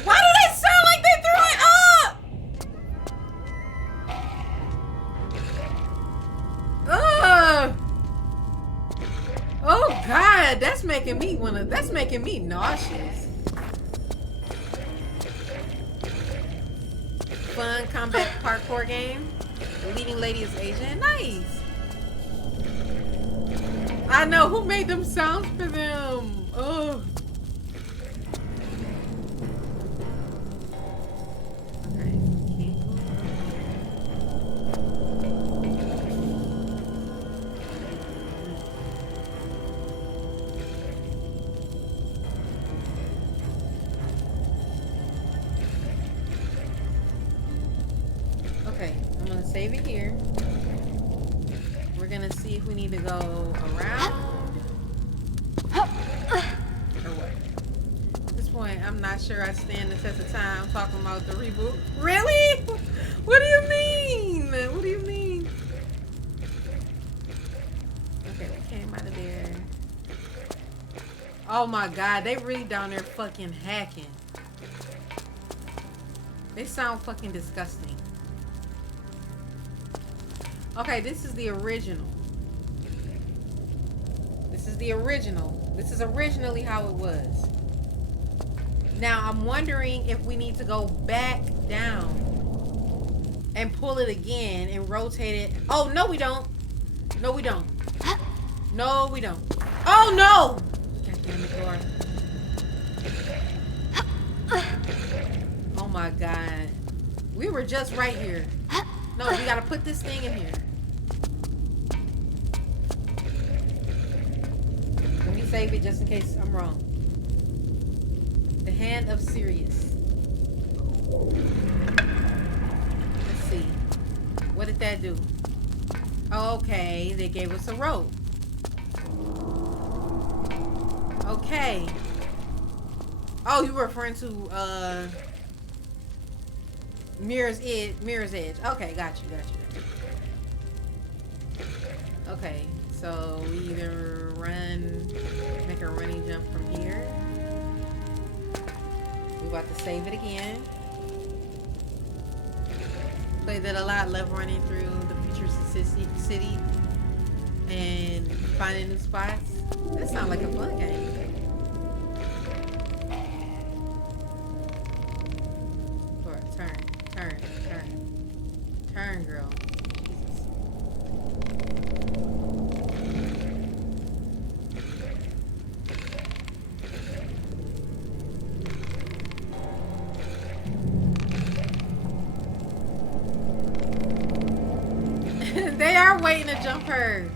Why do they sound like they throwing up? Oh God, that's making me nauseous. Fun combat parkour game. The leading lady is Asian. Nice. I know who made them sounds for them. Oh. Okay. Okay, I'm gonna save it here. We're gonna see if we need to go around or what. At this point, I'm not sure I stand the test of time talking about the reboot. Really? What do you mean? What do you mean? Okay, we came out of there. Oh my God, they really down there fucking hacking. They sound fucking disgusting. Okay, this is the original. This is the original. This is originally how it was. Now, I'm wondering if we need to go back down and pull it again and rotate it. Oh, no, we don't. No, we don't. No, we don't. Oh, no! God damn it, Laura. Oh, my God. We were just right here. No, we gotta put this thing in here. Let me save it just in case I'm wrong. The Hand of Sirius. Let's see. What did that do? Okay, they gave us a rope. Okay. Oh, you were referring to Mirror's Edge. Okay, got you. Okay, so we either make a running jump from here. We're about to save it again. Play that a lot, love running through the future city and finding new spots. That sounds like a fun game. Turn, girl. Jesus. They are waiting to jump her.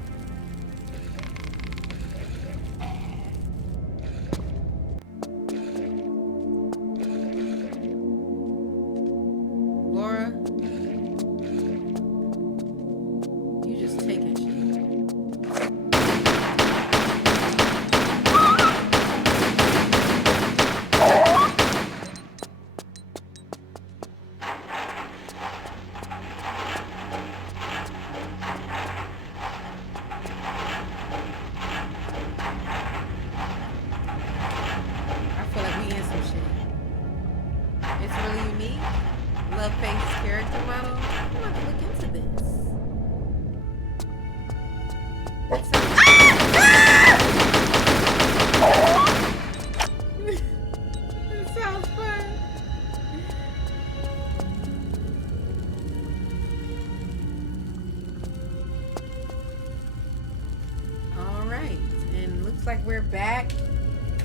Like we're back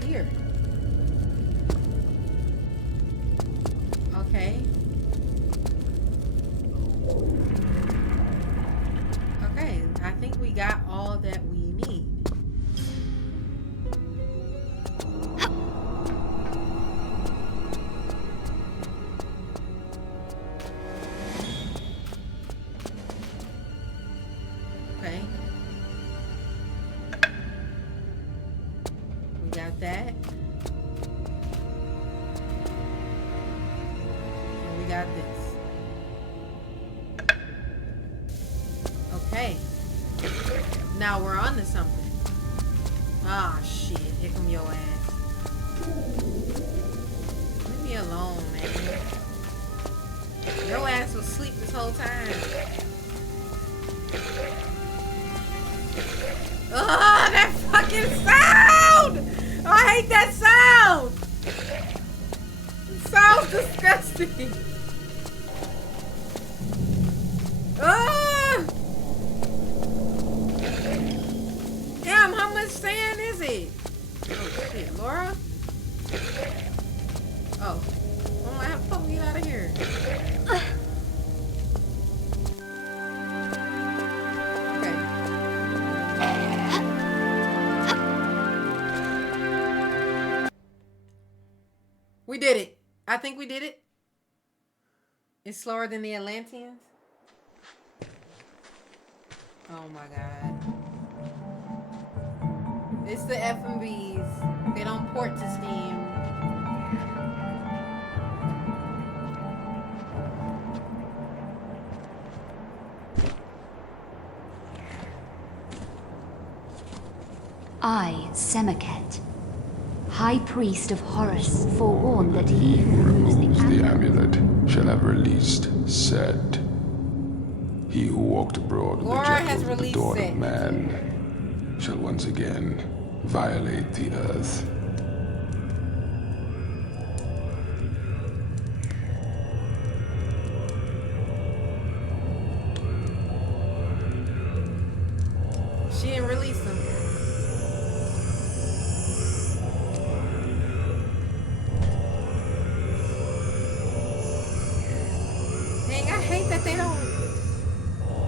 here. Okay. got this. Okay. Now we're on to something. Ah, shit. Here come your ass. Leave me alone, man. Your ass was asleep this whole time. Ah, that fucking sound! Oh, I hate that sound! It sounds disgusting. Ah! Damn, how much sand is it? Oh shit, Laura? Oh. Oh, I have to fucking get out of here. Okay. We did it. I think we did it. It's slower than the Atlanteans. Oh my god. It's the FMVs. They don't port to Steam. I, Semaket, High Priest of Horus, forewarn that he who removes the amulet shall have released Set. He who walked abroad in the Laura has jackals of the released dawn Set. of man shall once again violate the earth. She didn't release them. Dang, I hate that they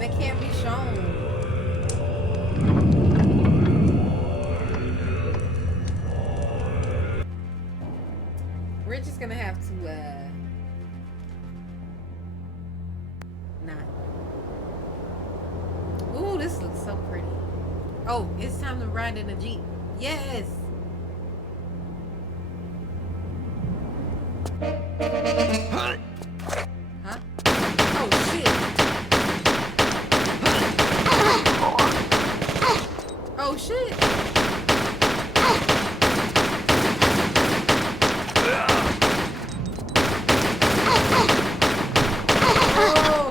can't be shown. We're just gonna have to, not. Ooh, this looks so pretty. Oh, it's time to ride in a Jeep. Yes! Huh? Oh, shit. Oh, shit. Oh.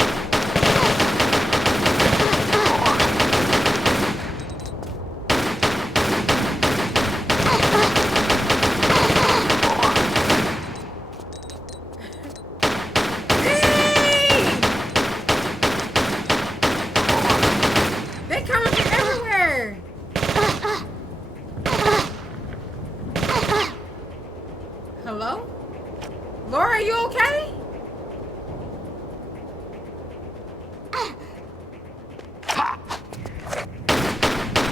They coming from everywhere. Hello? Laura, are you okay?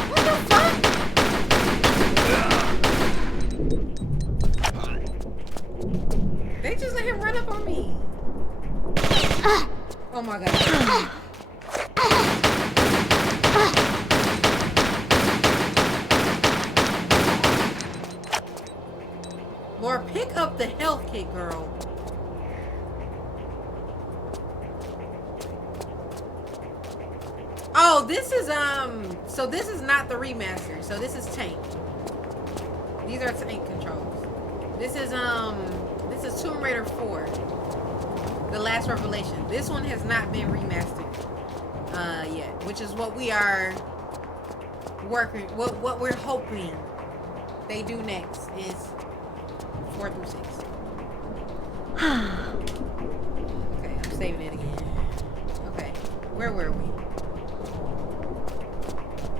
What the fuck? They just let him run up on me. Oh my god. Laura, pick up the health kit, girl. Oh, this is so this is not the remaster. So this is Tank. These are Tank controls. This is Tomb Raider 4. The Last Revelation. This one has not been remastered yet, which is what we are working, what we're hoping they do next is 4 through 6. Okay, I'm saving it again. Okay, where were we?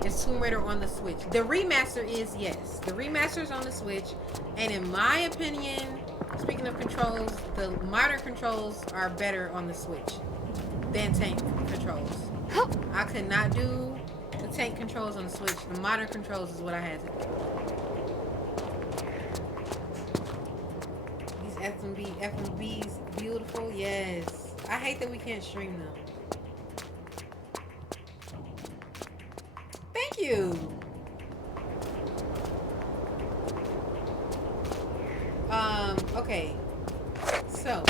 It's Tomb Raider on the Switch. The remaster is, yes, the remaster is on the Switch, and in my opinion, speaking of controls, the modern controls are better on the Switch than Tank controls. I could not do the Tank controls on the Switch. The modern controls is what I had to do. These FMVs, beautiful, yes. I hate that we can't stream them. Thank you. Okay. So,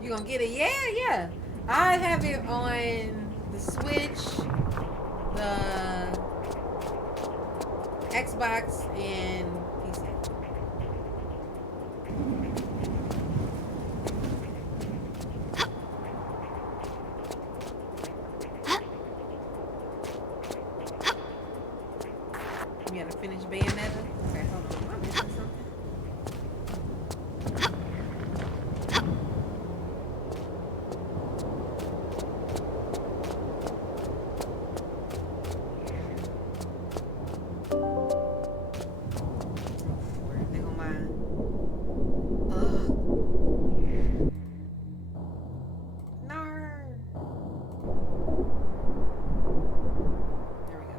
You gonna get it? Yeah. I have it on the Switch, the Xbox, and PC. You gotta finish Bayonetta? Okay, hold on. Am I missing something? They gonna mind. Ugh. No. There we go.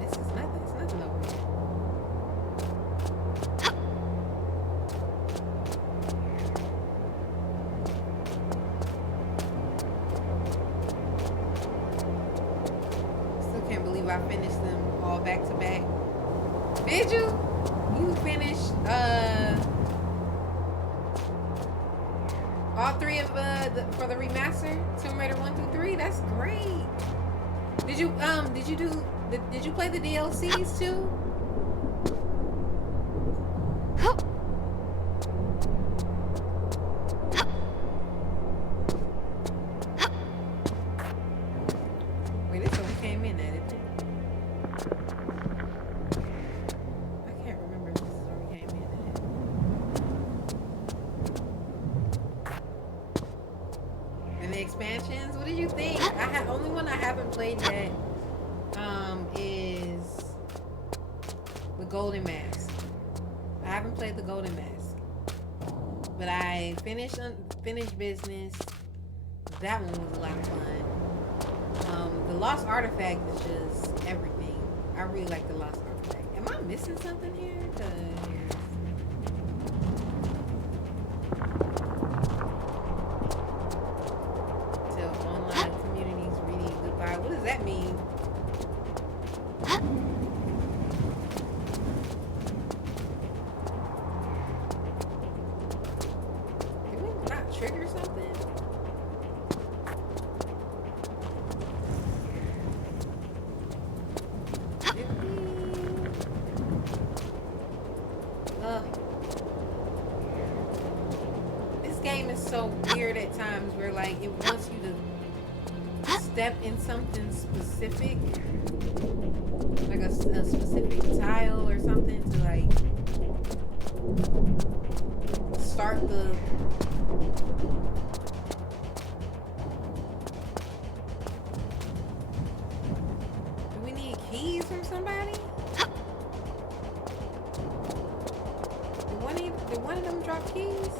This is nothing. It's nothing over here. Still can't believe I finished them all back to back. Did you? You finished all three of for the remaster, Tomb Raider 1 through 3. That's great. Did you play the DLCs too? Wait, this one came in at it. I can't remember if this is where we came in at. And the expansions, what did you think? Only one I haven't played yet is the Golden Mask. I haven't played the Golden Mask, but I finished business. That one was a lot of fun. The Lost Artifact is just everything. I really like the Lost Artifact. Am I missing something here? Till online communities reading goodbye. What does that mean? Did we not trigger something? Did we? This game is so weird at times where like it wants you to step in something specific, like a specific tile or something to like start the do we need keys from somebody? Did one of them drop keys?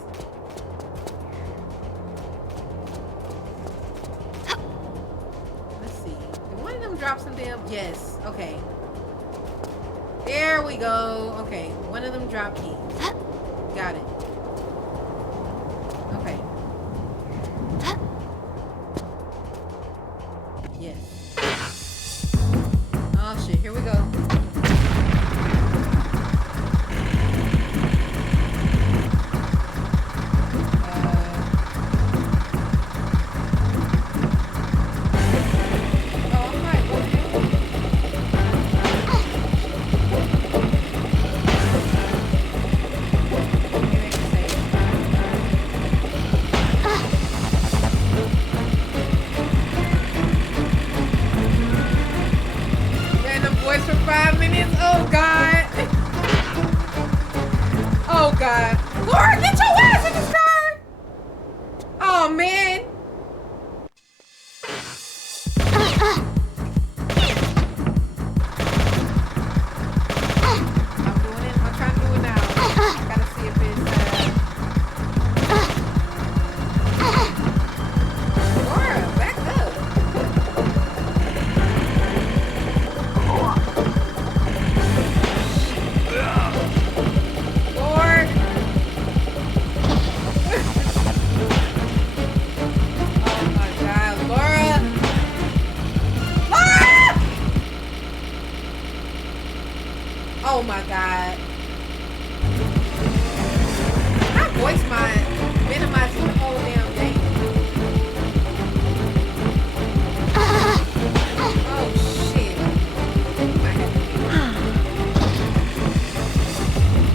Let's see. Did one of them drop some damn? Yes. Okay. There we go. Okay. One of them dropped keys. Got it. Okay. Yes. Oh shit. Here we go. For 5 minutes. Oh God. Oh God. Laura, get your ass in this car. Oh man. I'm doing it. I'm trying to do it now. I gotta see if it's Laura, back up. Lord. Oh my god. My voice mind minimizing the whole damn game. Oh shit.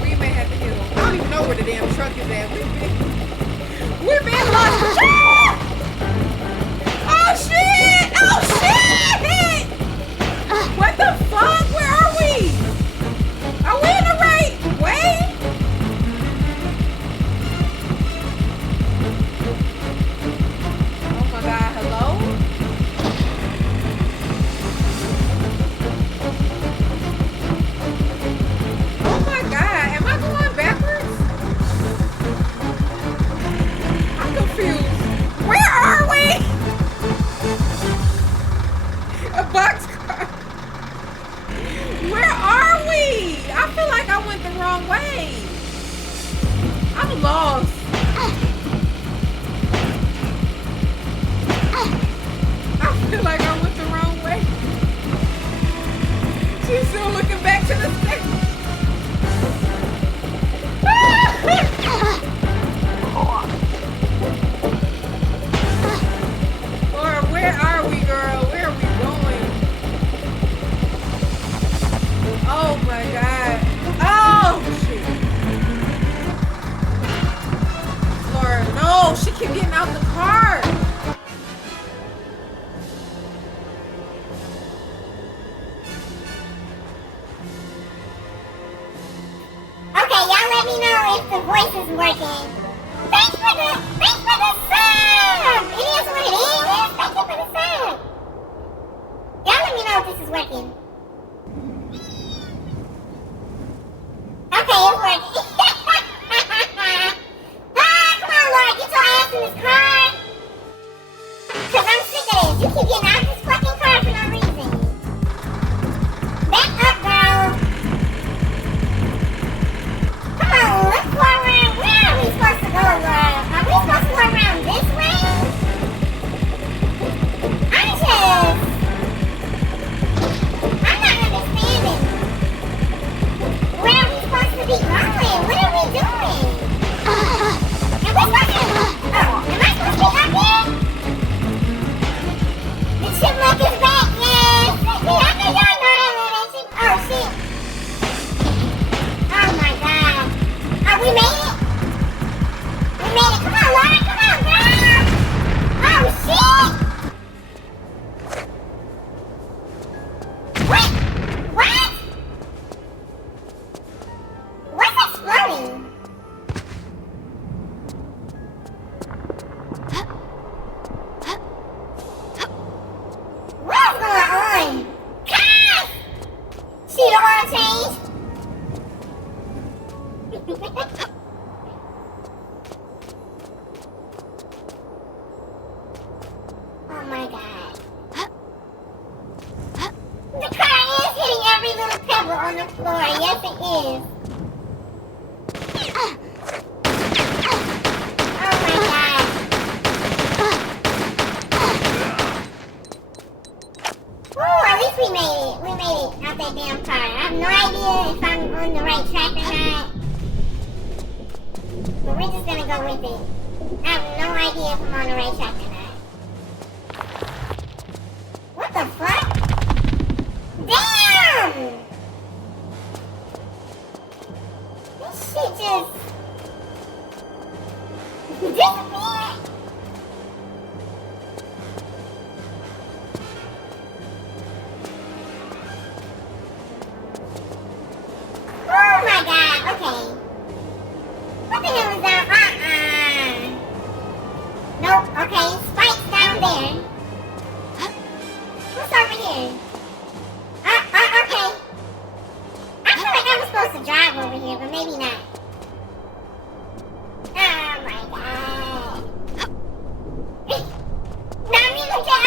We may have to heal. I don't even know where the damn truck is at. We've been lost. Oh shit! Oh shit! What the fuck? Where are we? Are we in the right way? Oh my god, hello? Oh my god, am I going backwards? I'm confused. Where are we? A boxcar. Where are we? I feel like I went the wrong way. I'm lost. I feel like I went the wrong way. She's still looking back to the stage. Or where are we, girl? Where are we going? Oh my god. Oh shit. Laura, no, she keep getting out the car. Okay, y'all let me know if the voice is working. Thanks for the sub! It is what it is. Thank you for the sub. Y'all let me know if this is working. Okay, it's working. Come on, Laura, get your ass in this car. Cause I'm sick of this. You keep getting out this fucking car for no reason. Back up, girl. Come on, let's go around. Where are we supposed to go, Laura? Are we supposed to go around this way? I'm not understanding. Where are we supposed to be going? What are we doing? Am I supposed to be up here? The chipmunk is back, yes! I know y'all know that chip. Oh, shit. Oh, my God. Oh, we made it? We made it. Come on, Laura. Come on, girl. Oh, shit. What? What? What's exploding? What's going on? Gosh! See the oil change? Oh my god. The car is hitting every little pebble on the floor. Yes, it is. Oh my god. Woo, at least we made it. We made it out that damn car. I have no idea if I'm on the right track or not. But we're just gonna go with it. I have no idea if I'm on the right track or not. What the fuck? Damn! This shit just disappeared. Oh my god, okay. What the hell is that? Nope, okay, spikes down there. What's over here? Okay. I feel like I was supposed to drive over here, but maybe not. Oh my god. Now me look at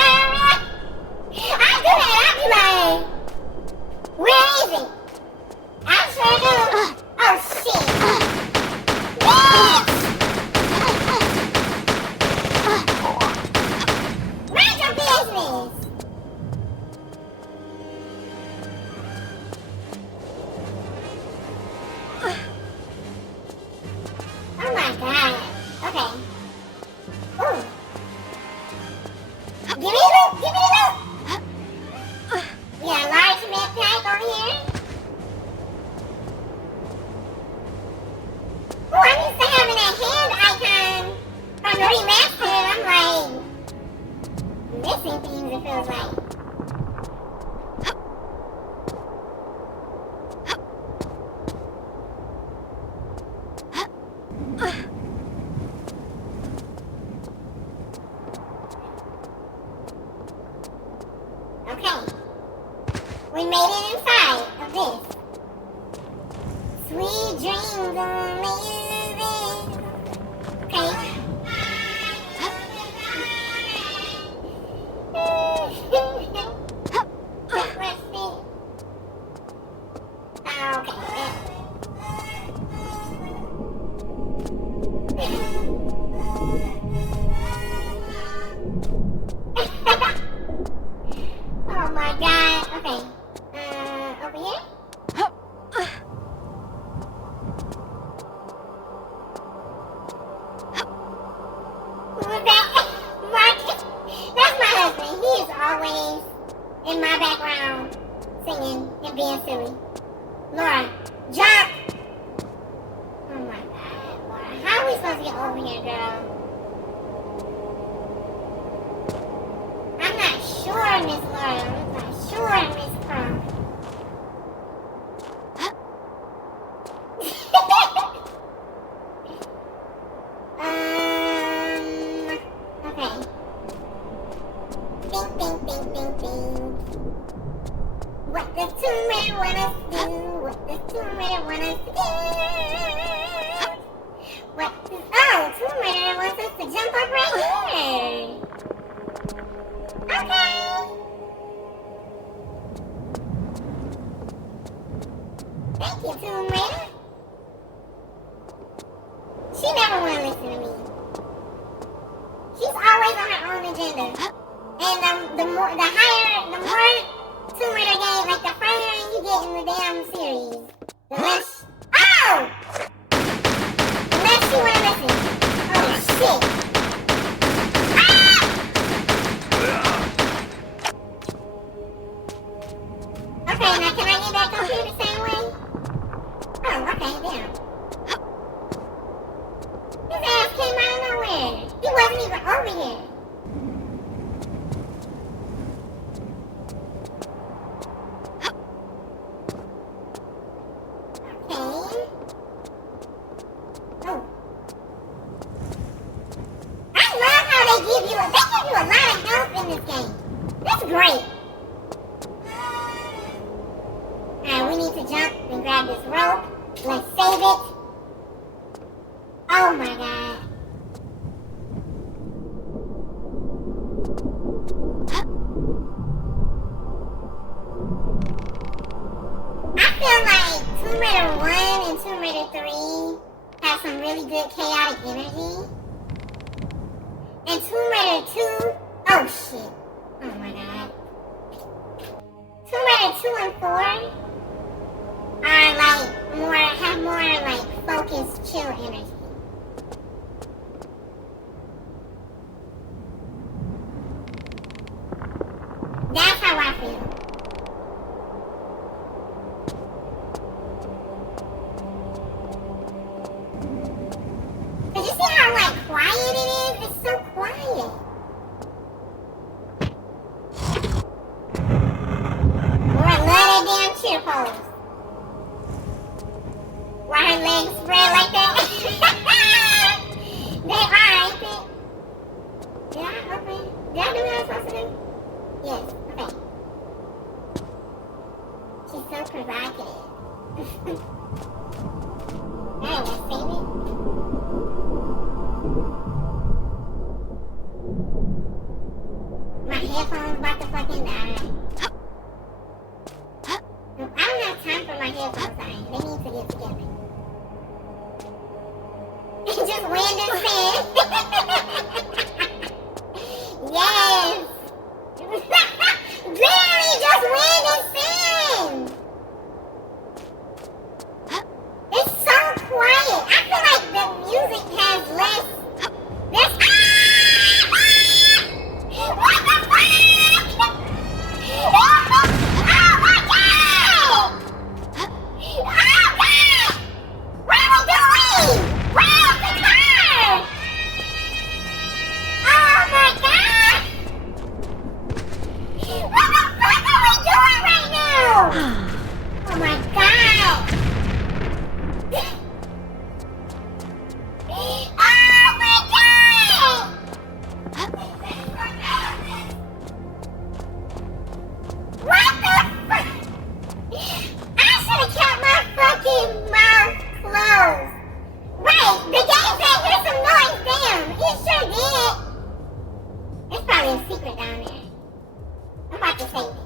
I do that, I be like, where is it? I sure do. Oh shit. Bitch! Mind your business. missing things, it feels like. Okay. We made it inside of this. Sweet dreams are amazing. Okay. Let's see. Oh my god. Okay. Over here? Who was that? Marcus. That's my husband. He is always in my background singing and being silly. Laura, jump! Oh my god, Laura. How are we supposed to get over here, girl? I'm not sure, Miss Laura. I'm not sure, Miss Pearl. Okay. Think. What does Tomb Raider want us to do? What does Tomb Raider want us to do? Tomb Raider wants us to jump up right here. Okay. Thank you, Tomb Raider. She never want to listen to me. She's always on her own agenda. And the more Tomb Raider game, like the further you get in the damn series, the less you wanna listen. Oh shit. Okay, now can I get back up here the same way? Oh, okay, damn. His ass came out of nowhere. He wasn't even over here. Great. Alright, we need to jump and grab this rope. Let's save it. Oh my god. I feel like Tomb Raider 1 and Tomb Raider 3 have some really good chaotic energy. And Tomb Raider 2, oh shit. Oh my god. Tomb Raider 2 and 4 are like have more like focused, chill energy. That's how I feel. Did you see how like quiet it is? It's so quiet. Cheer pose. Why her legs spread like that? They are, ain't they? Did I open? Did I do what I was supposed to do? Yes, okay. She's so provocative. Alright, let's save it. My headphones about to fucking die. I don't have time for my headphones dying. They need to get together. Just wind and sand. Yes. Literally just wind and sand. It's so quiet. I feel like the music has less. There's what the fuck? probably a secret down there. I'm about to save it.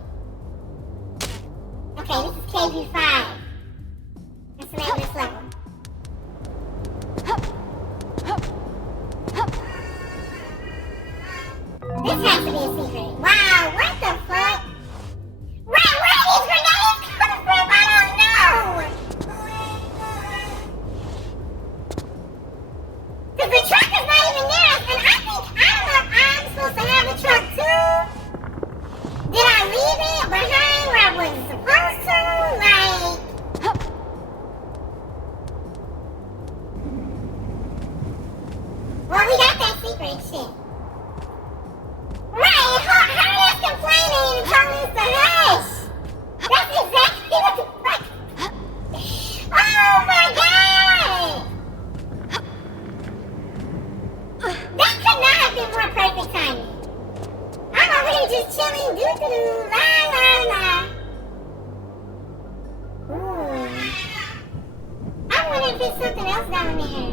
Okay, this is KV5. Let's name this level. This has to be a secret. Wow, what the fuck? Where are these grenades coming from? I don't know. Cause the truck is not even there, and I don't know if I'm supposed to have the truck too. Did I leave it behind where I wasn't supposed to? Well, we got that secret shit. Right, Harley's complaining and telling us to hush. That's exactly what the fuck. Oh my god! That could not have been more perfect timing. I'm over here just chilling, doo-doo-doo, la-la-la. Ooh. I wonder if there's something else down there.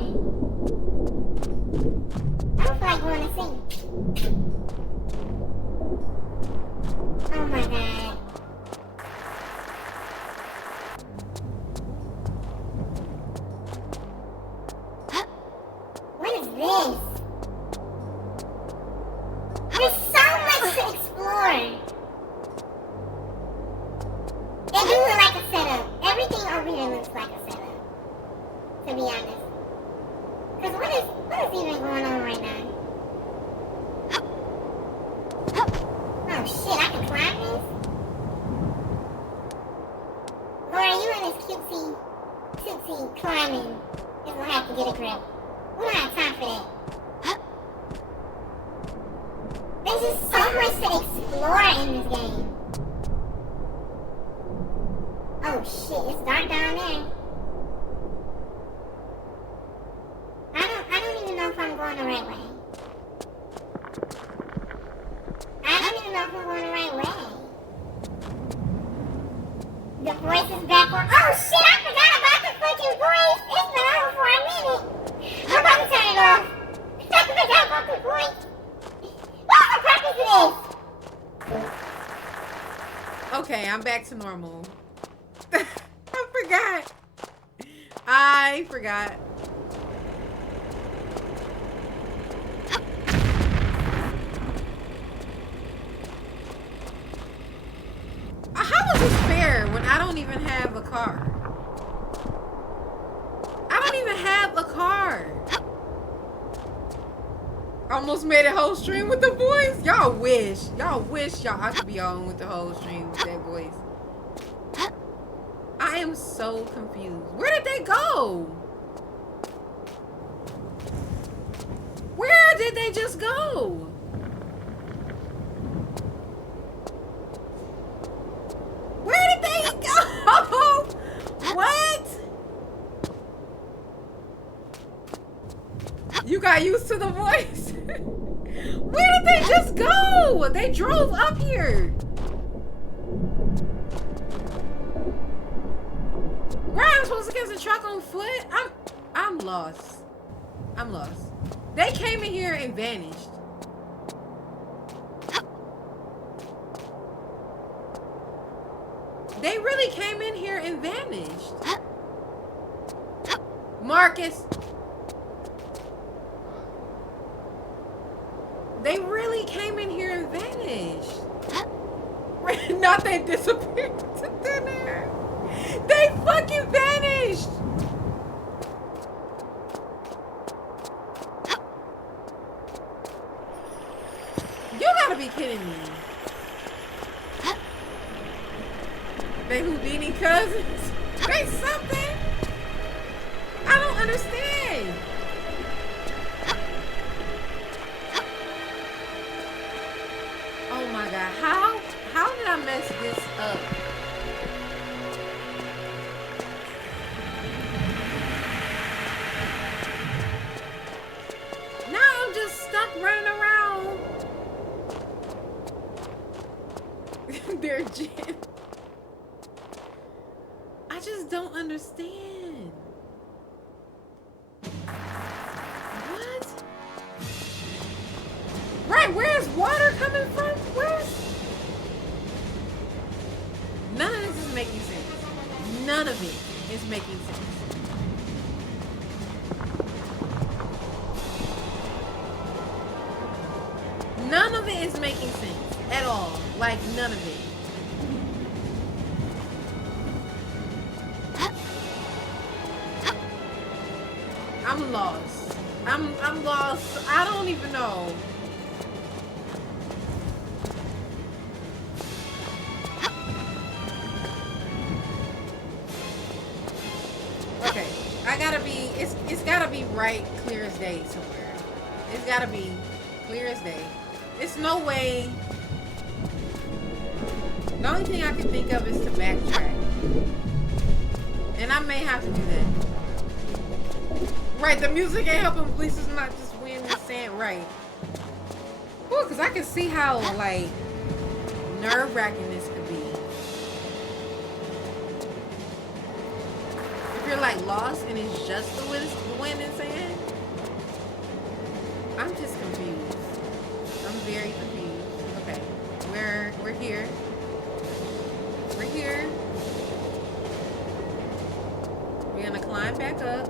I don't feel like going to see. Oh my god. What is this? There's so much to explore. It do look like a setup. Everything over here looks like a setup. To be honest. Cause what is even going on right now? Oh shit, I can climb this? Laura, you and this cutesy climbing is gonna have to get a grip. We don't have time for that. There's just so much to explore in this game. Oh shit, it's dark down there. I don't even know if I'm going the right way. I don't even know if I'm going the right way. The voice is back on. Oh shit, I forgot about the fucking voice. It's been over for a minute. I'm about to turn it off. I forgot about the voice. What's the purpose of this? Okay, I'm back to normal. I forgot. How is this fair when I don't even have a car? I don't even have a car. Almost made a whole stream with the voice. Y'all wish y'all could be on with the whole stream with that voice. I am so confused. Where did they go? Where did they just go? Where did they go? What? You got used to the voice? Where did they just go? They drove up here. Where am I supposed to get the truck on foot? I'm lost. I'm lost. They came in here and vanished. They really came in here and vanished. Marcus. They really came in here and vanished. Not they disappeared to thin air. They fucking vanished. You gotta be kidding me. They Houdini cousins? They something? I don't understand. Oh my god, how did I mess this up? Now I'm just stuck running around. They're Jin. I just don't understand. What? Right, where's water making sense. None of it is making sense at all. Like, none of it. I'm lost. I'm lost. I don't even know. Okay, I gotta be. It's gotta be right, clear as day somewhere. It's gotta be clear as day. It's no way. The only thing I can think of is to backtrack, and I may have to do that. Right, the music ain't helping police is not just wind and sand, right? Well, because I can see how, like, nerve-wracking this could be. If you're, like, lost and it's just the wind and sand. I'm just confused. I'm very confused. Okay, we're here. We're here. We're gonna climb back up.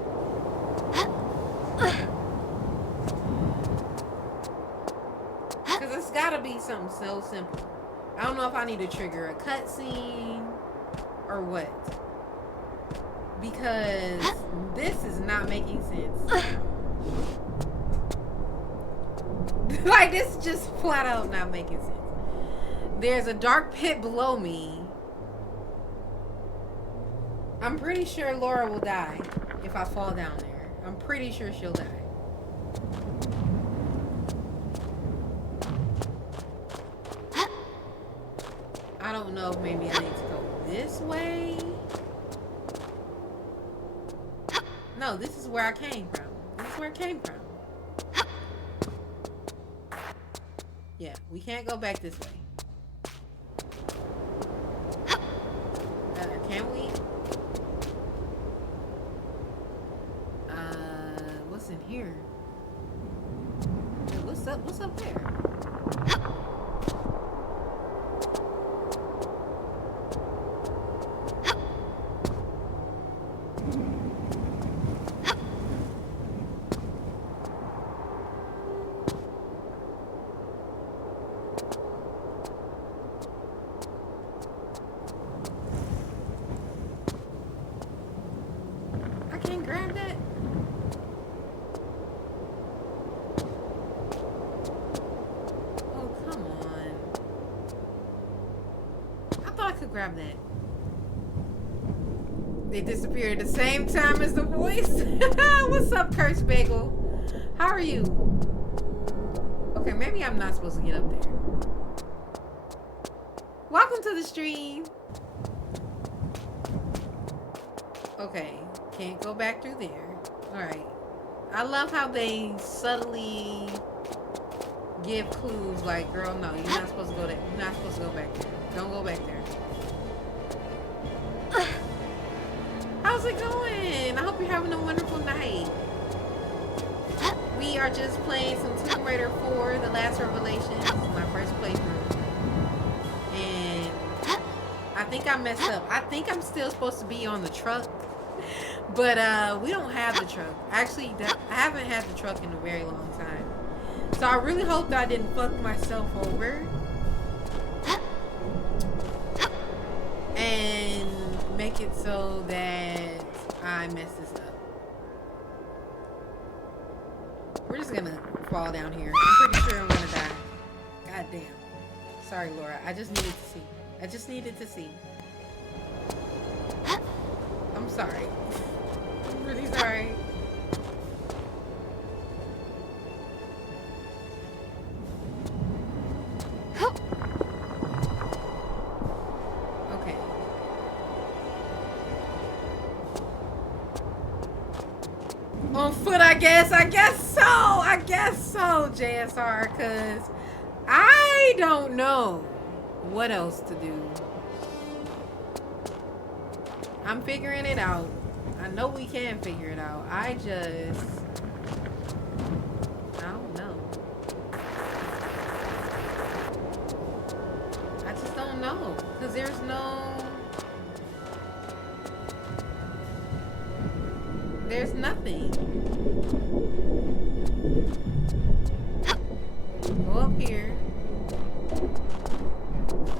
Because it's gotta be something so simple. I don't know if I need to trigger a cutscene or what. Because this is not making sense. Like, this is just flat out not making sense. There's a dark pit below me. I'm pretty sure Laura will die if I fall down there. I'm pretty sure she'll die. I don't know if maybe I need to go this way. No, this is where I came from. This is where I came from. Yeah, we can't go back this way. Can we? What's in here? Hey, what's up? What's up there? Grab that. They disappeared at the same time as the voice. What's up, Curse Bagel? How are you? Okay, maybe I'm not supposed to get up there. Welcome to the stream. Okay, can't go back through there. Alright. I love how they subtly give clues like, girl, no, you're not supposed to go there. You're not supposed to go back there. Don't go back there. How's it going? I hope you're having a wonderful night. We are just playing some Tomb Raider 4, The Last Revelation. This is my first playthrough. And I think I messed up. I think I'm still supposed to be on the truck. But we don't have the truck. Actually, I haven't had the truck in a very long time. So I really hope that I didn't fuck myself over. And make it so that I mess this up. We're just gonna fall down here. I'm pretty sure I'm gonna die. God damn. Sorry, Laura. I just needed to see. I just needed to see. I'm sorry. I'm really sorry. On foot, I guess so, JSR, because I don't know what else to do. I'm figuring it out. I know we can figure it out. I don't know. I just don't know, because there's no... There's nothing. Go up here.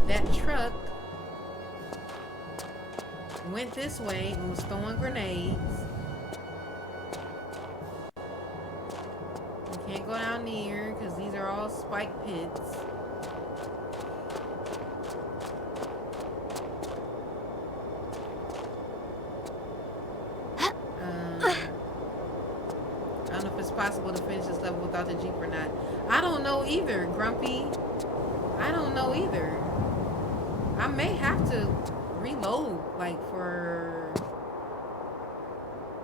That truck went this way and was throwing grenades. We can't go down here because these are all spike pits. I don't know if it's possible to finish this level without the Jeep or not. I don't know either, Grumpy. I don't know either. I may have to reload, like, for...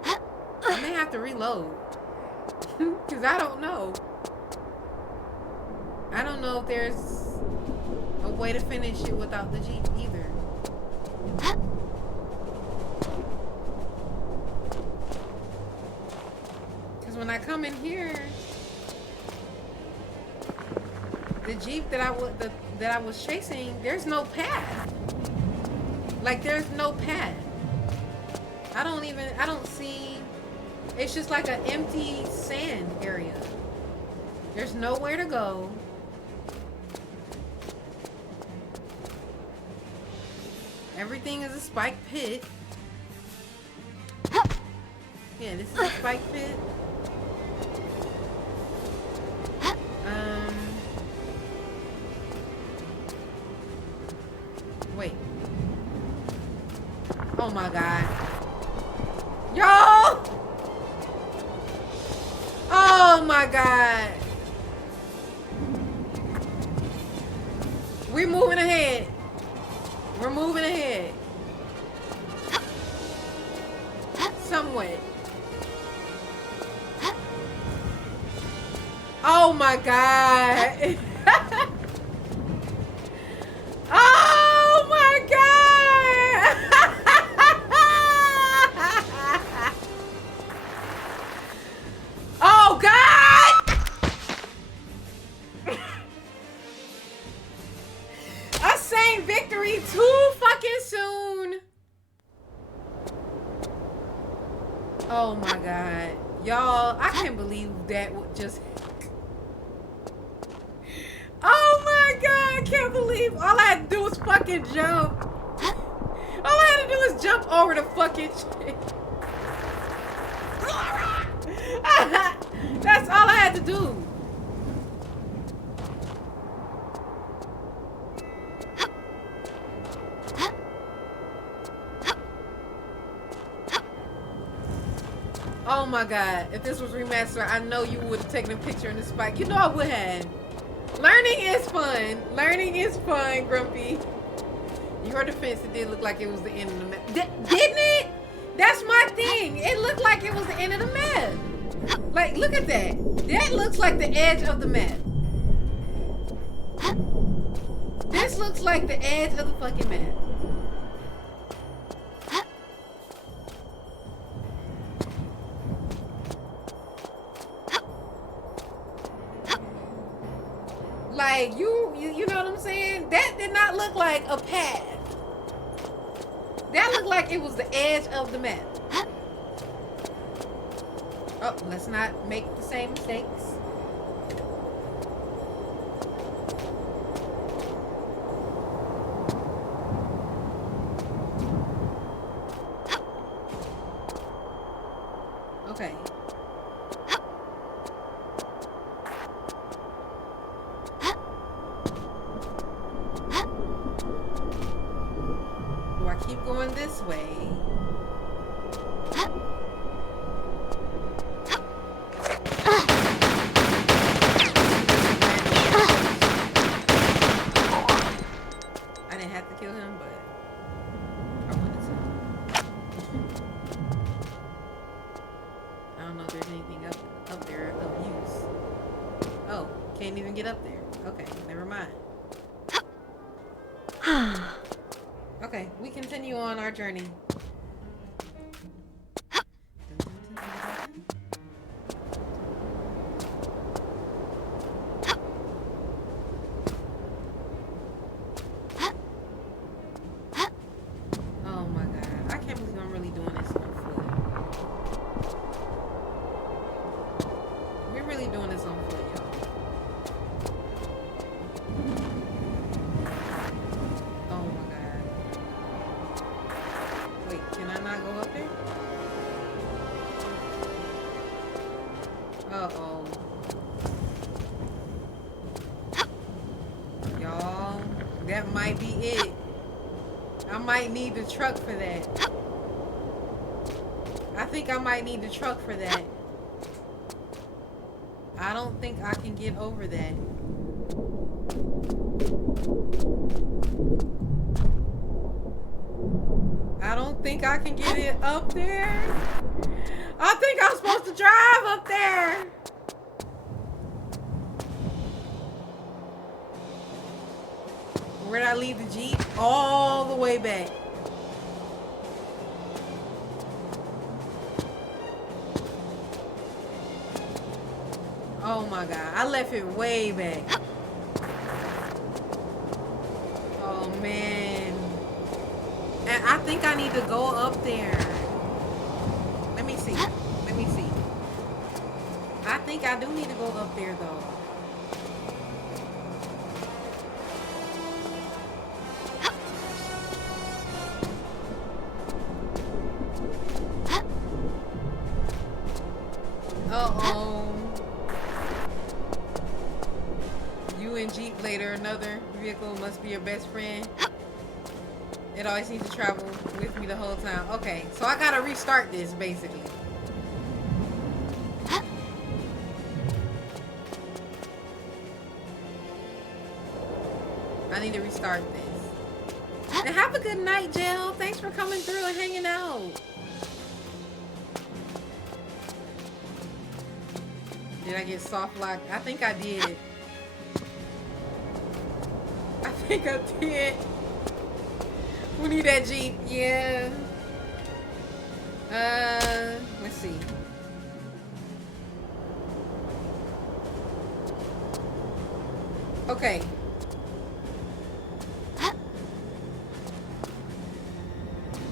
I may have to reload. Because I don't know. I don't know if there's a way to finish it without the Jeep either. Because when I come in here, the Jeep that I was chasing, there's no path. Like, there's no path. I don't see, it's just like an empty sand area. There's nowhere to go. Everything is a spike pit. Yeah, this is a spike pit. Wait. Oh my God. Yo! Oh my God. We're moving ahead. We're moving ahead. Somewhat. Oh my God. Oh my God. Oh God. I sang victory too fucking soon. Oh my God. Y'all, I can't believe that just... Oh my God, I can't believe all I had to do was fucking jump. All I had to do was jump over the fucking shit. That's all I had to do. Oh my God, if this was remastered, I know you would have taken a picture in the spike. You know I would have. Learning is fun. Learning is fun, Grumpy. Your defense, it did look like it was the end of the map. Didn't it? That's my thing. It looked like it was the end of the map. Like, look at that. That looks like the edge of the map. This looks like the edge of the fucking map. Like, you know what I'm saying? That did not look like a path. That looked like it was the edge of the map. Oh, let's not make the same mistakes. Okay. Do I keep going this way? I didn't have to kill him, but I wanted to. I don't know if there's anything up there of use. Oh, can't even get up there. Okay, never mind. Okay, we continue on our journey. Oh my God, I can't believe I'm really doing this on foot. That might be it. I might need the truck for that. I think I might need the truck for that. I don't think I can get over that. I don't think I can get it up there. I think I'm supposed to drive up there. Where'd I leave the Jeep? All the way back. Oh my God, I left it way back. Oh man. And I think I need to go up there. Let me see. Let me see. I think I do need to go up there though. Uh-oh. You and Jeep later, another vehicle must be your best friend. It always needs to travel with me the whole time. Okay, so I gotta restart this, basically. I need to restart this. And have a good night, Jill. Thanks for coming through and hanging out. Did I get soft locked? I think I did. I think I did. We need that Jeep. Yeah. Let's see. Okay.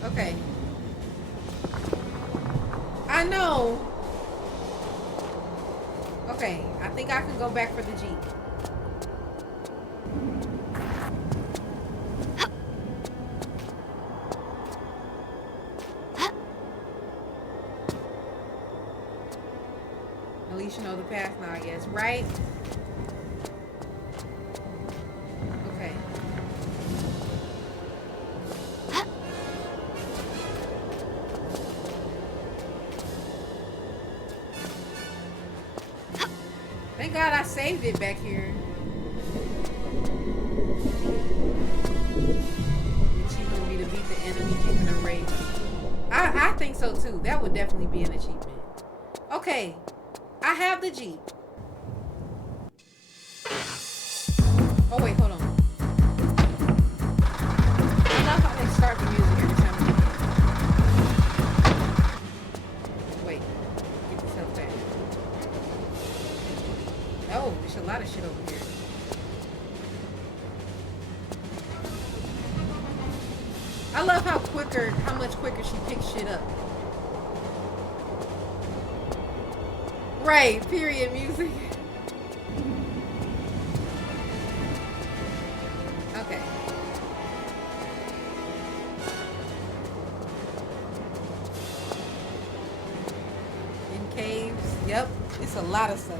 Okay. I know. Okay, I think I can go back for the Jeep. At least you know the path now, I guess, right? Okay. Thank God I saved it back here. Achievement would be to beat the enemy Jeep in a race. I think so too. That would definitely be an achievement. Okay. I have the Jeep. Oh wait, hold on. I love how they start the music every time. Wait, get this up back. Oh, there's a lot of shit over here. I love how much quicker she picks shit up. Right, period music. Okay. In caves. Yep, it's a lot of stuff.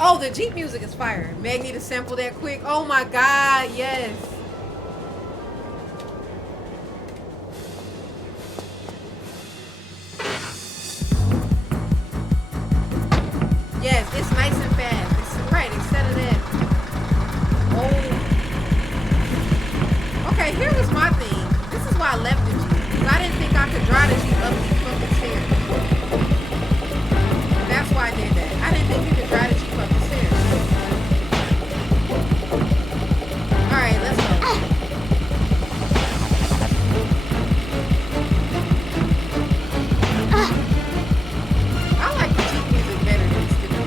Oh, the Jeep music is fire. Meg need to sample that quick. Oh my God, yes. Yes, it's nice and fast. It's right instead of that. Oh. Okay, here was my thing. This is why I left the Jeep. I didn't think I could drive the Jeep up these fucking stairs. That's why I did that. I didn't think you could drive the Jeep up the stairs. Alright, let's go. I like the Jeep music better than Skippy.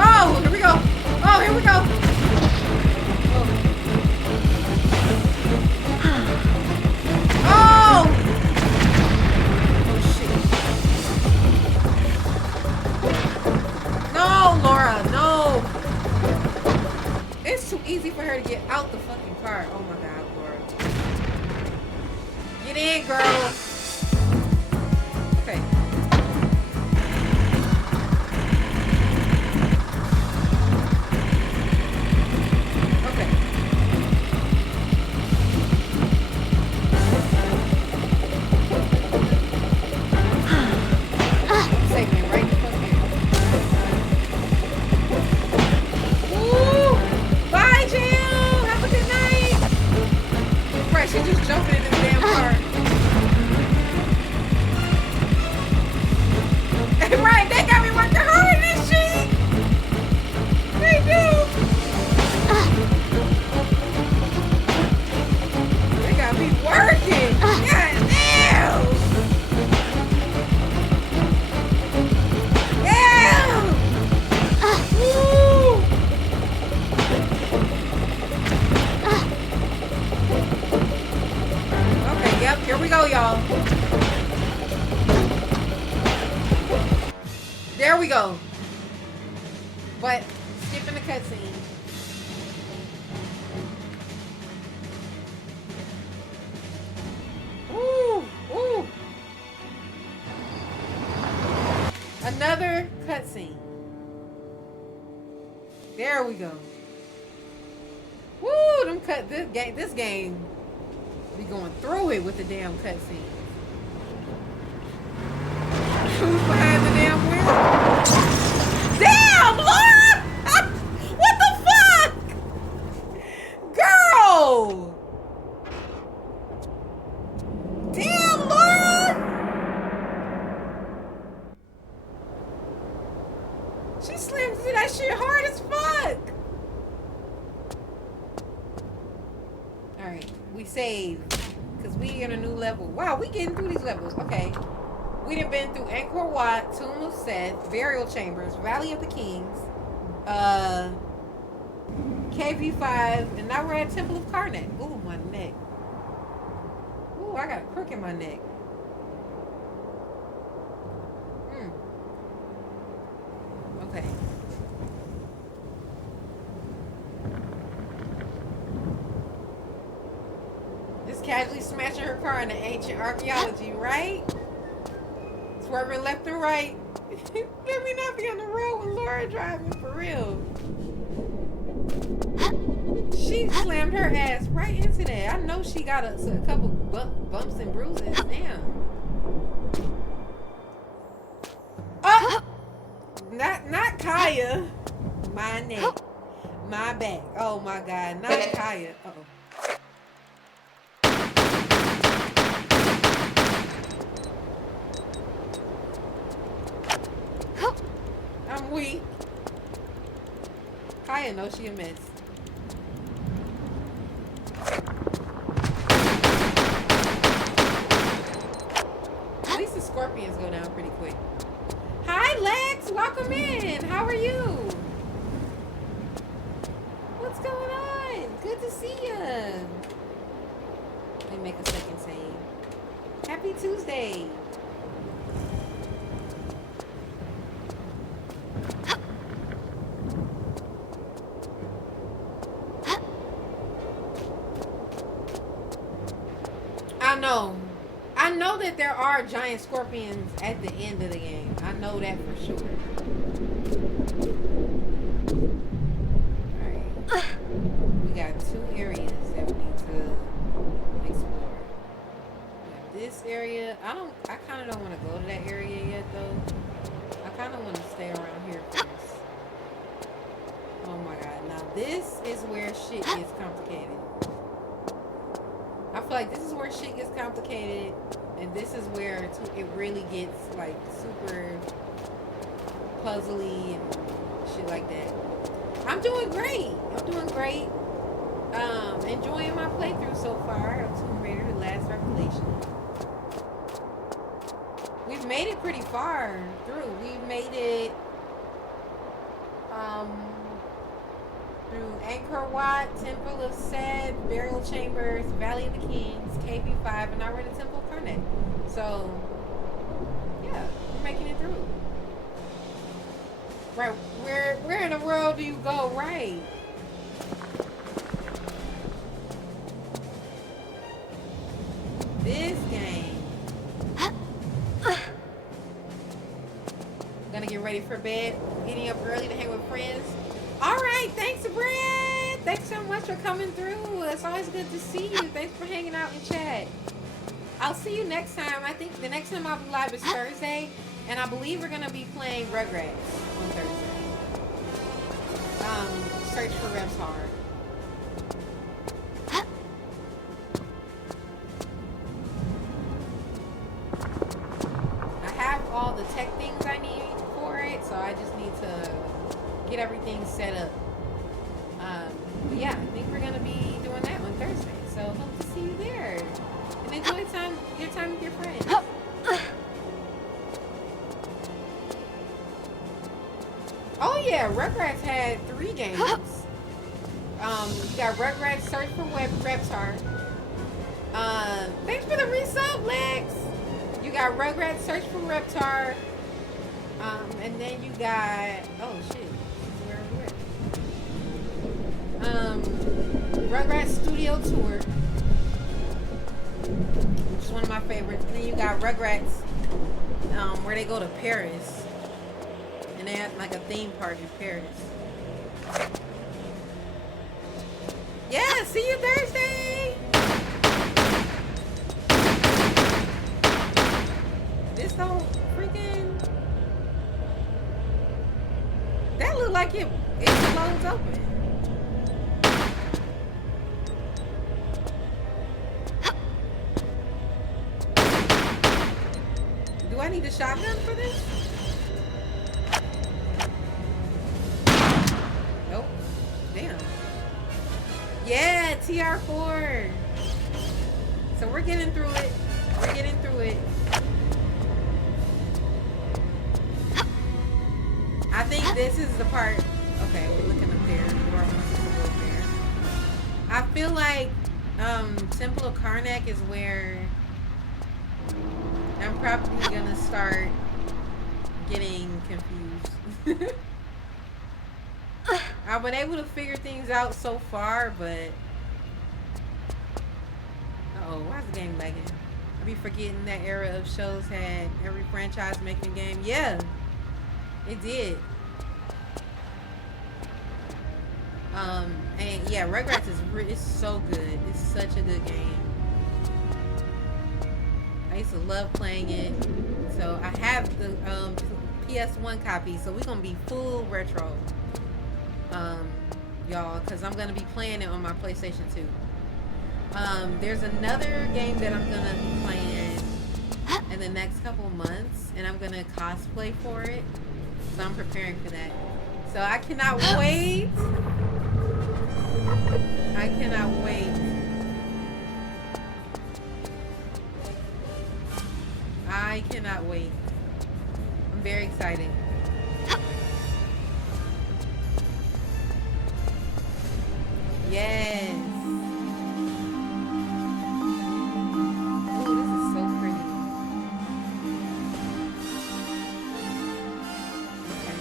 Oh, here we go. Oh, here we go. Oh. Oh, shit. No, Laura, no. It's too easy for her to get out the fucking car. Oh my God, Laura. Get in, girl. Okay. There we go. But skipping the cutscene. Ooh, ooh. Another cutscene. There we go. Woo, them cut this game be going through it with the damn cutscene. Who's behind the damn wheel? Damn, Laura! What the fuck? Girl! Damn, Laura! She slammed through that shit hard as fuck. Alright, we saved. Because we in a new level. Wow, we getting through these levels. Okay. We done been through Angkor Wat, Tomb of Seth, Burial Chambers, Valley of the Kings, KV5, and now we're at Temple of Karnak. Ooh, my neck. Ooh, I got a crook in my neck. Okay. Just casually smashing her car into ancient archaeology, right? Swerving left and right. Let me not be on the road with Laura driving, for real. She slammed her ass right into that. I know she got a couple bumps and bruises. Damn. Oh! Not Kaya. My neck. My back. Oh my God. Not Kaya. Uh-oh. I'm weak. Kaya knows she a mess. At least the scorpions go down pretty quick. Hi, Lex. Welcome in. How are you? What's going on? Good to see you. Let me make a second save. Happy Tuesday. I know that there are giant scorpions at the end of the game. I know that for sure. Alright. We got 2 areas that we need to explore. We have this area. I kinda don't want to go to that area yet though. I kinda want to stay around here first. Oh my God. Now this is where shit gets complicated. I feel like this is where shit gets complicated, and this is where it really gets like super puzzly and shit like that. I'm doing great. Enjoying my playthrough so far of Tomb Raider: The Last Revelation. We've made it pretty far through. We've made it through Angkor Wat, Temple of Seth, Burial Chambers, Valley of the Kings, KV5, and now we're in the Temple of Karnak. So, yeah, we're making it through. Right, where in the world do you go right? This game. Gonna get ready for bed, getting up early to hang with friends. All right, thanks, Brad. Thanks so much for coming through. It's always good to see you. Thanks for hanging out in chat. I'll see you next time. I think the next time I'll be live is Thursday, and I believe we're gonna be playing Rugrats on Thursday. Search for Reps Hard. I have all the tech things I need for it, so I just need to get everything set up. But yeah, I think we're gonna be doing that on Thursday. So hope to see you there. And enjoy your time with your friends. Oh yeah, Rugrats had 3 games. You got Rugrats Search for Reptar. Thanks for the resub, Lex. You got Rugrats Search for Reptar. And then you got, oh shit, where are we at? Rugrats Studio Tour, which is one of my favorites. Then you got Rugrats, where they go to Paris, and they have like a theme park in Paris. Yeah, see you Thursday. This don't freaking. That look like it flows open. Do I need a shotgun for this? Nope. Damn. Yeah, TR4. So we're getting through it. We're getting through it. I think this is the part. Okay, we're looking up there. We're almost up there. I feel like Temple of Karnak is where I'm probably gonna start getting confused. I've been able to figure things out so far, but uh-oh, why's the game lagging? I be forgetting that era of shows had every franchise making a game. Yeah, it did. And yeah, Rugrats it's so good. It's such a good game. I used to love playing it. So I have the PS1 copy, so we're gonna be full retro, y'all, because I'm gonna be playing it on my PlayStation 2. There's another game that I'm gonna be playing in the next couple of months, and I'm gonna cosplay for it. So I'm preparing for that. So I cannot wait. I cannot wait. I cannot wait. I'm very excited. Yes. Ooh, this is so pretty. Okay.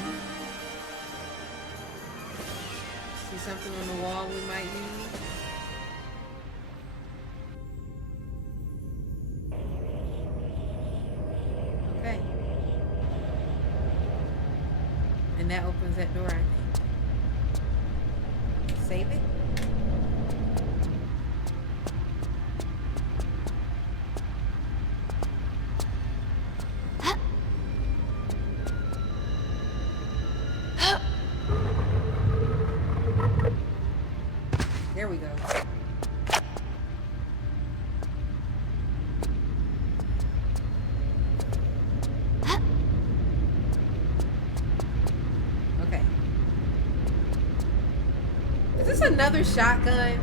See something on the wall we might use? Okay. And that opens that door, I think. Save it. There we go. Okay. Is this another shotgun?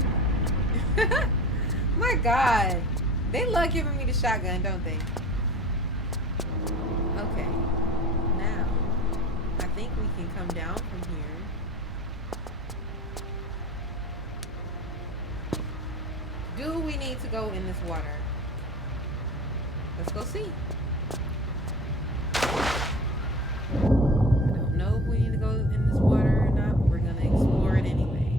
My God. They love giving me the shotgun, don't they? Okay. Now, I think we can come down from here. Do we need to go in this water? Let's go see. I don't know if we need to go in this water or not, but we're gonna explore it anyway.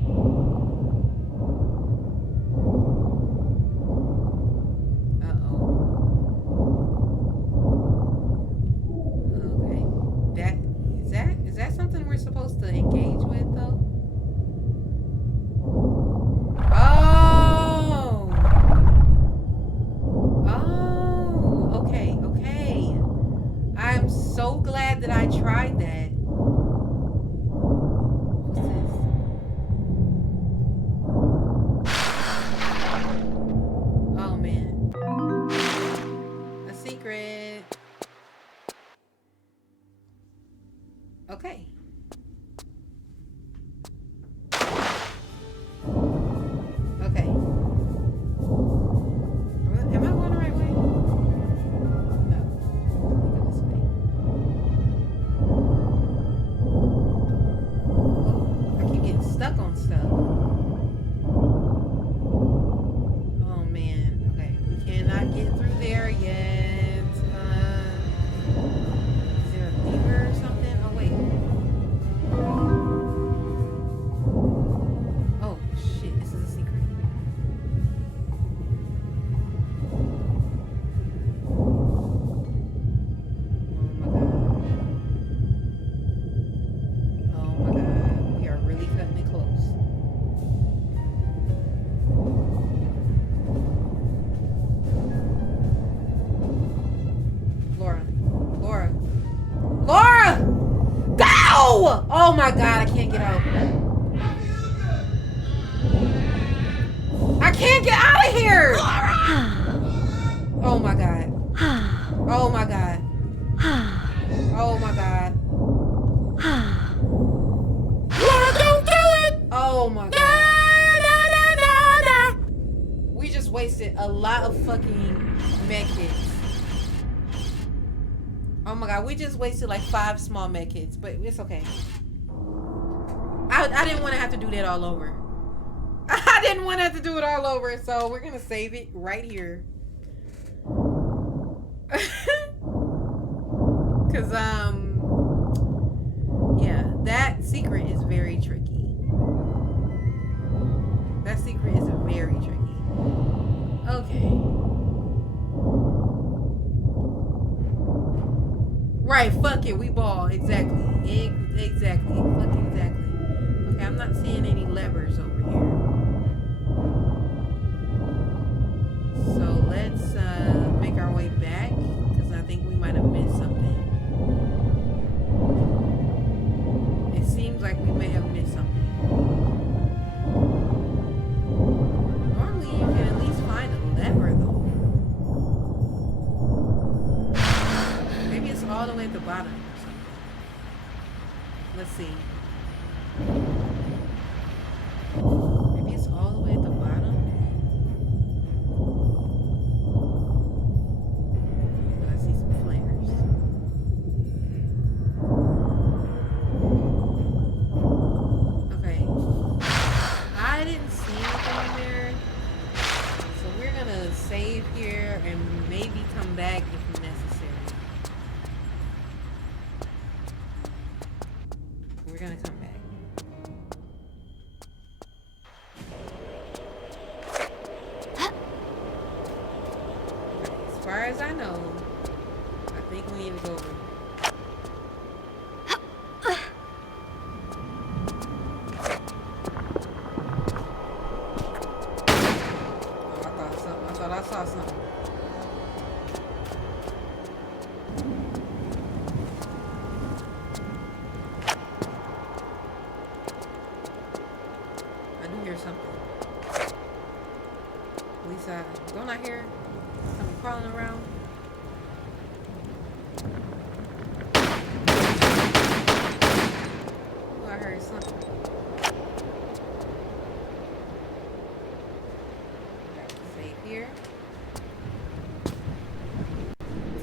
Okay. Is that something we're supposed to engage with though? Okay. I'm so glad that I tried that. What's this? Oh man. A secret. Okay. Okay. Am I going the right way? No. Let me go this way. Oh, I keep getting stuck on stuff. Oh man. Okay. We cannot get through there yet. Is there a lever or something? No! Oh my god, I can't get out. I can't get out of here! Oh my god. Oh my god. Oh my god. Laura, don't do it! Oh my god. We just wasted a lot of fucking medkits. Oh my god, we just wasted like 5 small medkits, but it's okay. I didn't want to have to do that all over. I didn't want to have to do it all over, so we're gonna save it right here. Cause yeah, that secret is very tricky. That secret is very tricky. Okay. Right, fuck it, we ball. Exactly. Exactly. Fuck exactly. Okay, I'm not seeing any levers over here. So let's make our way back, because I think we might have missed something. It seems like we may have missed something. Normally you can at least find a lever though. Maybe it's all the way at the bottom or something. Let's see. Maybe it's all the way at the bottom. But I see some flares. Okay. I didn't see anything there. So we're gonna save here and maybe come back if necessary. We're gonna come back. As far as I know, I think we need to go. I thought I saw something. I do hear something. At least don't I hear something crawling around? Oh, I heard something. Right, save here.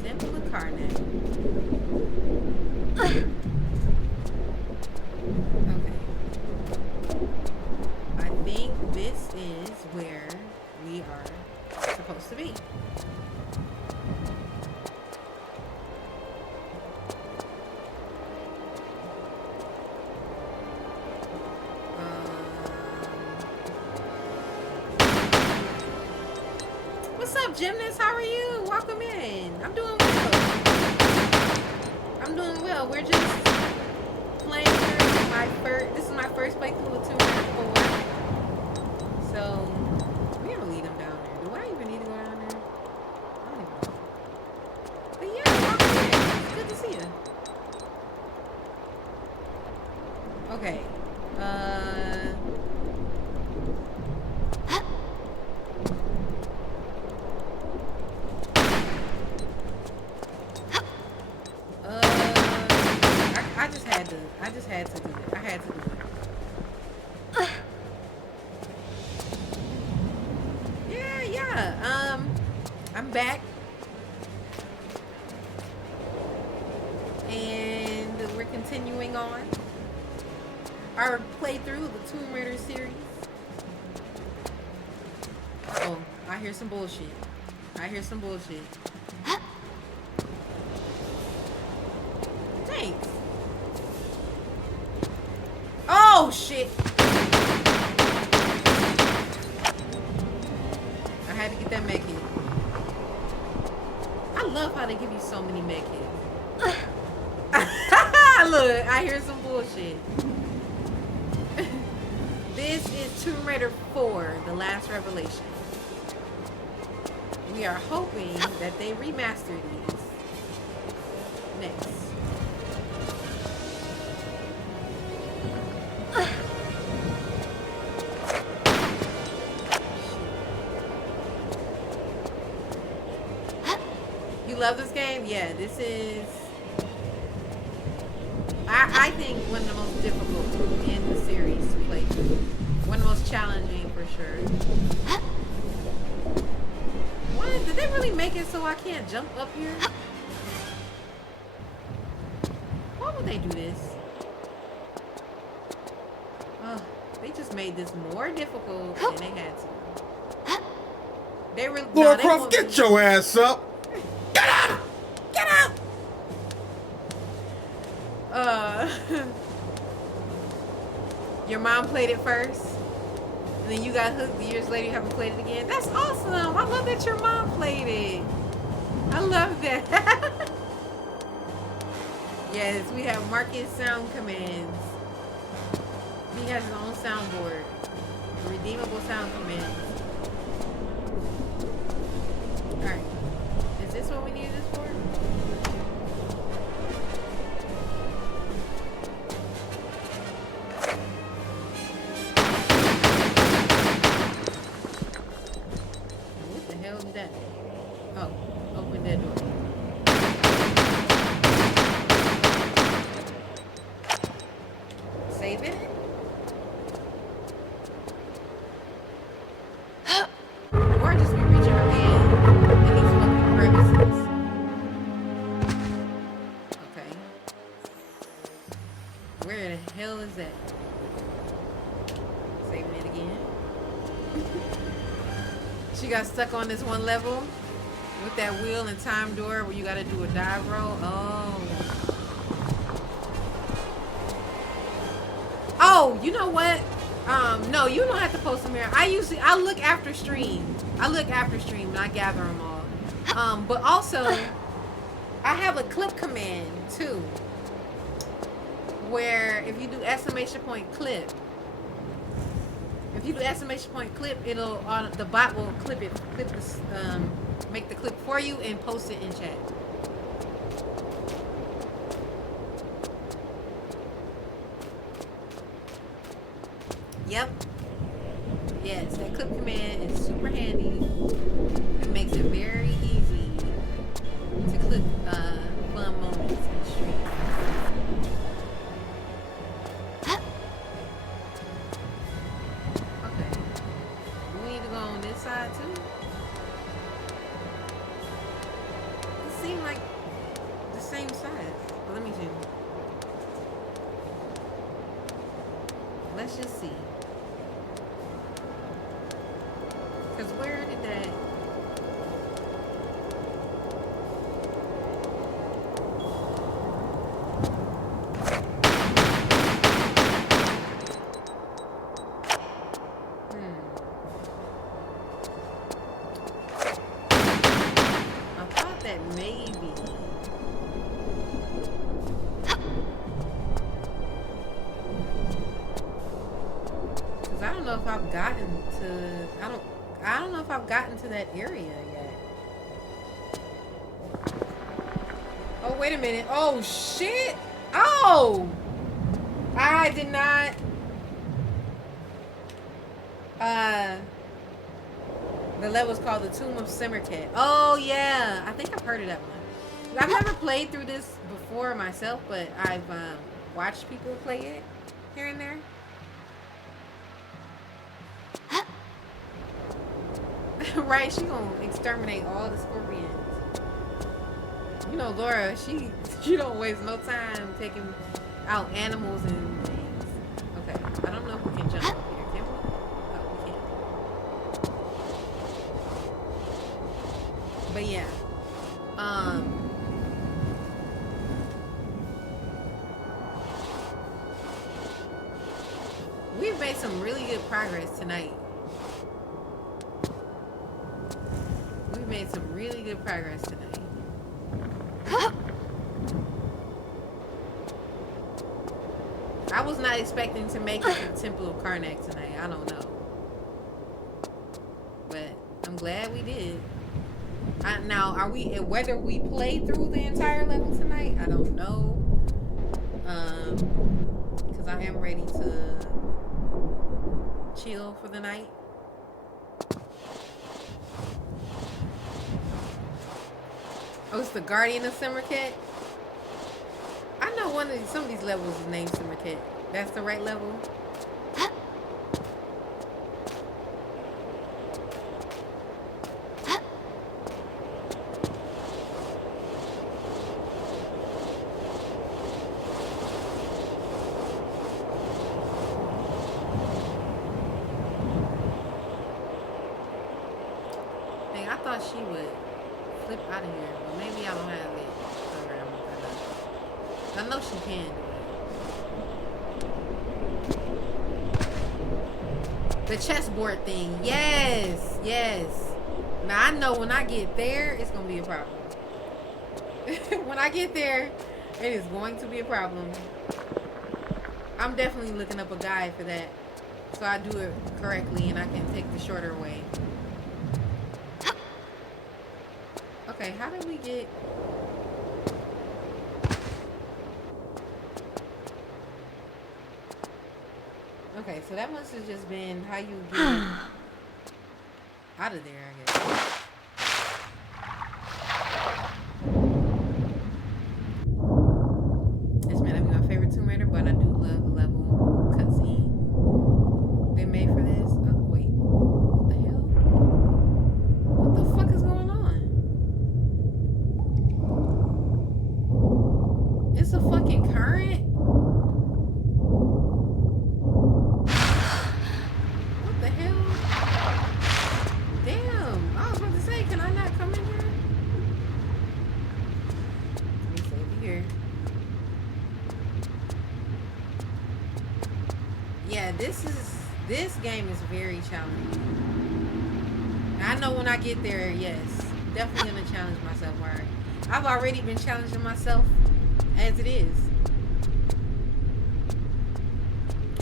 Temple of Karnak. Okay. I think this is where we are supposed to be. What's up, Gymnast? How are you? Welcome in. I'm doing well. I'm doing well. We're just playing through my first. This is my first playthrough of 204. So we're gonna lead them down there. Do I even need to go down there? I don't even know. But yeah, welcome in. It's good to see you. Okay. I just had to do it. I had to do it. Yeah. I'm back. And we're continuing on our playthrough of the Tomb Raider series. Uh-oh, I hear some bullshit. Thanks. Oh, shit. I had to get that med kit. I love how they give you so many med kits. Look, I hear some bullshit. This is Tomb Raider 4, The Last Revelation. We are hoping that they remaster these next. love this game. Yeah, this is, I think, one of the most difficult in the series to play through. One of the most challenging for sure. Why did they really make it so I can't jump up here? Why would they do this? Oh, they just made this more difficult than they had to. They really, Laura Croft, get your ass up! Get out! Get out! Your mom played it first, and then you got hooked. Years later, you haven't played it again. That's awesome. I love that your mom played it. I love that. Yes, we have Marcus sound commands. He has his own soundboard. Redeemable sound commands. Alright. Is this what we needed this for? What the hell is that? Oh, open that door. Save it? Or just be reaching her hand in these fucking crevices. Okay. Where the hell is that? Saving it again. She got stuck on this one level with that wheel and time door where you gotta do a dive roll. Oh, you know what? No, you don't have to post them here. I look after stream. And I gather them all. But also, I have a clip command too, where if you do exclamation point clip, it'll the bot will make the clip for you and post it in chat. Yep. Yes, that clip command is super handy. It makes it very easy to clip fun moments in the stream. Okay. We need to go on this side too. It seemed like the same side. But let me see. Let's just see. Because where did that... I thought that maybe... Because I don't know if I've gotten to... I don't know if I've gotten to that area yet. Oh, wait a minute. Oh, shit. Oh! I did not... The level's called the Tomb of Simmercat. Oh, yeah. I think I've heard of that one. I've never played through this before myself, but I've watched people play it here and there. Right, she gonna exterminate all the scorpions. You know, Laura, she don't waste no time taking out animals and things. Okay, I don't know if we can jump up here. Can we? Oh, we can. But yeah, we've made some really good progress tonight. We've made some really good progress tonight. I was not expecting to make it to the Temple of Karnak tonight. I don't know. But I'm glad we did. Now, whether we played through the entire level tonight, I don't know. Because I am ready to chill for the night. Oh, it's the Guardian of Simmercat? I know some of these levels is named Simmercat. That's the right level? Dang, I thought she would flip out of here, but maybe I don't have it programmed with her. I know she can do it. The chessboard thing. Yes, yes. Now I know when I get there, it's gonna be a problem. When I get there, it is going to be a problem. I'm definitely looking up a guide for that, so I do it correctly and I can take the shorter way. Okay, how did we get... Okay, so that must have just been how you get out of there, I guess. This may not be my favorite Tomb Raider, but I do love the level cutscene they made for this. Oh, wait. What the hell? What the fuck is going on? It's a fucking current? What the hell? Damn, I was about to say, can I not come in here? Let me save it here. Yeah, this game is very challenging. I know when I get there, yes, definitely gonna challenge myself more. I've already been challenging myself as it is.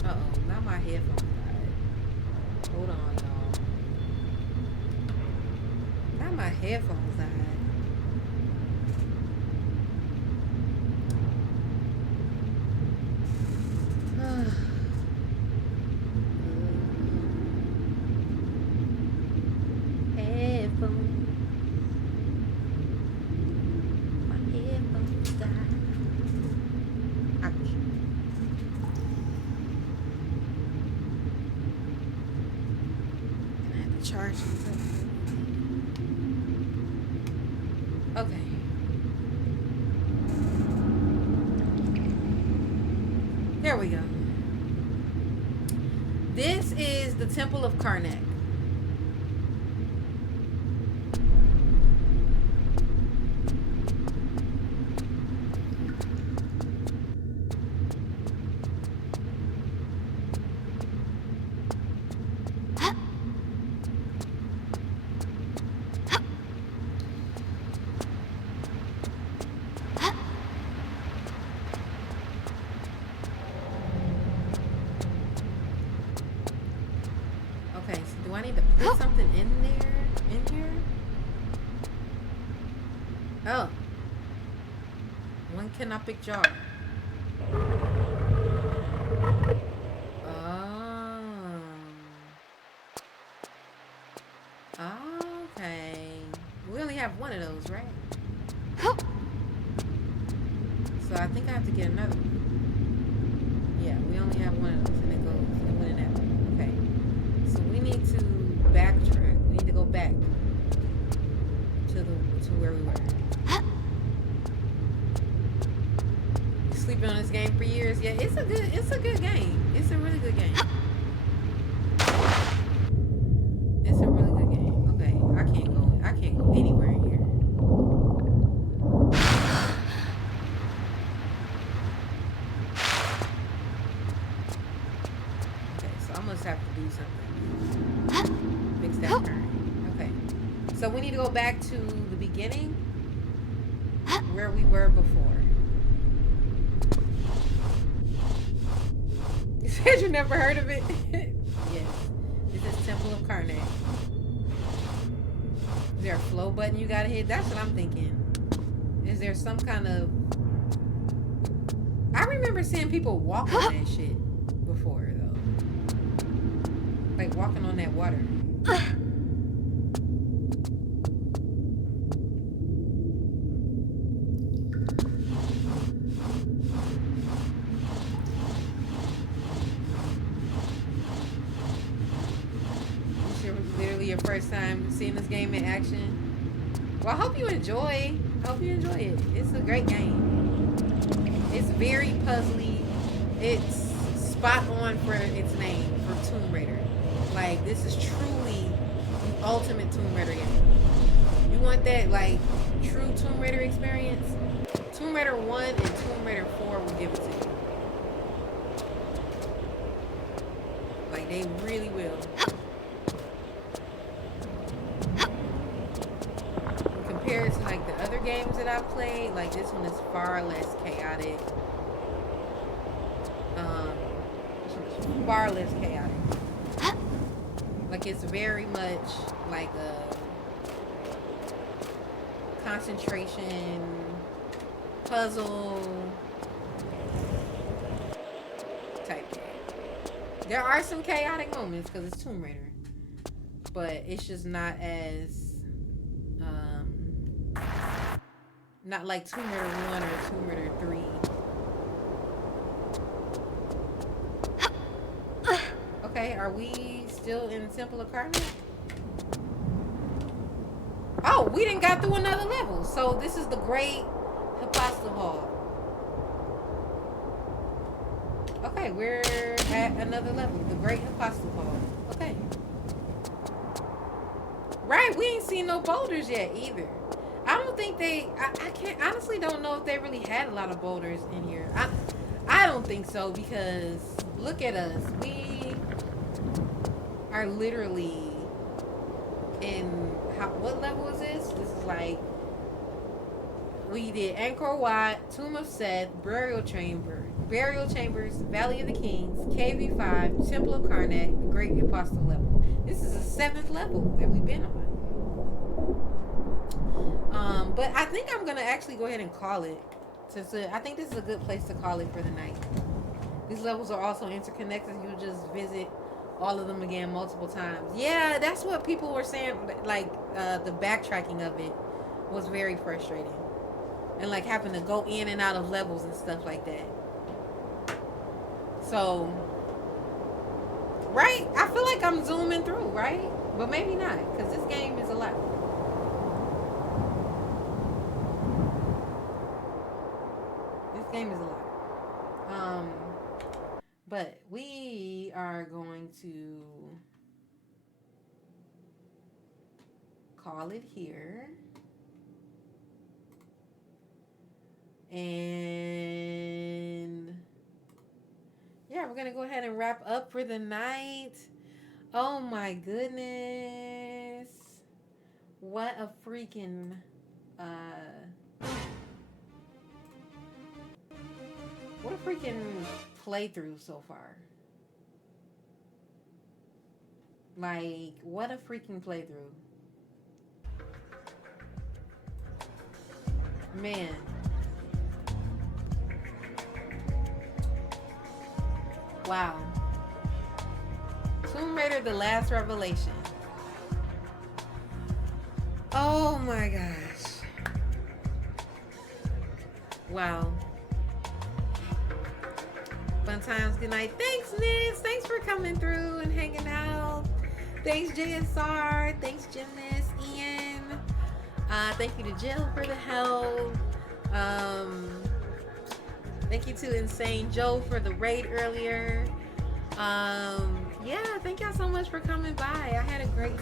Uh-oh, now my headphones died. Hold on, y'all. Now my headphones died. Headphones. My headphones died. Ouch. I have to charge myself. Okay. There we go. This is the Temple of Karnak. Okay, so do I need to put something in there? In here? Oh. One canopic jar. Oh. Okay. We only have one of those, right? So I think I have to get another one. Yeah, we only have one of those, and it went in that one. Okay. So we need to backtrack. We need to go back to where we were. Sleeping on this game for years. Yeah, it's a good game. It's a really good game. It's a really good game. Okay, I can't go anywhere in here. Okay, so I must have to do something. Fix that current. Okay. So we need to go back to the beginning where we were before. You said you never heard of it? Yes. This is Temple of Karnak. Is there a flow button you gotta hit? That's what I'm thinking. Is there some kind of... I remember seeing people walk on that shit before, though. Like walking on that water. your first time seeing this game in action. Well, I hope you enjoy. I hope you enjoy it. It's a great game. It's very puzzly. It's spot on for its name, for Tomb Raider. Like, this is truly the ultimate Tomb Raider game. You want that, like, true Tomb Raider experience? Tomb Raider 1 and Tomb Raider 4 will give it to you. Like, they really will. Compared to, like, the other games that I've played, like, this one is far less chaotic. This one is far less chaotic. Like, it's very much like a concentration puzzle type game. There are some chaotic moments because it's Tomb Raider, but it's just not as not like Tomb Raider 1 or Tomb Raider 3. Okay, are we still in the Temple of Karnak? Oh, we didn't got through another level. So this is the Great Hephaestus Hall. Okay, we're at another level. The Great Hephaestus Hall. Okay. Right, we ain't seen no boulders yet either. I don't think they... I can't... honestly don't know if they really had a lot of boulders in here. I don't think so because look at us. We are literally in... what level is this? This is like... we did Angkor Wat, Tomb of Seth, Burial Chambers, Valley of the Kings, KV5, Temple of Karnak, the Great Hephaestus level. This is the 7th level that we've been on. But I think I'm gonna actually go ahead and call it. I think this is a good place to call it for the night. These levels are also interconnected. You'll just visit all of them again multiple times. Yeah, that's what people were saying. Like the backtracking of it was very frustrating, and like having to go in and out of levels and stuff like that. So, right? I feel like I'm zooming through, right? But maybe not, because this game is a lot. This game is a lot. But we are going to call it here. And yeah, we're gonna go ahead and wrap up for the night. Oh my goodness, what a freaking playthrough so far. Like, what a freaking playthrough, man. Wow. Tomb Raider: The Last Revelation. Oh my gosh. Wow. Fun times. Good night. Thanks, Nis. Thanks for coming through and hanging out. Thanks, JSR. Thanks, Gymnast. Ian. Thank you to Jill for the help. Thank you to Insane Joe for the raid earlier. Yeah, thank y'all so much for coming by. I had a great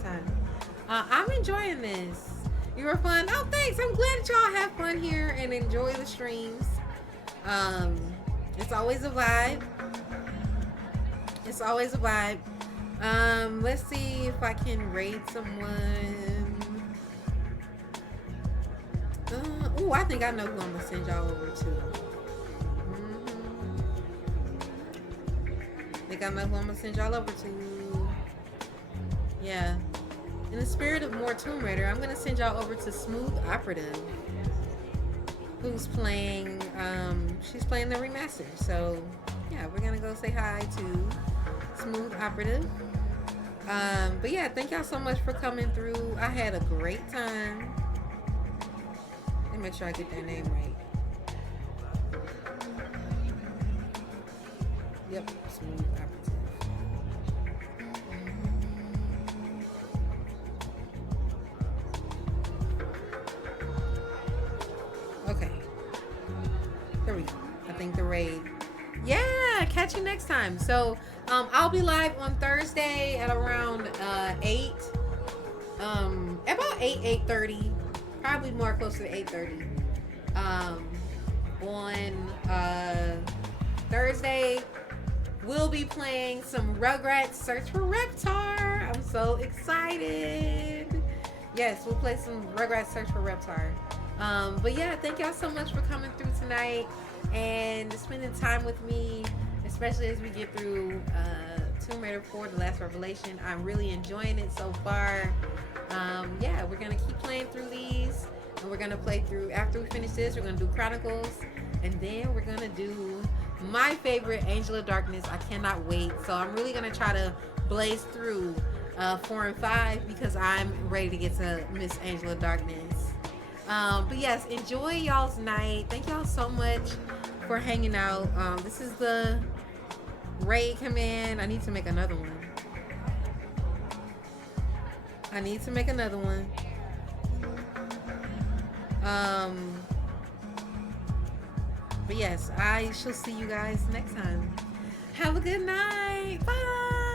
time. I'm enjoying this. You were fun. Oh, thanks. I'm glad that y'all have fun here and enjoy the streams. It's always a vibe. Let's see if I can raid someone. Oh, I think I know who I'm gonna send y'all over to. Yeah. In the spirit of more Tomb Raider, I'm gonna send y'all over to Smooth Operative, who's playing. She's playing the remaster. So yeah, we're gonna go say hi to Smooth Operative. But yeah, thank y'all so much for coming through. I had a great time. Let me make sure I get their name right. Yep, Smooth Operative. think the raid. Yeah, catch you next time. So I'll be live on Thursday at around 8. About 8:30. Probably more closer to 8:30. On Thursday, we'll be playing some Rugrats Search for Reptar. I'm so excited. Yes, we'll play some Rugrats Search for Reptar. But yeah, thank y'all so much for coming through tonight and spending time with me, especially as we get through Tomb Raider 4, The Last Revelation. I'm really enjoying it so far. Yeah, we're gonna keep playing through these, and we're gonna play through, after we finish this, we're gonna do Chronicles, and then we're gonna do my favorite, Angel of Darkness. I cannot wait. So I'm really gonna try to blaze through 4 and 5 because I'm ready to get to Miss Angel of Darkness. But yes, enjoy y'all's night. Thank y'all so much for hanging out. This is the raid command. I need to make another one. But yes, I shall see you guys next time. Have a good night. Bye.